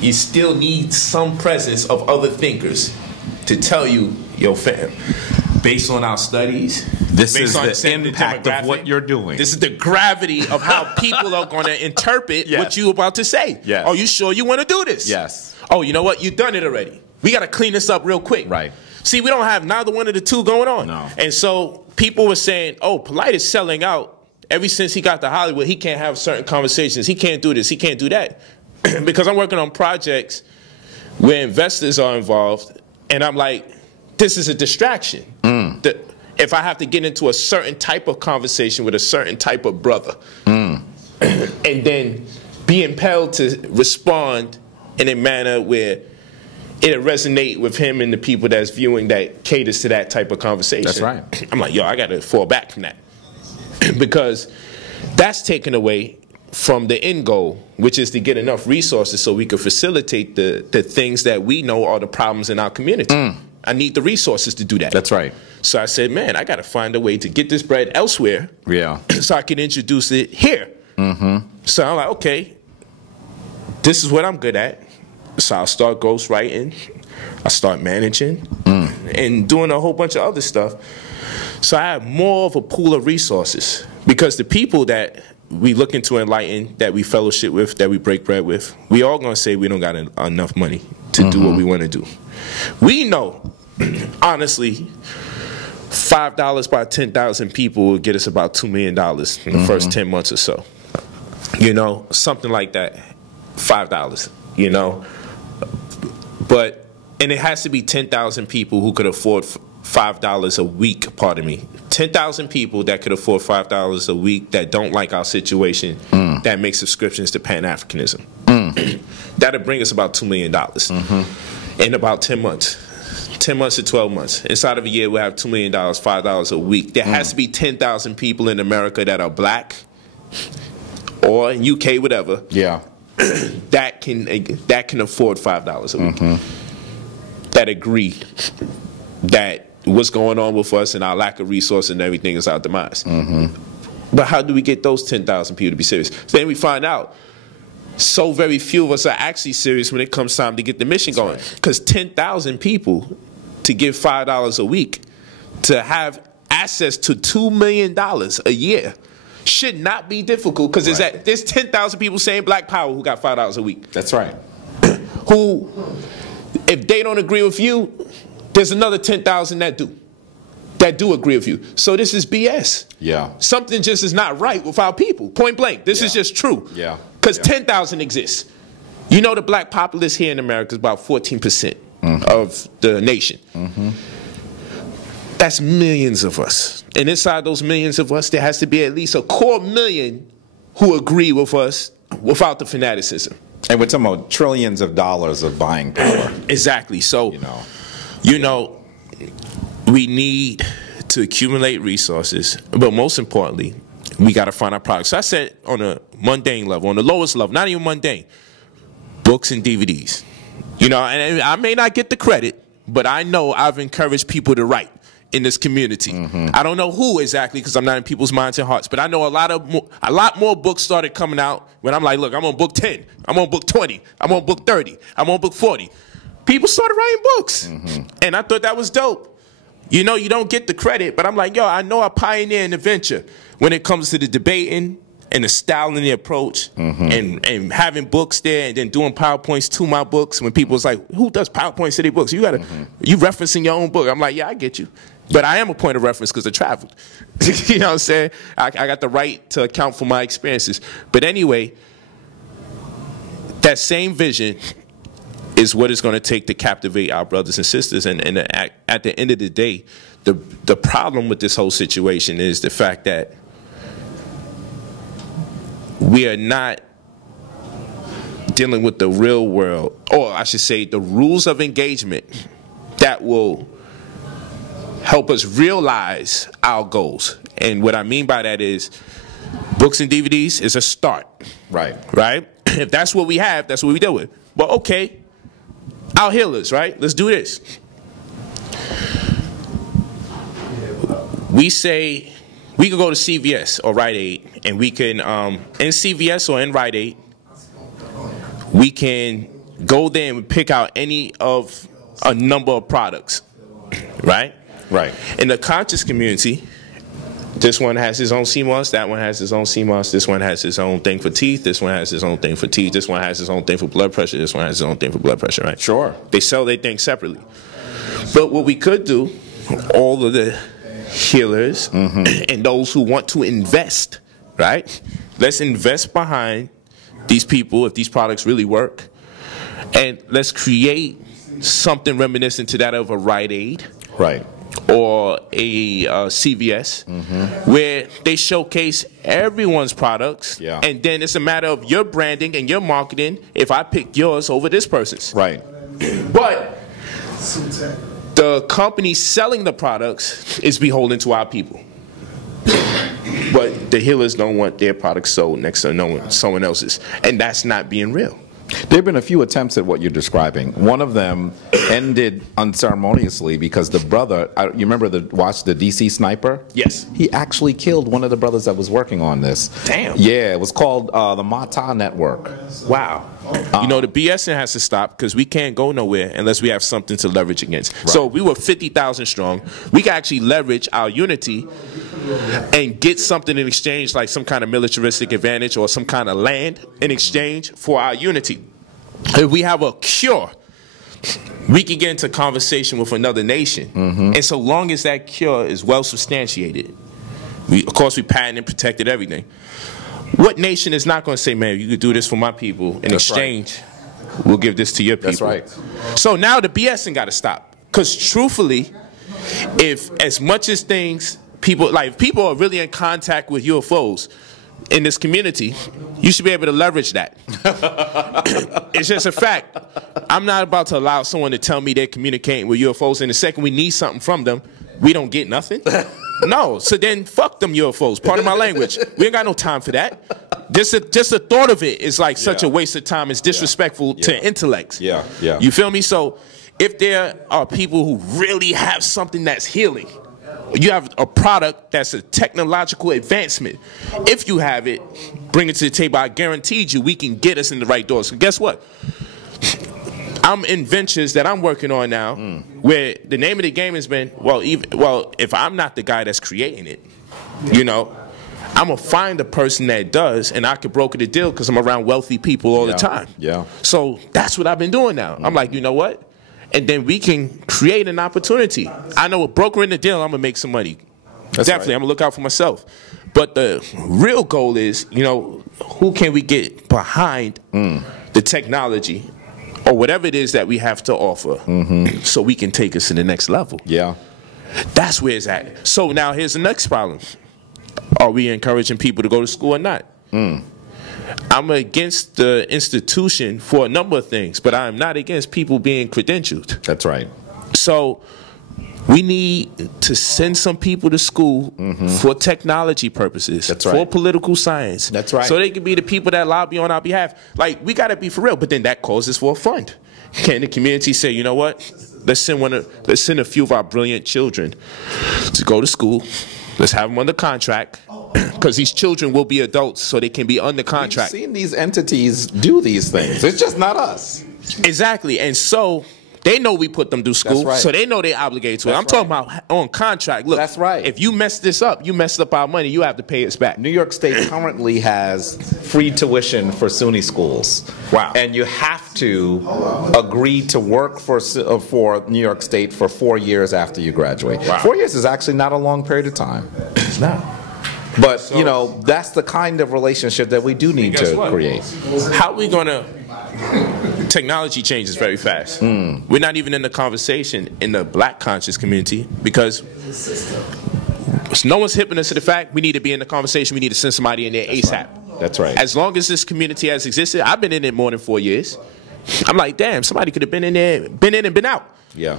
You still need some presence of other thinkers to tell you, yo, fam, based on our studies, this is the impact of what you're doing. This is the gravity of how people are going to interpret what you're about to say. Yes. Are you sure you want to do this? Yes. Oh, you know what? You've done it already. We got to clean this up real quick. Right. See, we don't have neither one of the two going on. No. And so people were saying, oh, Polight is selling out. Ever since he got to Hollywood, he can't have certain conversations. He can't do this. He can't do that. Because I'm working on projects where investors are involved, and I'm like, this is a distraction. If I have to get into a certain type of conversation with a certain type of brother, and then be impelled to respond in a manner where it'll resonate with him and the people that's viewing that caters to that type of conversation. That's right. I'm like, yo, I got to fall back from that. Because that's taken away from the end goal, which is to get enough resources so we can facilitate the things that we know are the problems in our community. I need the resources to do that. That's right. So I said, man, I got to find a way to get this bread elsewhere. Yeah. So I can introduce it here. So I'm like, okay, this is what I'm good at. So I'll start ghostwriting. I start managing and doing a whole bunch of other stuff. So I have more of a pool of resources because the people that we looking to enlighten, that we fellowship with, that we break bread with, we all gonna say we don't got enough money to do what we want to do. We know, honestly, $5 by 10,000 people will get us about $2 million in the first 10 months or so. You know, something like that. $5, you know. And it has to be 10,000 people who could afford $5 a week, pardon me. 10,000 people that could afford $5 a week that don't like our situation, that make subscriptions to Pan-Africanism. That'll bring us about $2 million in about 10 months. 10 months to 12 months. Inside of a year, we'll have $2 million, $5 a week. There has to be 10,000 people in America that are black or in UK, whatever. Yeah. that can afford $5 a week. That agree that what's going on with us and our lack of resources and everything is our demise. But how do we get those 10,000 people to be serious? So then we find out so very few of us are actually serious when it comes time to get the mission going. Because 10,000 people to give $5 a week to have access to $2 million a year should not be difficult, because there's 10,000 people saying Black Power who got $5 a week. That's right. Who, if they don't agree with you, there's another 10,000 that do agree with you. So this is BS. Yeah. Something just is not right with our people. Point blank. This is just true. Yeah. Because 10,000 exists. You know, the black populace here in America is about 14% of the nation. That's millions of us. And inside those millions of us, there has to be at least a core million who agree with us without the fanaticism. And we're talking about trillions of dollars of buying power. Exactly. So, you know, we need to accumulate resources, but most importantly, we got to find our products. So I said on a mundane level, on the lowest level, not even mundane, books and DVDs. You know, and I may not get the credit, but I know I've encouraged people to write in this community. I don't know who exactly, because I'm not in people's minds and hearts, but I know a lot more books started coming out when I'm like, look, I'm on book 10, I'm on book 20, I'm on book 30, I'm on book 40. People started writing books, and I thought that was dope. You know, you don't get the credit, but I'm like, yo, I know I pioneer an adventure when it comes to the debating and the style and the approach, and having books there and then doing PowerPoints to my books. When people was like, who does PowerPoints to their books? You gotta, you referencing your own book. I'm like, yeah, I get you. But I am a point of reference because I traveled. You know what I'm saying? I got the right to account for my experiences. But anyway, that same vision is what it's going to take to captivate our brothers and sisters. And at the end of the day, the problem with this whole situation is the fact that we are not dealing with the real world, or I should say the rules of engagement that will help us realize our goals. And what I mean by that is books and DVDs is a start. Right? If that's what we have, that's what we deal with. Well, okay, our healers, right? Let's do this. We say we could go to CVS or Rite Aid, and we can, in CVS or in Rite Aid, we can go there and pick out any of a number of products, right? In the conscious community, this one has his own CMOS, that one has his own CMOS, this one has his own thing for teeth, this one has his own thing for teeth, this one has his own thing for blood pressure, this one has his own thing for blood pressure, right? Sure. They sell their things separately. But what we could do, all of the healers and those who want to invest, right? Let's invest behind these people if these products really work, and let's create something reminiscent to that of a Rite Aid, or a CVS, where they showcase everyone's products, and then it's a matter of your branding and your marketing if I pick yours over this person's. But the company selling the products is beholden to our people. But the healers don't want their products sold next to someone else's, and that's not being real. There have been a few attempts at what you're describing. One of them ended unceremoniously because the brother, you remember watch the DC Sniper? Yes. He actually killed one of the brothers that was working on this. Damn. Yeah, it was called the Mata Network. Wow. You know, the BSing has to stop because we can't go nowhere unless we have something to leverage against. Right. So we were 50,000 strong. We can actually leverage our unity and get something in exchange, like some kind of militaristic advantage or some kind of land in exchange for our unity. If we have a cure, we can get into conversation with another nation. And so long as that cure is well substantiated, of course we patent and protected everything. What nation is not going to say, man, you could do this for my people in exchange, we'll give this to your people. That's right. So now the BSing got to stop. Because truthfully, if as much as things, people are really in contact with UFOs in this community, you should be able to leverage that. It's just a fact. I'm not about to allow someone to tell me they're communicating with UFOs, and the second we need something from them, we don't get nothing. No, so then fuck them UFOs. Pardon my language. We ain't got no time for that. Just the thought of it is like such a waste of time. It's disrespectful to intellects. You feel me? So if there are people who really have something that's healing, you have a product that's a technological advancement. If you have it, bring it to the table. I guaranteed you we can get us in the right doors. So guess what? I'm in ventures that I'm working on now where the name of the game has been, well, if I'm not the guy that's creating it, you know, I'm going to find a person that does, and I could broker the deal because I'm around wealthy people all the time. So that's what I've been doing now. I'm like, you know what? And then we can create an opportunity. I know a broker in the deal, I'm going to make some money. Definitely, I'm going to look out for myself. But the real goal is, you know, who can we get behind the technology or whatever it is that we have to offer so we can take us to the next level. That's where it's at. So now here's the next problem. Are we encouraging people to go to school or not? I'm against the institution for a number of things, but I'm not against people being credentialed. That's right. So we need to send some people to school for technology purposes, for political science. That's right. So they can be the people that lobby on our behalf. Like, we got to be for real, but then that causes for a fund. Can the community say, you know what? Let's send a few of our brilliant children to go to school. Let's have them under contract. Because these children will be adults, so they can be under contract. We've seen these entities do these things. It's just not us. Exactly. And so they know we put them through school, so they know they're obligated to it. I'm talking about on contract. Look, that's right. If you mess this up, you messed up our money, you have to pay us back. New York State currently has free tuition for SUNY schools. Wow. And you have to agree to work for New York State for 4 years after you graduate. Wow. 4 years is actually not a long period of time. It's not. But, you know, that's the kind of relationship that we do need to create. How are we going to... Technology changes very fast. We're not even in the conversation in the black conscious community because no one's hipping us to the fact we need to be in the conversation. We need to send somebody in there ASAP. That's right. As long as this community has existed, I've been in it more than 4 years. I'm like, damn, somebody could have been in there, been in and been out. Yeah.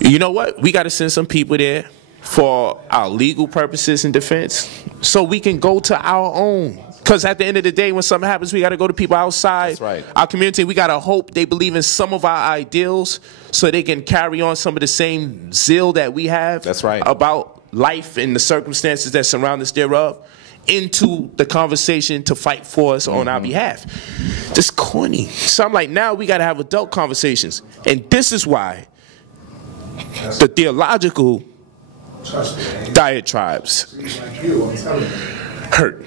You know what? We got to send some people there for our legal purposes and defense so we can go to our own. Because at the end of the day, when something happens, we got to go to people outside our community. We got to hope they believe in some of our ideals so they can carry on some of the same zeal that we have about life and the circumstances that surround us thereof into the conversation to fight for us on our behalf. This corny. So I'm like, now we got to have adult conversations. And this is why the theological diatribes hurt.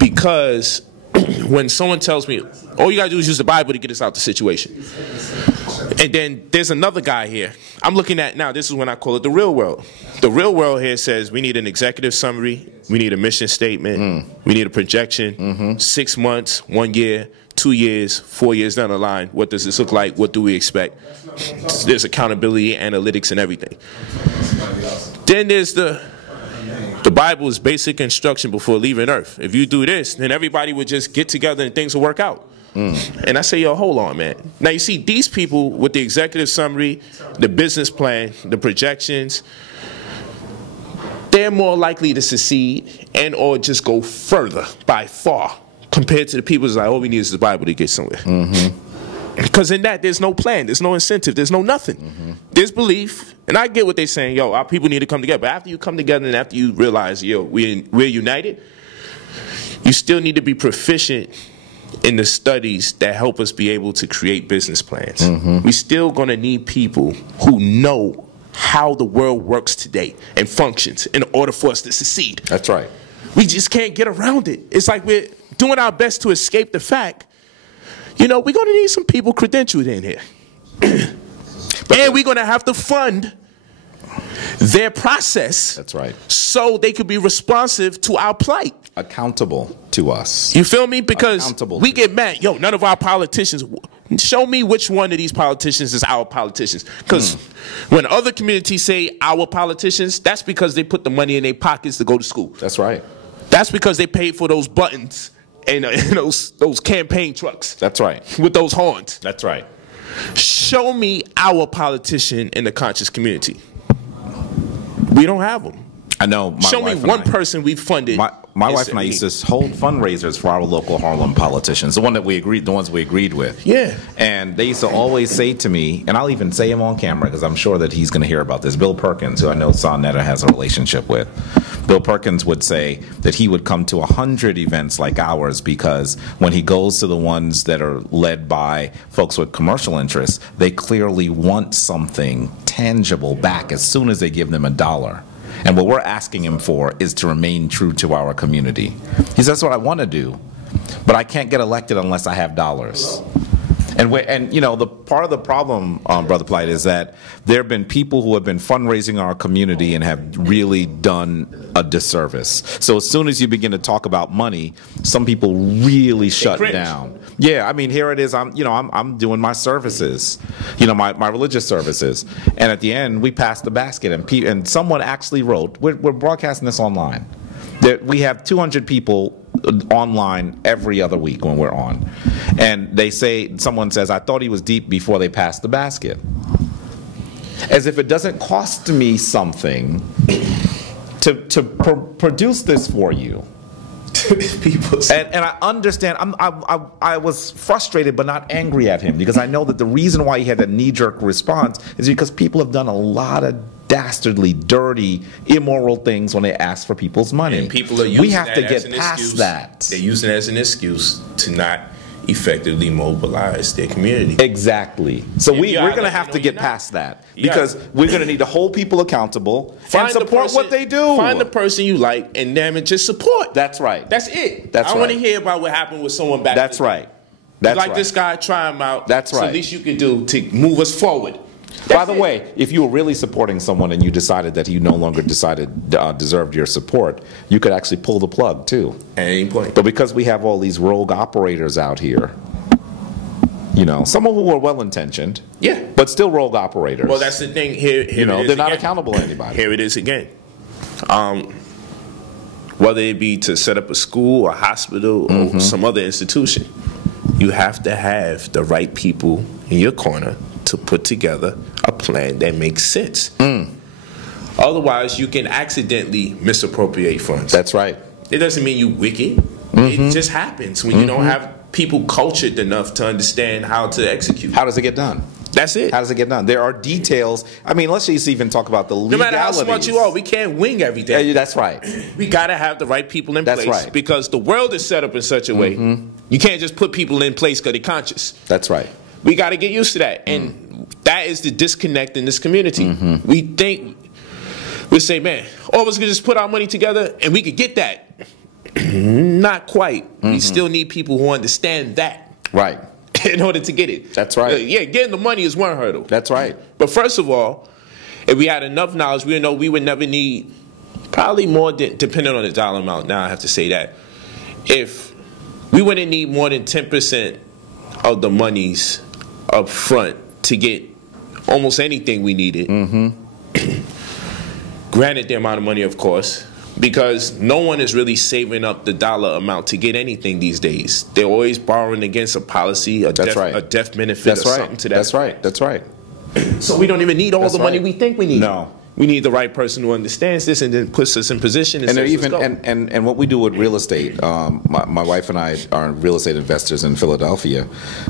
Because when someone tells me, all you gotta do is use the Bible to get us out the situation. And then there's another guy here. I'm looking at now, this is when I call it the real world. The real world here says we need an executive summary, we need a mission statement, we need a projection, 6 months, 1 year, 2 years, 4 years down the line. What does this look like? What do we expect? There's accountability, analytics, and everything. Then there's the Bible is basic instruction before leaving earth. If you do this, then everybody would just get together and things will work out. And I say, yo, hold on, man. Now, you see, these people with the executive summary, the business plan, the projections, they're more likely to succeed and or just go further by far. compared to the people who's like, all we need is the Bible to get somewhere. Because in that, there's no plan, there's no incentive, there's no nothing. There's belief, and I get what they're saying. Yo, our people need to come together. But after you come together and after you realize, yo, we're united, you still need to be proficient in the studies that help us be able to create business plans. We still going to need people who know how the world works today and functions in order for us to succeed. That's right. We just can't get around it. It's like we're doing our best to escape the fact, you know, we're going to need some people credentialed in here. And we're going to have to fund their process. That's right. So they could be responsive to our plight. Accountable to us. You feel me? Because we get mad. Yo, none of our politicians. Show me which one of these politicians is our politicians. Because when other communities say our politicians, that's because they put the money in their pockets to go to school. That's right. That's because they paid for those buttons and those campaign trucks. That's right. With those horns. That's right. Show me our politician in the conscious community. We don't have them. I know. Show me one person we've funded. My wife and I used to hold fundraisers for our local Harlem politicians, the ones we agreed with. Yeah. And they used to always say to me, and I'll even say him on camera because I'm sure that he's going to hear about this. Bill Perkins, who I know Sonetta has a relationship with. Bill Perkins would say that he would come to 100 events like ours because when he goes to the ones that are led by folks with commercial interests, they clearly want something tangible back as soon as they give them $1. And what we're asking him for is to remain true to our community. He says, that's what I want to do, but I can't get elected unless I have dollars. And you know, the part of the problem, Brother Polight, is that there have been people who have been fundraising our community and have really done a disservice. So as soon as you begin to talk about money, some people really shut down. Yeah, I mean, here it is. I'm doing my services, you know, my religious services, and at the end we pass the basket, and someone actually wrote. We're broadcasting this online. We have 200 people online every other week when we're on, and someone says, I thought he was deep before they passed the basket. As if it doesn't cost me something to produce this for you. People and I understand. I was frustrated but not angry at him because I know that the reason why he had that knee-jerk response is because people have done a lot of dastardly, dirty, immoral things when they ask for people's money. And people are using we have to get past that. They're using it as an excuse to not effectively mobilize their community. Exactly. So we're going to have to get past that because we're going to need to hold people accountable and support what they do. Find the person you like and damn it, just support. That's right. That's it. That's right. I want to hear about what happened with someone back. That's right. That's like this guy, try him out. That's right. So at least you can do to move us forward. By the way, if you were really supporting someone and you decided that he no longer deserved your support, you could actually pull the plug too. At any point. But because we have all these rogue operators out here, you know, some of who are well-intentioned, but still rogue operators. Well, that's the thing. Here you know, they're not accountable to anybody. Here it is again. Whether it be to set up a school, a hospital, or some other institution, you have to have the right people in your corner to put together a plan that makes sense. Otherwise, you can accidentally misappropriate funds. That's right. It doesn't mean you wicked. It just happens when you don't have people cultured enough to understand how to execute. How does it get done? That's it. How does it get done? There are details. I mean, let's just even talk about the legalities. No matter how smart you are, we can't wing everything. That's right. We got to have the right people in place. That's right. Because the world is set up in such a way, you can't just put people in place because they're conscious. That's right. We got to get used to that. And that is the disconnect in this community. We think, we say, man, all of us could just put our money together and we could get that. Not quite. We still need people who understand that. Right. In order to get it. That's right. Yeah, getting the money is one hurdle. That's right. But first of all, if we had enough knowledge, we know we would never need probably more than, depending on the dollar amount, now I have to say that, if we wouldn't need more than 10% of the monies up front to get almost anything we needed. Granted the amount of money, of course, because no one is really saving up the dollar amount to get anything these days. They're always borrowing against a policy, a death benefit, or something to that. That's right. That's right. So we don't even need all the money we think we need. No. We need the right person who understands this and then puts us in position. And they're even and what we do with real estate. My wife and I are real estate investors in Philadelphia.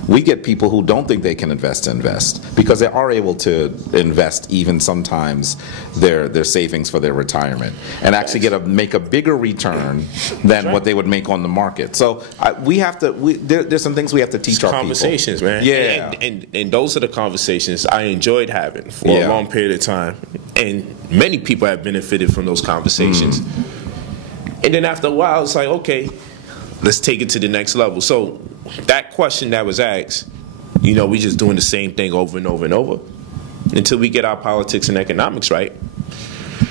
We get people who don't think they can invest because they are able to invest even sometimes their savings for their retirement and actually make a bigger return than what they would make on the market. So we have to. There's some things we have to teach our conversations, people. Man. Yeah, and those are the conversations I enjoyed having for a long period of time. And many people have benefited from those conversations. And then after a while, it's like, okay, let's take it to the next level. So that question that was asked, we just doing the same thing over and over and over until we get our politics and economics right.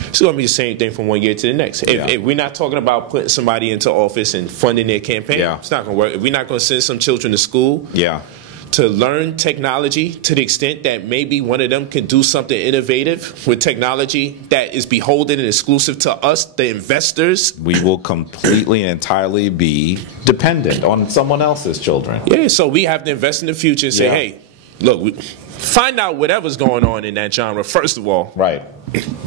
It's going to be the same thing from one year to the next. If we're not talking about putting somebody into office and funding their campaign, it's not going to work. If we're not going to send some children to school, to learn technology to the extent that maybe one of them can do something innovative with technology that is beholden and exclusive to us, the investors, we will completely and entirely be dependent on someone else's children. Yeah, so we have to invest in the future and say, hey, look, find out whatever's going on in that genre, first of all. Right.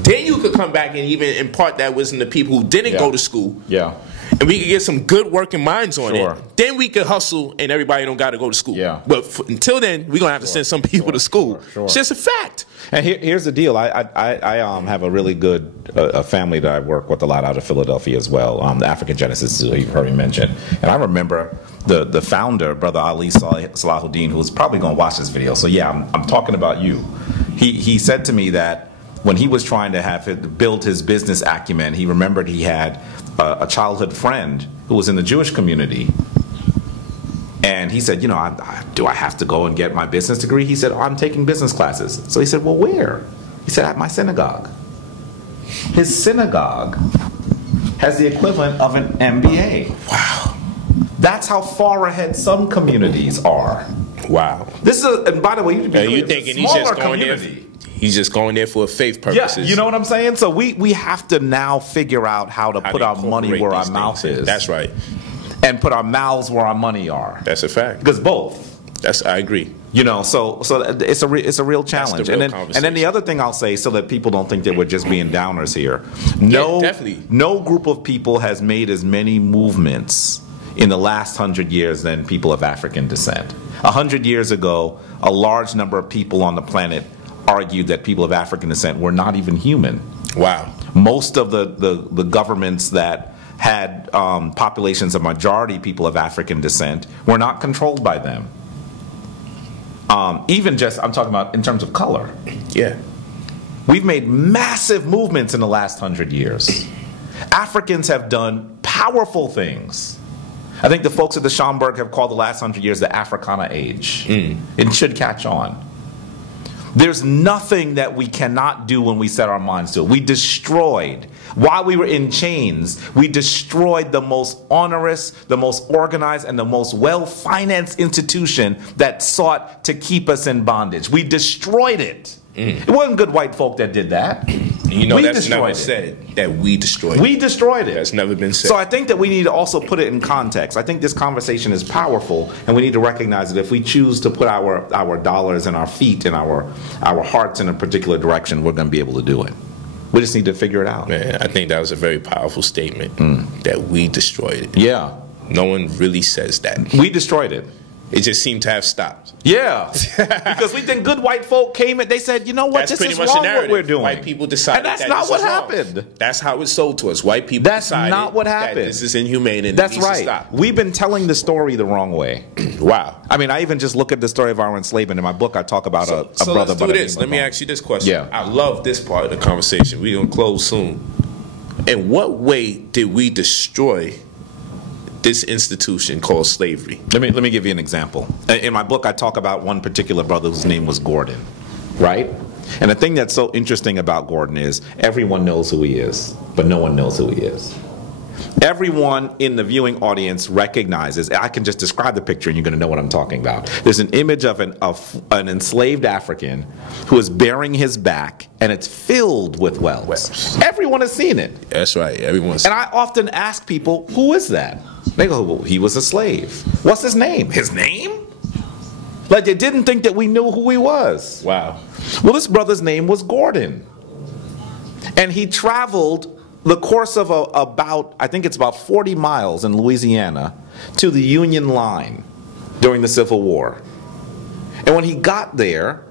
Then you could come back and even impart that wisdom to people who didn't go to school. Yeah. And we could get some good working minds on it. Then we could hustle and everybody don't got to go to school. Yeah. But until then, we're going to have to send some people to school. It's just a fact. And here's the deal. I have a really good a family that I work with a lot out of Philadelphia as well. The African Genesis, you've heard me mention. And I remember the founder, Brother Ali Salahuddin, who's probably going to watch this video. So yeah, I'm talking about you. He said to me that when he was trying to build his business acumen, he remembered he had a childhood friend who was in the Jewish community. And he said, do I have to go and get my business degree? He said, I'm taking business classes. So he said, well, where? He said, at my synagogue. His synagogue has the equivalent of an MBA. Wow. That's how far ahead some communities are. Wow. This is, and by the way, you thinking he's just going there? He's just going there for faith purposes. Yeah, you know what I'm saying? So we have to now figure out how to put our money where our mouth is. That's right. And put our mouths where our money are. That's a fact. Because both. I agree. So it's a real challenge. And then the other thing I'll say, so that people don't think that we're just being downers here. No group of people has made as many movements in the last 100 years than people of African descent. 100 years ago, a large number of people on the planet argued that people of African descent were not even human. Wow. Most of the governments that had populations of majority people of African descent were not controlled by them. Even just, I'm talking about in terms of color. Yeah. We've made massive movements in the last 100 years. Africans have done powerful things. I think the folks at the Schomburg have called the last 100 years the Africana age. It should catch on. There's nothing that we cannot do when we set our minds to it. We destroyed, while we were in chains, we destroyed the most onerous, the most organized, and the most well-financed institution that sought to keep us in bondage. We destroyed it. It wasn't good white folk that did that. That's never said that we destroyed it. We destroyed it. That's never been said. So I think that we need to also put it in context. I think this conversation is powerful, and we need to recognize that if we choose to put our dollars and our feet and our hearts in a particular direction, we're going to be able to do it. We just need to figure it out. Man, I think that was a very powerful statement, that we destroyed it. Yeah. No one really says that. We destroyed it. It just seemed to have stopped. Yeah. Because we think good white folk came and they said, you know what, this is wrong what we're doing. White people decided and that's not what happened. That's how it's sold to us. White people decided not what happened. That this is inhumane and that's it needs right. to stop. We've been telling the story the wrong way. Wow. I mean, I even just look at the story of our enslavement. In my book, I talk about a brother. So let's do this. Let me ask you this question. Yeah. I love this part of the conversation. We're going to close soon. In what way did we destroy this institution called slavery? Let me give you an example. In my book, I talk about one particular brother whose name was Gordon, right? And the thing that's so interesting about Gordon is everyone knows who he is, but no one knows who he is. Everyone in the viewing audience recognizes, I can just describe the picture and you're going to know what I'm talking about. There's an image of an enslaved African who is bearing his back, and it's filled with wells. Everyone has seen it. That's right. Everyone's. And I often ask people, who is that? They go, well, he was a slave. What's his name? His name? Like they didn't think that we knew who he was. Wow. Well, this brother's name was Gordon. And he traveled the course of I think it's about 40 miles in Louisiana to the Union line during the Civil War. And when he got there,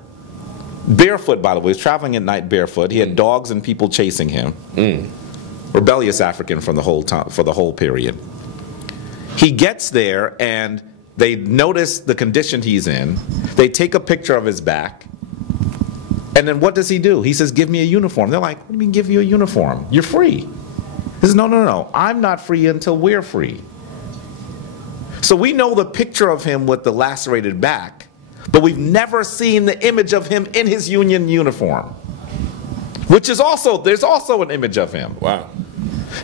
barefoot, by the way, he was traveling at night barefoot. He had dogs and people chasing him. Rebellious African for the whole period. He gets there and they notice the condition he's in. They take a picture of his back. And then what does he do? He says, give me a uniform. They're like, what do you mean give you a uniform? You're free. He says, no. I'm not free until we're free. So we know the picture of him with the lacerated back, but we've never seen the image of him in his Union uniform. Which is also, there's also an image of him. Wow.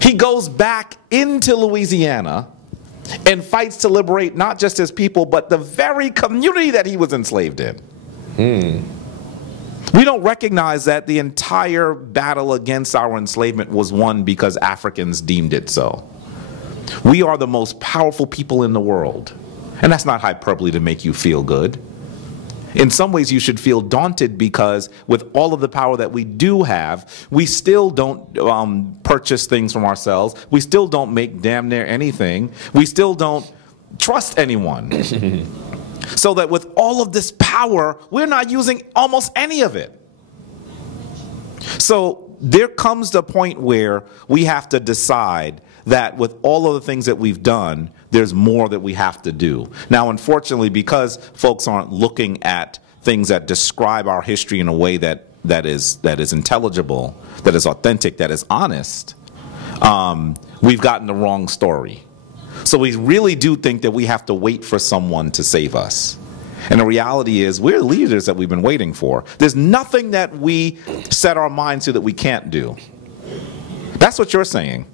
He goes back into Louisiana and fights to liberate not just his people, but the very community that he was enslaved in. We don't recognize that the entire battle against our enslavement was won because Africans deemed it so. We are the most powerful people in the world. And that's not hyperbole to make you feel good. In some ways, you should feel daunted because with all of the power that we do have, we still don't purchase things from ourselves. We still don't make damn near anything. We still don't trust anyone. So that with all of this power, we're not using almost any of it. So there comes the point where we have to decide that with all of the things that we've done, there's more that we have to do. Now, unfortunately, because folks aren't looking at things that describe our history in a way that is intelligible, that is authentic, that is honest, we've gotten the wrong story. So we really do think that we have to wait for someone to save us. And the reality is we're leaders that we've been waiting for. There's nothing that we set our minds to that we can't do. That's what you're saying.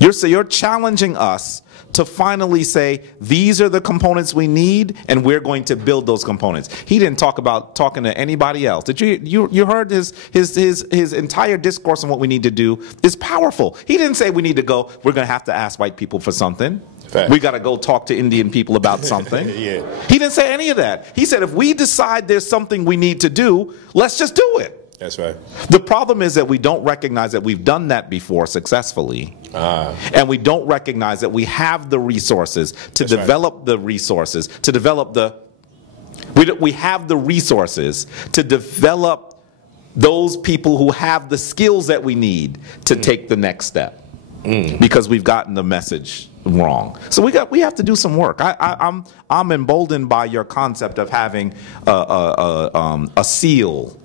You're challenging us to finally say, these are the components we need, and we're going to build those components. He didn't talk about talking to anybody else. Did you heard his entire discourse on what we need to do is powerful. He didn't say we need to go, we're going to have to ask white people for something. Fact. We got to go talk to Indian people about something. Yeah. He didn't say any of that. He said, if we decide there's something we need to do, let's just do it. That's right. The problem is that we don't recognize that we've done that before successfully. And we don't recognize that we have the resources to develop the resources, to develop the... We have the resources to develop those people who have the skills that we need to take the next step. Because we've gotten the message wrong. So we have to do some work. I'm emboldened by your concept of having a seal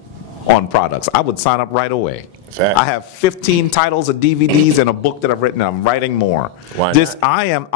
on products. I would sign up right away. Fact. I have 15 titles of DVDs and a book that I've written. I'm writing more. Why not? I am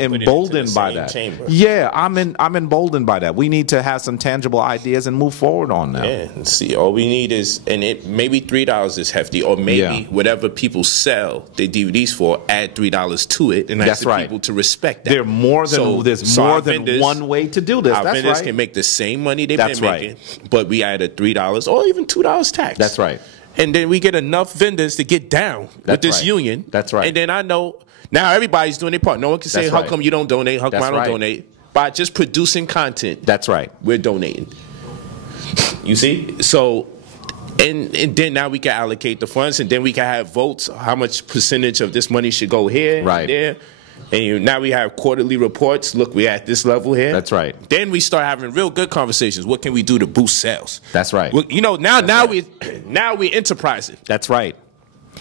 emboldened by that. Chamber. Yeah, I'm emboldened by that. We need to have some tangible ideas and move forward on them. Yeah, and see, all we need is, and it maybe $3 is hefty, or maybe whatever people sell their DVDs for, add $3 to it, and ask the people to respect that. There's more than one way to do this. Our That's vendors right. can make the same money they've been making, but we added $3 or even $2 tax. That's right. And then we get enough vendors to get down with this union. That's right. And then I know now everybody's doing their part. No one can say, how come you don't donate? How come I don't donate? By just producing content. That's right. We're donating. You see? So, and then now we can allocate the funds, and then we can have votes. How much percentage of this money should go here and there? And now we have quarterly reports. Look, we're at this level here. That's right. Then we start having real good conversations. What can we do to boost sales? That's right. Well, you know, now we're enterprising. That's right.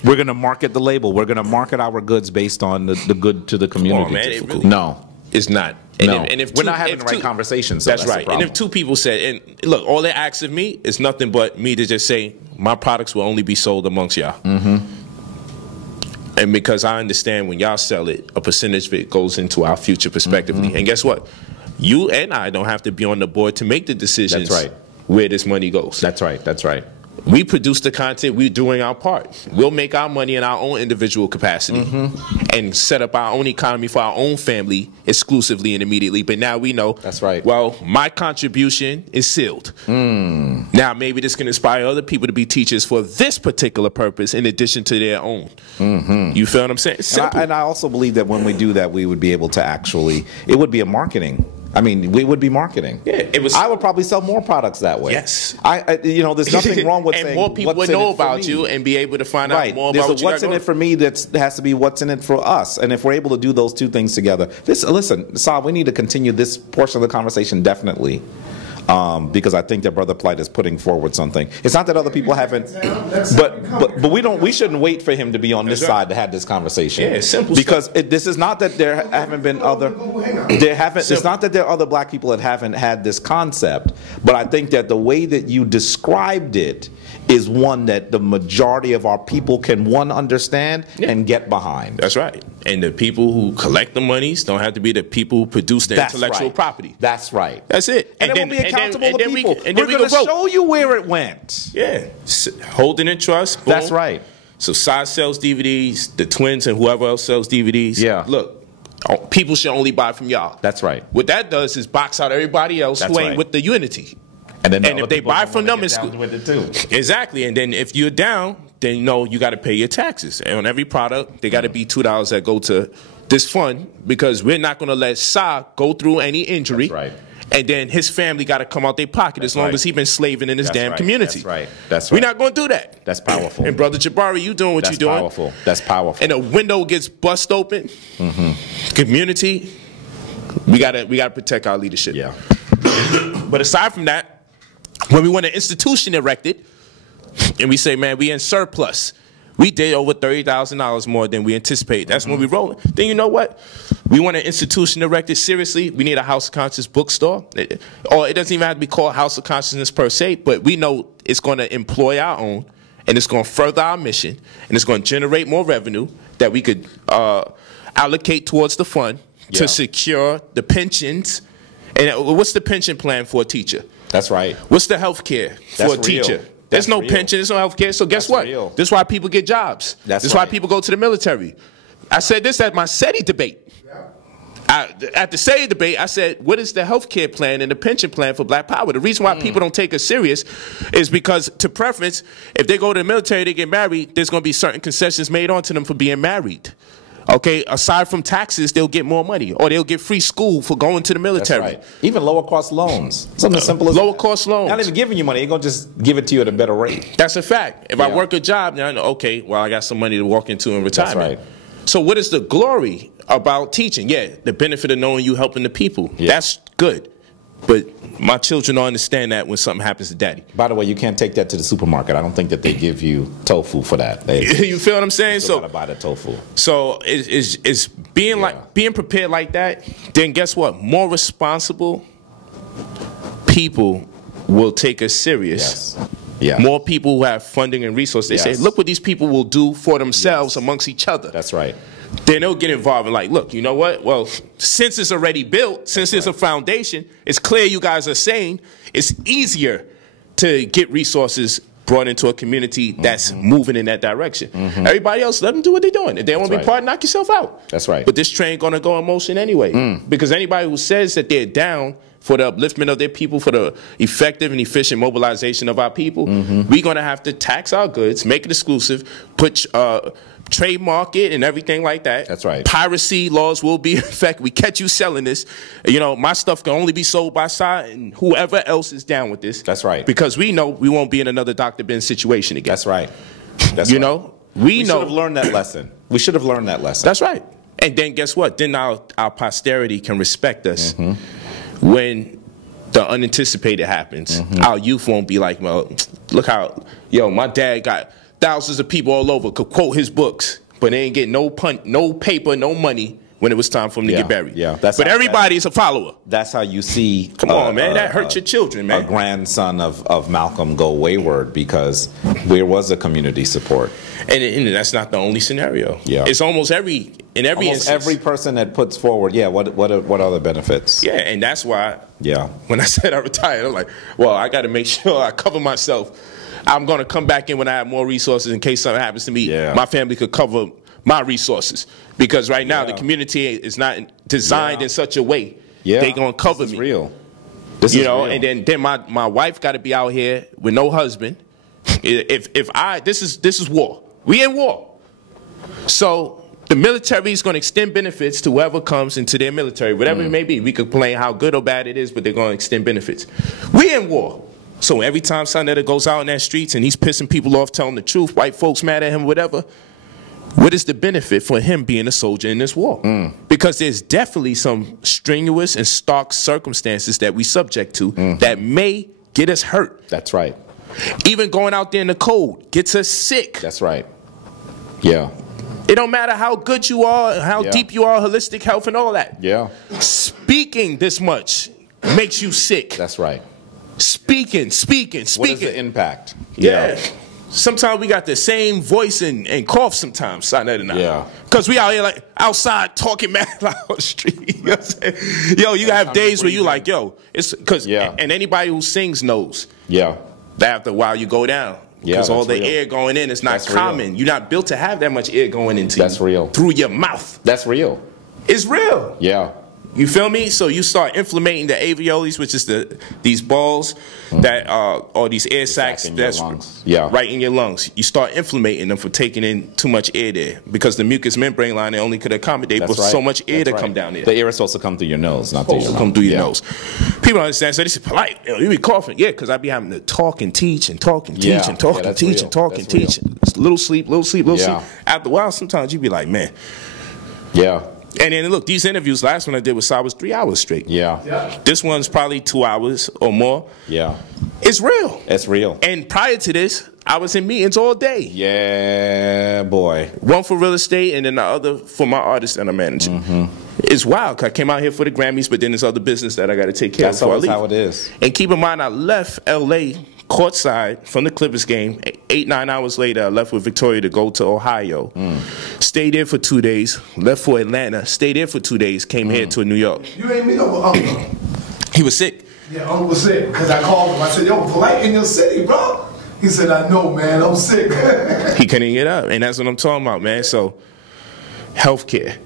We're going to market the label. We're going to market our goods based on the good to the community. Come on, man. No. It's not. And if we're not having the right conversations. So that's right. And if two people said, and look, all they ask of me is nothing but me to just say, my products will only be sold amongst y'all. And because I understand when y'all sell it, a percentage of it goes into our future prospectively. And guess what? You and I don't have to be on the board to make the decisions where this money goes. That's right. That's right. We produce the content. We're doing our part. We'll make our money in our own individual capacity and set up our own economy for our own family exclusively and immediately. But now we know, that's right. Well, my contribution is sealed. Now maybe this can inspire other people to be teachers for this particular purpose in addition to their own. You feel what I'm saying? And I also believe that when we do that, we would be able to actually, it would be a marketing I mean, we would be marketing. Yeah, it was. I would probably sell more products that way. Yes. There's nothing wrong with and saying more people would know about you and be able to find out more about what's in it for me. That has to be what's in it for us. And if we're able to do those two things together, listen, Saab, we need to continue this portion of the conversation definitely. Because I think that Brother Polight is putting forward something. It's not that other people haven't, but we shouldn't wait for him to be on this side to have this conversation. Yeah, it's simple. Because this is not that there haven't been other, it's not that there are other black people that haven't had this concept, but I think that the way that you described it is one that the majority of our people can understand and get behind. That's right. And the people who collect the monies don't have to be the people who produce the intellectual property. That's right. That's it. And then we'll be accountable to people. We're going to show you where it went. Yeah. Holding in trust. Boom. That's right. So Sai sells DVDs, the twins and whoever else sells DVDs. Yeah. Look, people should only buy from y'all. That's right. What that does is box out everybody else who ain't with the unity. And if they buy from them in school. With it too. Exactly. And then if you're down, then you got to pay your taxes. And on every product, they got to be $2 that go to this fund, because we're not going to let Sa go through any injury. That's right. And then his family got to come out their pocket as long as he's been slaving in his damn community. That's right. That's right. We're not going to do that. That's powerful. And Brother Jabari, you doing what you're doing. That's powerful. That's powerful. And a window gets bust open. Community, we gotta protect our leadership. Yeah. But aside from that, when we want an institution erected, and we say, man, we in surplus, we did over $30,000 more than we anticipated. That's when we roll. Then you know what? We want an institution erected. Seriously, we need a House of Consciousness bookstore. Or it doesn't even have to be called House of Consciousness per se, but we know it's going to employ our own, and it's going to further our mission, and it's going to generate more revenue that we could allocate towards the fund to secure the pensions. And what's the pension plan for a teacher? That's right. What's the health care for a teacher? There's no pension, there's no health care. So guess what? This is why people get jobs. This is why people go to the military. I said this at my SETI debate. At the SETI debate, I said, what is the health care plan and the pension plan for Black Power? The reason why people don't take us serious is because, to preference, if they go to the military, they get married, there's going to be certain concessions made onto them for being married. Okay, aside from taxes, they'll get more money, or they'll get free school for going to the military. That's right. Even lower cost loans. Something as simple as lower cost loans. Not even giving you money, they're going to just give it to you at a better rate. That's a fact. If I work a job, now I know, okay, well, I got some money to walk into in retirement. That's right. So what is the glory about teaching? Yeah, the benefit of knowing you helping the people. Yeah. That's good. But my children don't understand that when something happens to daddy. By the way, you can't take that to the supermarket. I don't think that they give you tofu for that. You feel what I'm saying? So gotta buy the tofu. So it's being prepared like that. Then guess what? More responsible people will take us serious. Yes. Yeah. More people who have funding and resources. They say, look what these people will do for themselves amongst each other. That's right. Then they'll get involved and like, look, you know what? Well, since it's already built, since there's a foundation, it's clear you guys are saying it's easier to get resources brought into a community that's moving in that direction. Everybody else, let them do what they're doing. If they want to be part, knock yourself out. That's right. But this train going to go in motion anyway. Because anybody who says that they're down for the upliftment of their people, for the effective and efficient mobilization of our people, we're going to have to tax our goods, make it exclusive, put trademark it and everything like that. That's right. Piracy laws will be in effect. We catch you selling this. You know, my stuff can only be sold by Sai and whoever else is down with this. That's right. Because we know we won't be in another Dr. Ben situation again. That's right. You know, we know. should have learned that lesson. We should have learned that lesson. That's right. And then guess what? Then our posterity can respect us when the unanticipated happens. Our youth won't be like, well, look how, my dad got thousands of people all over could quote his books, but they ain't getting no paper, no money when it was time for them to get buried. Yeah, but everybody's a follower. That's how you see. Come on, man, that hurts your children, man. A grandson of Malcolm go wayward because there was a community support, and that's not the only scenario. Yeah, it's almost every instance. Every person that puts forward. Yeah, what are the benefits? Yeah, and that's why. Yeah, when I said I retired, I'm like, well, I got to make sure I cover myself. I'm going to come back in when I have more resources in case something happens to me. Yeah. My family could cover my resources. Because right now the community is not designed in such a way. Yeah. They're going to cover me. Real. This is real. And then my wife got to be out here with no husband. This is war. We in war. So The military is going to extend benefits to whoever comes into their military, whatever it may be. We could complain how good or bad it is, but they're going to extend benefits. We in war. So every time Sonetta goes out in that streets and he's pissing people off, telling the truth, white folks mad at him, whatever, what is the benefit for him being a soldier in this war? Because there's definitely some strenuous and stark circumstances that we subject to that may get us hurt. That's right. Even going out there in the cold gets us sick. That's right. Yeah. It don't matter how good you are, how deep you are, holistic health and all that. Yeah. Speaking this much makes you sick. That's right. Speaking. What is the impact? Yeah. Sometimes we got the same voice and cough sometimes, Sonetta and I. Yeah. Because we out here like outside talking mad loud on the street. You know what I'm saying? Yo, you have days where you like, yo, it's because, and anybody who sings knows. Yeah. That after a while you go down. Because all the air going in is not common. Real. You're not built to have that much air going into That's you. real. Through your mouth. That's real. It's real. Yeah. You feel me? So you start inflammating the alveoli, which is these balls that or these air sacs that's right in your lungs. You start inflammating them for taking in too much air there because the mucous membrane line only could accommodate so much air to come down there. The air is supposed to come through your nose, not through your mouth. Come through your nose. People don't understand. So this is polite. You be coughing, because I be having to talk and teach and talk and teach and talk and teach and talk and teach. Little sleep, little sleep, little sleep. After a while, sometimes you be like, man. Yeah. And then look, these interviews, last one I did with Sai was 3 hours straight. Yeah. This one's probably 2 hours or more. Yeah. It's real. It's real. And prior to this, I was in meetings all day. Yeah, boy. One for real estate and then the other for my artist that I'm managing. It's wild, because I came out here for the Grammys, but then there's other business that I got to take care of before I leave. That's how it is. And keep in mind, I left L.A. courtside from the Clippers game. 8-9 hours later, I left with Victoria to go to Ohio. Stayed there for 2 days. Left for Atlanta. Stayed there for 2 days. Came here to New York. You ain't meet up with Uncle. He was sick. Yeah, Uncle was sick. Because I called him. I said, yo, Polight in your city, bro. He said, I know, man. I'm sick. He couldn't get up. And that's what I'm talking about, man. So, healthcare,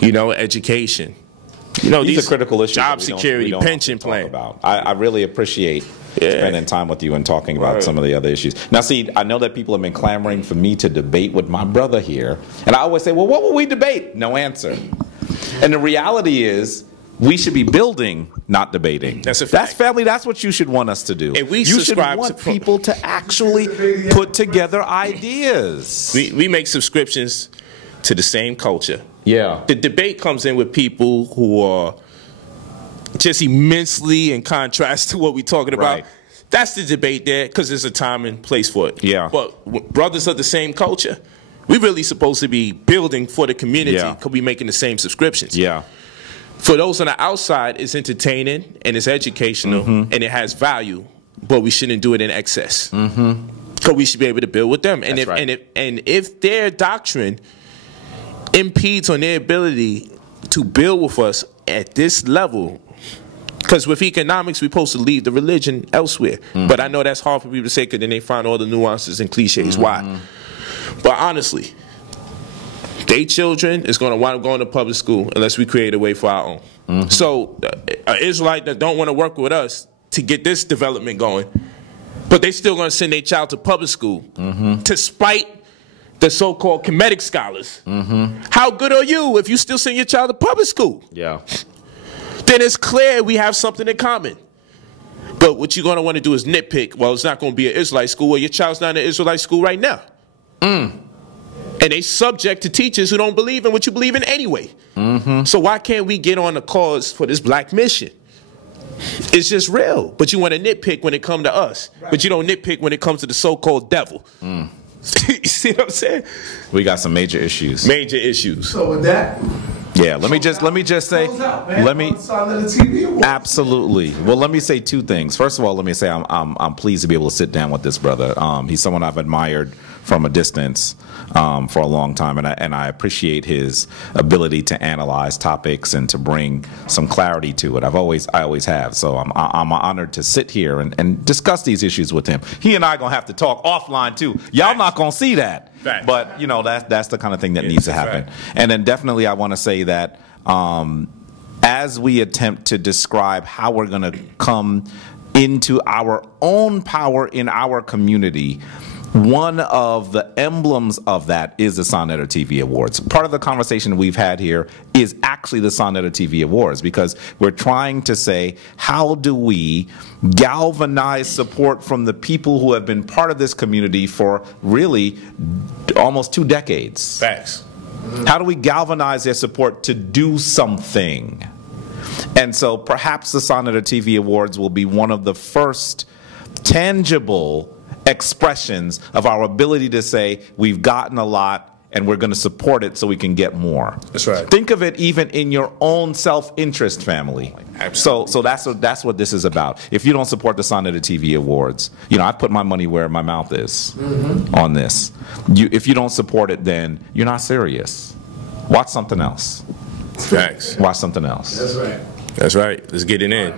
education. These are critical issues. Job security, pension plan. I really appreciate spending time with you and talking about some of the other issues. Now, see, I know that people have been clamoring for me to debate with my brother here. And I always say, well, what will we debate? No answer. And the reality is, we should be building, not debating. That's a fact. That's family. That's what you should want us to do. And we you should want people to actually put together ideas. We make subscriptions to the same culture. Yeah. The debate comes in with people who are just immensely in contrast to what we're talking about. Right. That's the debate there, because there's a time and place for it. Yeah. But brothers of the same culture, we really supposed to be building for the community, because we making the same subscriptions. Yeah. For those on the outside, it's entertaining and it's educational and it has value, but we shouldn't do it in excess. Because we should be able to build with them. And if their doctrine impedes on their ability to build with us at this level, because with economics, we're supposed to leave the religion elsewhere. But I know that's hard for people to say, because then they find all the nuances and cliches. Why? But honestly, they children is going to wind up going to public school unless we create a way for our own. So an Israelite that don't want to work with us to get this development going, but they still going to send their child to public school to spite the so-called Kemetic scholars. How good are you if you still send your child to public school? Yeah. Then it's clear we have something in common. But what you're going to want to do is nitpick. Well, it's not going to be an Israelite school. Well, your child's not in an Israelite school right now. And they subject to teachers who don't believe in what you believe in anyway. So why can't we get on the cause for this black mission? It's just real. But you want to nitpick when it comes to us. But you don't nitpick when it comes to the so-called devil. You see what I'm saying? We got some major issues. Major issues. So with that, let me just say, absolutely. Well, let me say two things. First of all, let me say I'm pleased to be able to sit down with this brother. He's someone I've admired from a distance for a long time, and I appreciate his ability to analyze topics and to bring some clarity to it. I always have. So I'm honored to sit here and discuss these issues with him. He and I are gonna have to talk offline too. Y'all not gonna see that, but that's the kind of thing that needs to happen. And then definitely I want to say that as we attempt to describe how we're gonna come into our own power in our community, one of the emblems of that is the Sonetta TV Awards. Part of the conversation we've had here is actually the Sonetta TV Awards, because we're trying to say, how do we galvanize support from the people who have been part of this community for really almost 2 decades? Facts. How do we galvanize their support to do something? And so perhaps the Sonetta TV Awards will be one of the first tangible expressions of our ability to say we've gotten a lot and we're going to support it so we can get more. That's right. Think of it even in your own self-interest, family. Absolutely. So that's what this is about. If you don't support the Sonetta TV Awards, you know, I put my money where my mouth is on this. If you don't support it, then you're not serious. Watch something else. Facts. Watch something else. That's right. That's right. Let's get it in.